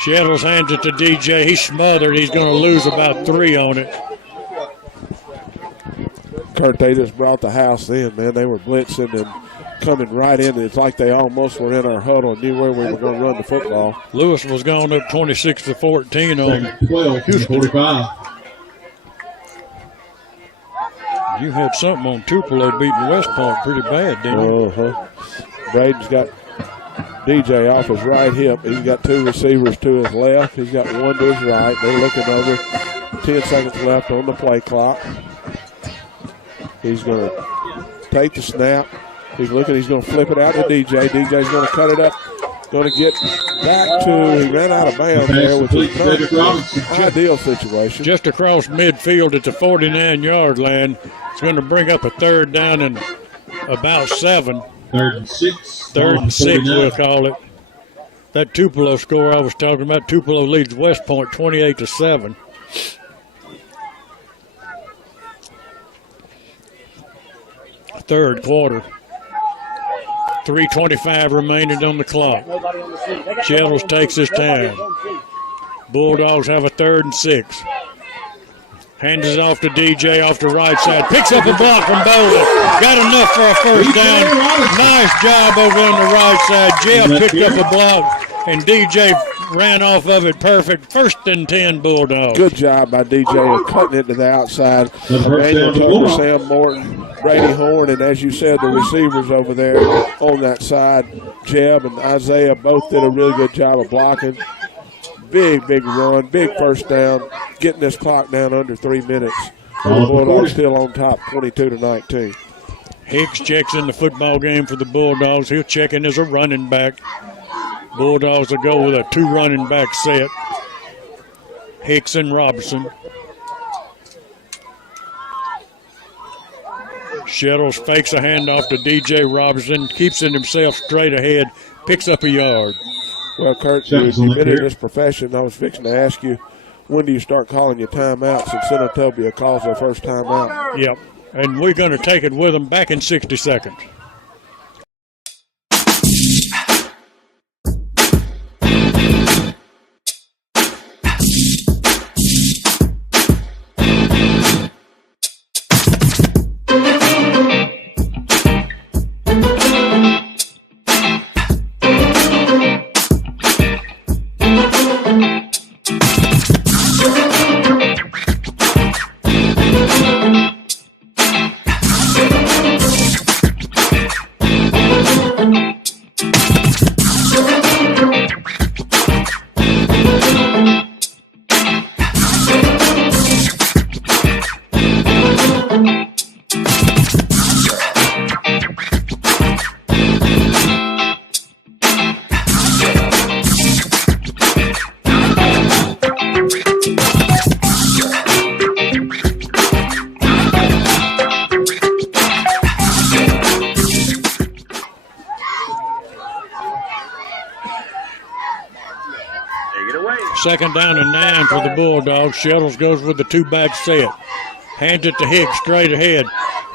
Shettles hands it to DJ. He's smothered. He's going to lose about 3 on it. Kurt, they just brought the house in, man. They were blitzing and coming right in. It's like they almost were in our huddle and knew where we were going to run the football. Lewis was going up 26-14 on 12, Houston. 45. You had something on Tupelo beating West Point pretty bad, didn't you? Braden's got DJ off his right hip. He's got 2 receivers to his left. He's got 1 to his right. They're looking over. 10 seconds left on the play clock. He's going to take the snap. He's looking. He's going to flip it out to DJ. DJ's going to cut it up. Going to get back to, he ran out of bounds there, which is an ideal situation. Just across midfield at the 49-yard line. It's going to bring up a 3rd down and about 7. 3rd and 6. 3rd and 6, we'll call it. That Tupelo score I was talking about, Tupelo leads West Point 28-7. Third quarter. 3:25 remaining on the clock. Shettles takes his time. Bulldogs have a 3rd and 6. Hands it off to DJ off the right side. Picks up a block from Bowling. Got enough for a 1st down. Nice job over on the right side. Jeff picked up a block, and DJ ran off of it perfect. 1st and 10 Bulldogs. Good job by DJ of cutting it to the outside. Daniel Tucker, Sam Morton, Brady Horn, and as you said, the receivers over there on that side, Jeb and Isaiah both did a really good job of blocking. Big run, big 1st down, getting this clock down under 3 minutes. The Bulldogs still on top, 22-19. Hicks checks in the football game for the Bulldogs. He'll check in as a running back. Bulldogs will go with a 2 running back set. Hicks and Robertson. Shettles fakes a handoff to DJ Robertson, keeps it himself straight ahead, picks up a yard. Well, Kurt, you've been in this profession. I was fixing to ask you, when do you start calling your timeouts? And Senatobia calls their first timeout. Yep, and we're going to take it with them back in 60 seconds. Take it away. Second down and 9 for the Bulldogs. Shuttles goes with the two-back set. Hands it to Hicks straight ahead.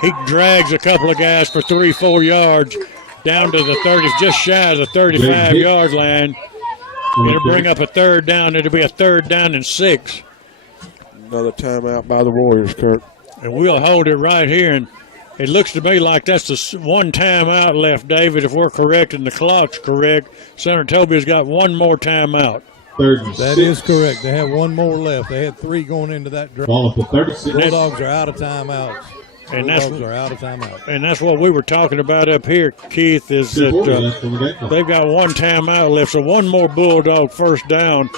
He drags a couple of guys for 3-4 yards down to the 30, just shy of the 35-yard line. It'll bring up a third down. It'll be a third down and 6. Another timeout by the Warriors, Kurt. And we'll hold it right here. And it looks to me like that's the one timeout left, David, if we're correct and the clock's correct. Senatobia's got one more timeout. That is correct. They have one more left. They had 3 going into that drive. Bulldogs are out of timeouts. And that's what we were talking about up here, Keith, is that they've got one timeout left. So one more Bulldog first down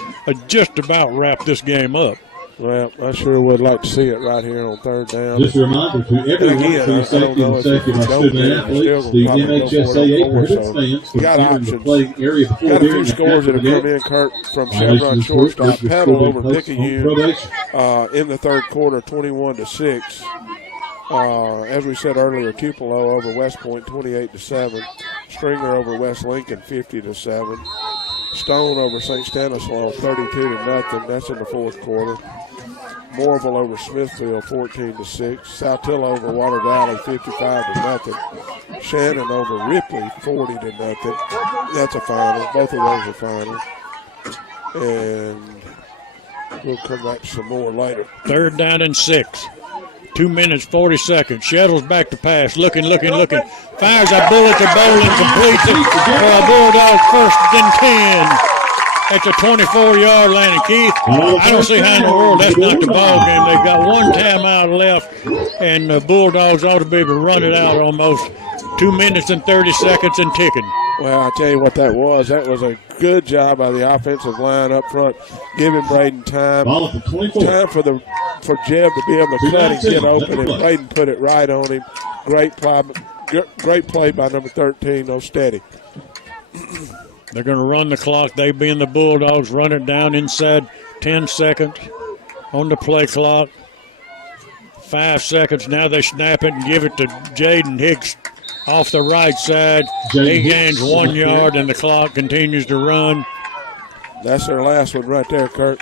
just about wrap this game up. Well, I sure would like to see it right here on third down. Just a reminder to everyone for the safety and safety of our student athletes, the MHSA 800 stands for the playing area before, got a few scores that have come in, Kurt, from Chevron shortstop. Petal over Picayune in the third quarter, 21-6. As we said earlier, Tupelo over West Point, 28-7. Stringer over West Lincoln, 50-7. Stone over St. Stanislaus, 32-0. That's in the fourth quarter. Morville over Smithfield, 14-6. Saltillo over Water Valley, 55-0. Shannon over Ripley, 40-0. That's a final. Both of those are finals. And we'll come back to some more later. Third down and 6. 2 minutes, 40 seconds. Shuttles back to pass. Looking. Fires a bullet to Bowling. Completes it for a Bulldog first and 10 at the 24-yard line. And Keith, I don't see how in the world that's not the ball game. They've got one timeout left, and the Bulldogs ought to be able to run it out almost. 2 minutes and 30 seconds and ticking. Well, I'll tell you what that was. That was a good job by the offensive line up front, giving Braden time. Time for Jeb to be able to cut and get open, and Braden put it right on him. Great play by number 13, Steady. They're going to run the clock. They being the Bulldogs, run it down inside 10 seconds on the play clock. 5 seconds. Now they snap it and give it to Jaden Hicks off the right side. He gains 1 yard, and the clock continues to run. That's their last one right there, Kurt.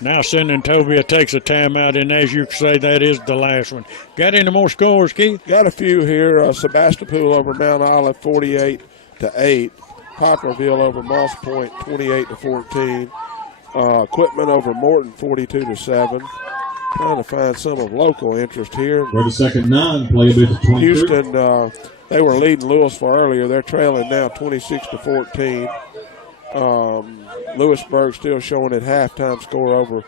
Now Senatobia takes a timeout, and as you say, that is the last one. Got any more scores, Keith? Got a few here. Sebastopol over Mount Olive, 48-8. Poplarville over Moss Point, 28-14. Quitman over Morton, 42-7. Trying to find some of local interest here. For the second 9, play a bit to 23. Houston, they were leading Louisville earlier. They're trailing now 26-14. Lewisburg still showing at halftime score over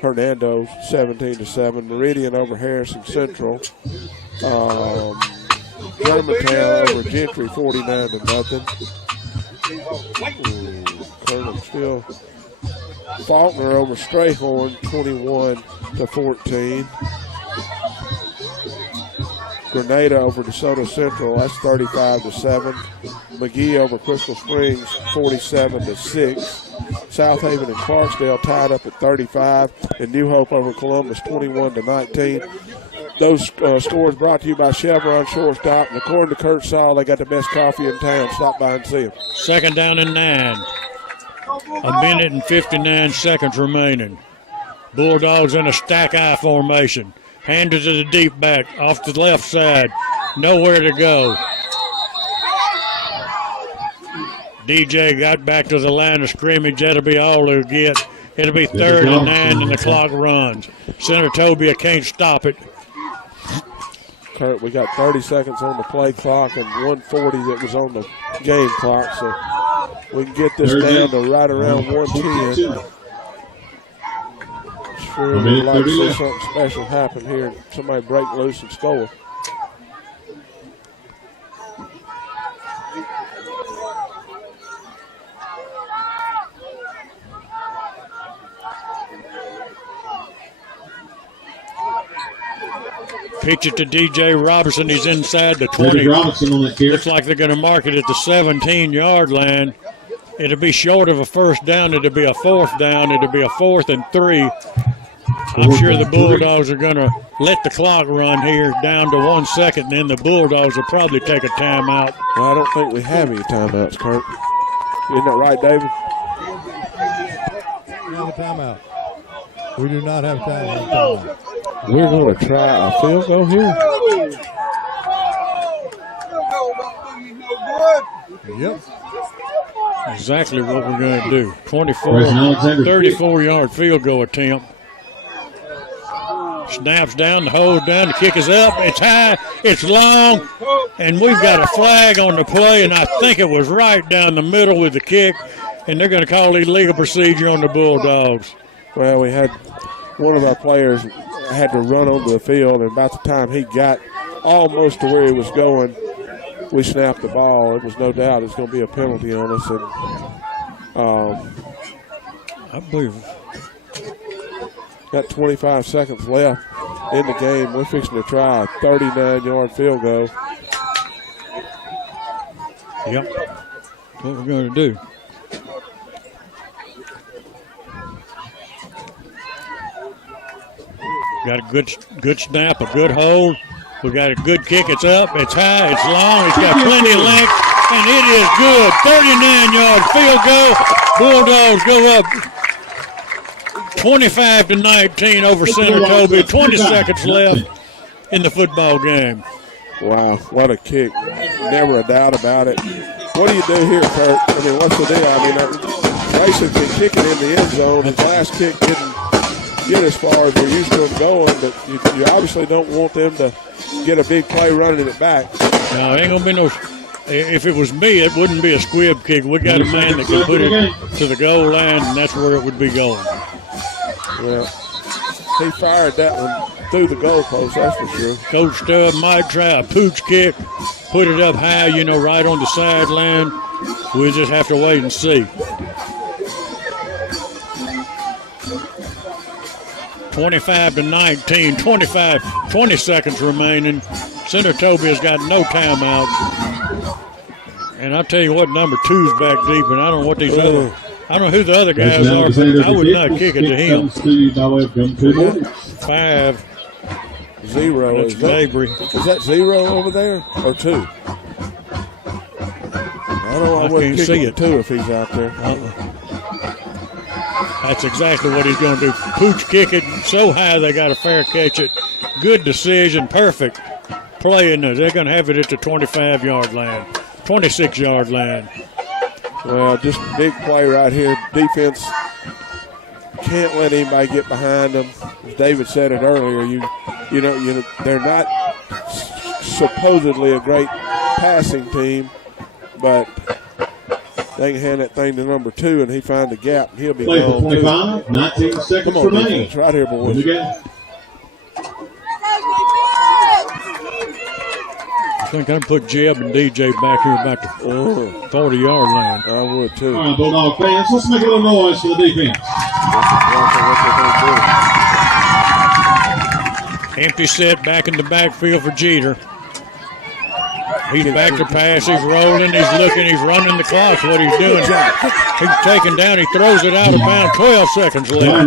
Hernando, 17-7. Meridian over Harrison Central. Germantown over Gentry, 49-0. Colonel still. Faulkner over Strayhorn, 21-14. Grenada over DeSoto Central, that's 35-7. McGee over Crystal Springs, 47-6. South Haven and Clarksdale tied up at 35, and New Hope over Columbus, 21-19. Those scores brought to you by Chevron Shortstop, and according to Kurt Sowell, they got the best coffee in town. Stop by and see them. Second down and 9. A minute and 59 seconds remaining. Bulldogs in a stack eye formation. Handed to the deep back off the left side. Nowhere to go. DJ got back to the line of scrimmage. That'll be all he'll get. It'll be third and 9, and the clock runs. Senatobia can't stop it. Kurt, we got 30 seconds on the play clock and 140 that was on the game clock, so we can get this down to right around 110. Sure would like to see something special happen here. Somebody break loose and score. Pitch it to DJ Robertson. He's inside the 20. Looks like they're going to mark it at the 17-yard line. It'll be short of a first down. It'll be a fourth down. It'll be a 4th and 3. I'm sure the Bulldogs are going to let the clock run here down to 1 second, and then the Bulldogs will probably take a timeout. Well, I don't think we have any timeouts, Kurt. Isn't that right, David? have a timeout. We do not have timeout. We're going to try a field goal here. Yep. Exactly what we're going to do. 34-yard field goal attempt. Snaps down, the hose down, the kick is up, it's high, it's long, and we've got a flag on the play, and I think it was right down the middle with the kick, and they're going to call illegal procedure on the Bulldogs. Well, we had one of our players had to run onto the field, and about the time he got almost to where he was going, we snapped the ball. It was no doubt it's going to be a penalty on us, and I believe got 25 seconds left in the game. We're fixing to try a 39-yard field goal. Yep, that's what we're going to do. Got a good snap, a good hold. We got a good kick. It's up, it's high, it's long, it's got plenty of length, and it is good. 39-yard field goal. Bulldogs go up 25-19 over Senatobia. 20 seconds left in the football game. Wow, what a kick. Never a doubt about it. What do you do here, Kurt? I mean, what's the deal? I mean, basically kicking in the end zone. His last kick didn't get as far as we're used to him going, but you obviously don't want them to get a big play running it back. No, ain't going to be no. If it was me, it wouldn't be a squib kick. We got a man that can put it to the goal line, and that's where it would be going. Well, he fired that one through the goalpost, that's for sure. Coach Stubb might try a pooch kick, put it up high, right on the sideline. We'll just have to wait and see. 25-19, 20 seconds remaining. Senatobia's got no timeout. And I'll tell you what, number 2's back deep, and I don't know what these other. I don't know who the other guys are, but I would not kick it to him. 5-0 is Mabry. Is that 0 over there or 2? I wouldn't kick it to 2 if he's out there. That's exactly what he's going to do. Pooch kick it so high they got a fair catch it. Good decision, perfect play in there. They're going to have it at the 25-yard line, 26-yard line. Well, just a big play right here. Defense can't let anybody get behind them. As David said it earlier, they're not supposedly a great passing team, but they can hand that thing to number 2, and he find the gap, and he'll be play gone. 25, 19 seconds Come on, remaining. Defense, right here, boys. I think I'd put Jeb and DJ back here about the 40-yard line. I would, too. All right, Bulldog fans, let's make a little noise for the defense. Empty set back in the backfield for Jeter. He's back to pass. He's rolling. He's looking. He's running the clock. What he's doing. He's taken down. He throws it out of bounds. 12 seconds left.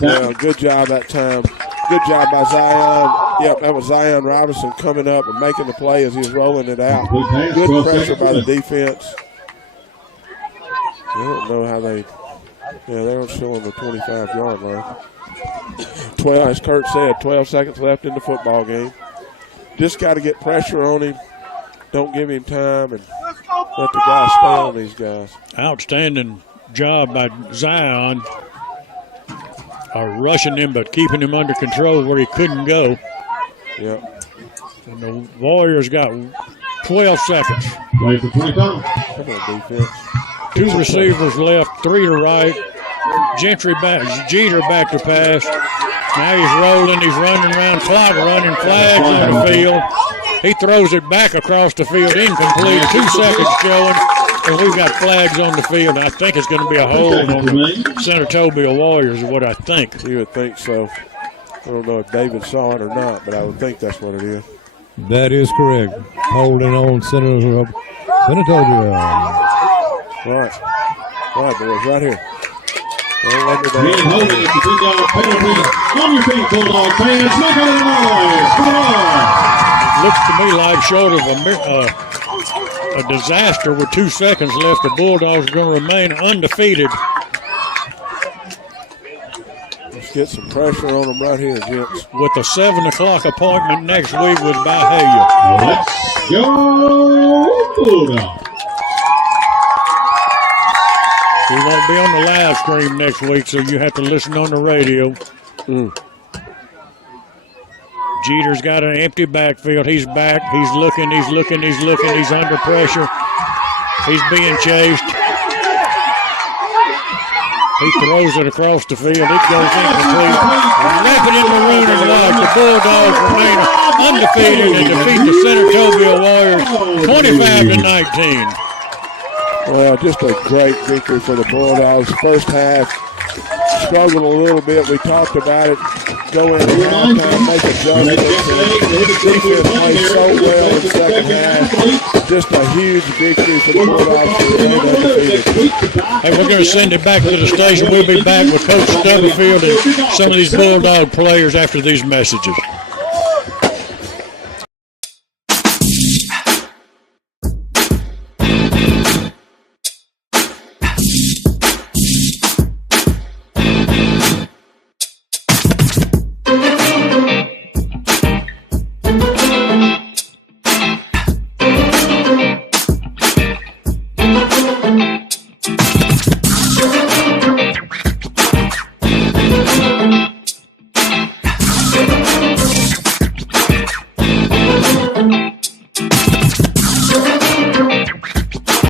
Well, good job that time. Good job by Zion. Yep, that was Zion Robinson coming up and making the play as he was rolling it out. Good pressure by the defense. I don't know how they were still on the 25-yard line. 12, as Kurt said, 12 seconds left in the football game. Just got to get pressure on him. Don't give him time and let the guys stay on these guys. Outstanding job by Zion. Rushing him but keeping him under control where he couldn't go. Yep. And the Warriors got 12 seconds. Play for 25. Come on, defense. 2 receivers left, 3 to right. Jeter back to pass. Now he's rolling, he's running around, clock running, flags on the field. He throws it back across the field, incomplete, 2 seconds showing, and we've got flags on the field. I think it's going to be a hold on the Senatobia Warriors, is what I think. You would think so. I don't know if David saw it or not, but I would think that's what it is. That is correct. Holding on Senatobia. Right, boys, right here. Being holding is the $3 penalty. On your feet, Bulldog fans. Make a little noise. Come on. It looks to me like short of a disaster with 2 seconds left. The Bulldogs are going to remain undefeated get some pressure on them right here, gents. With a 7 o'clock appointment next week with Bahia. Let's go Bulldogs. We won't be on the live stream next week, so you have to listen on the radio. Jeter's got an empty backfield. He's back. He's looking. He's under pressure. He's being chased. He throws it across the field. It goes incomplete. Wrap it in maroon and white. The Bulldogs remain undefeated and defeat the Senatobia Warriors 25-19. Well, just a great victory for the Bulldogs. First half, struggled a little bit. We talked about it. Go in at halftime, make adjustments. Defense played so well in the second half. Just a huge victory for the Bulldogs to remain undefeated. Hey, we're going to send it back to the station. We'll be back with Coach Stubblefield and some of these Bulldog players after these messages.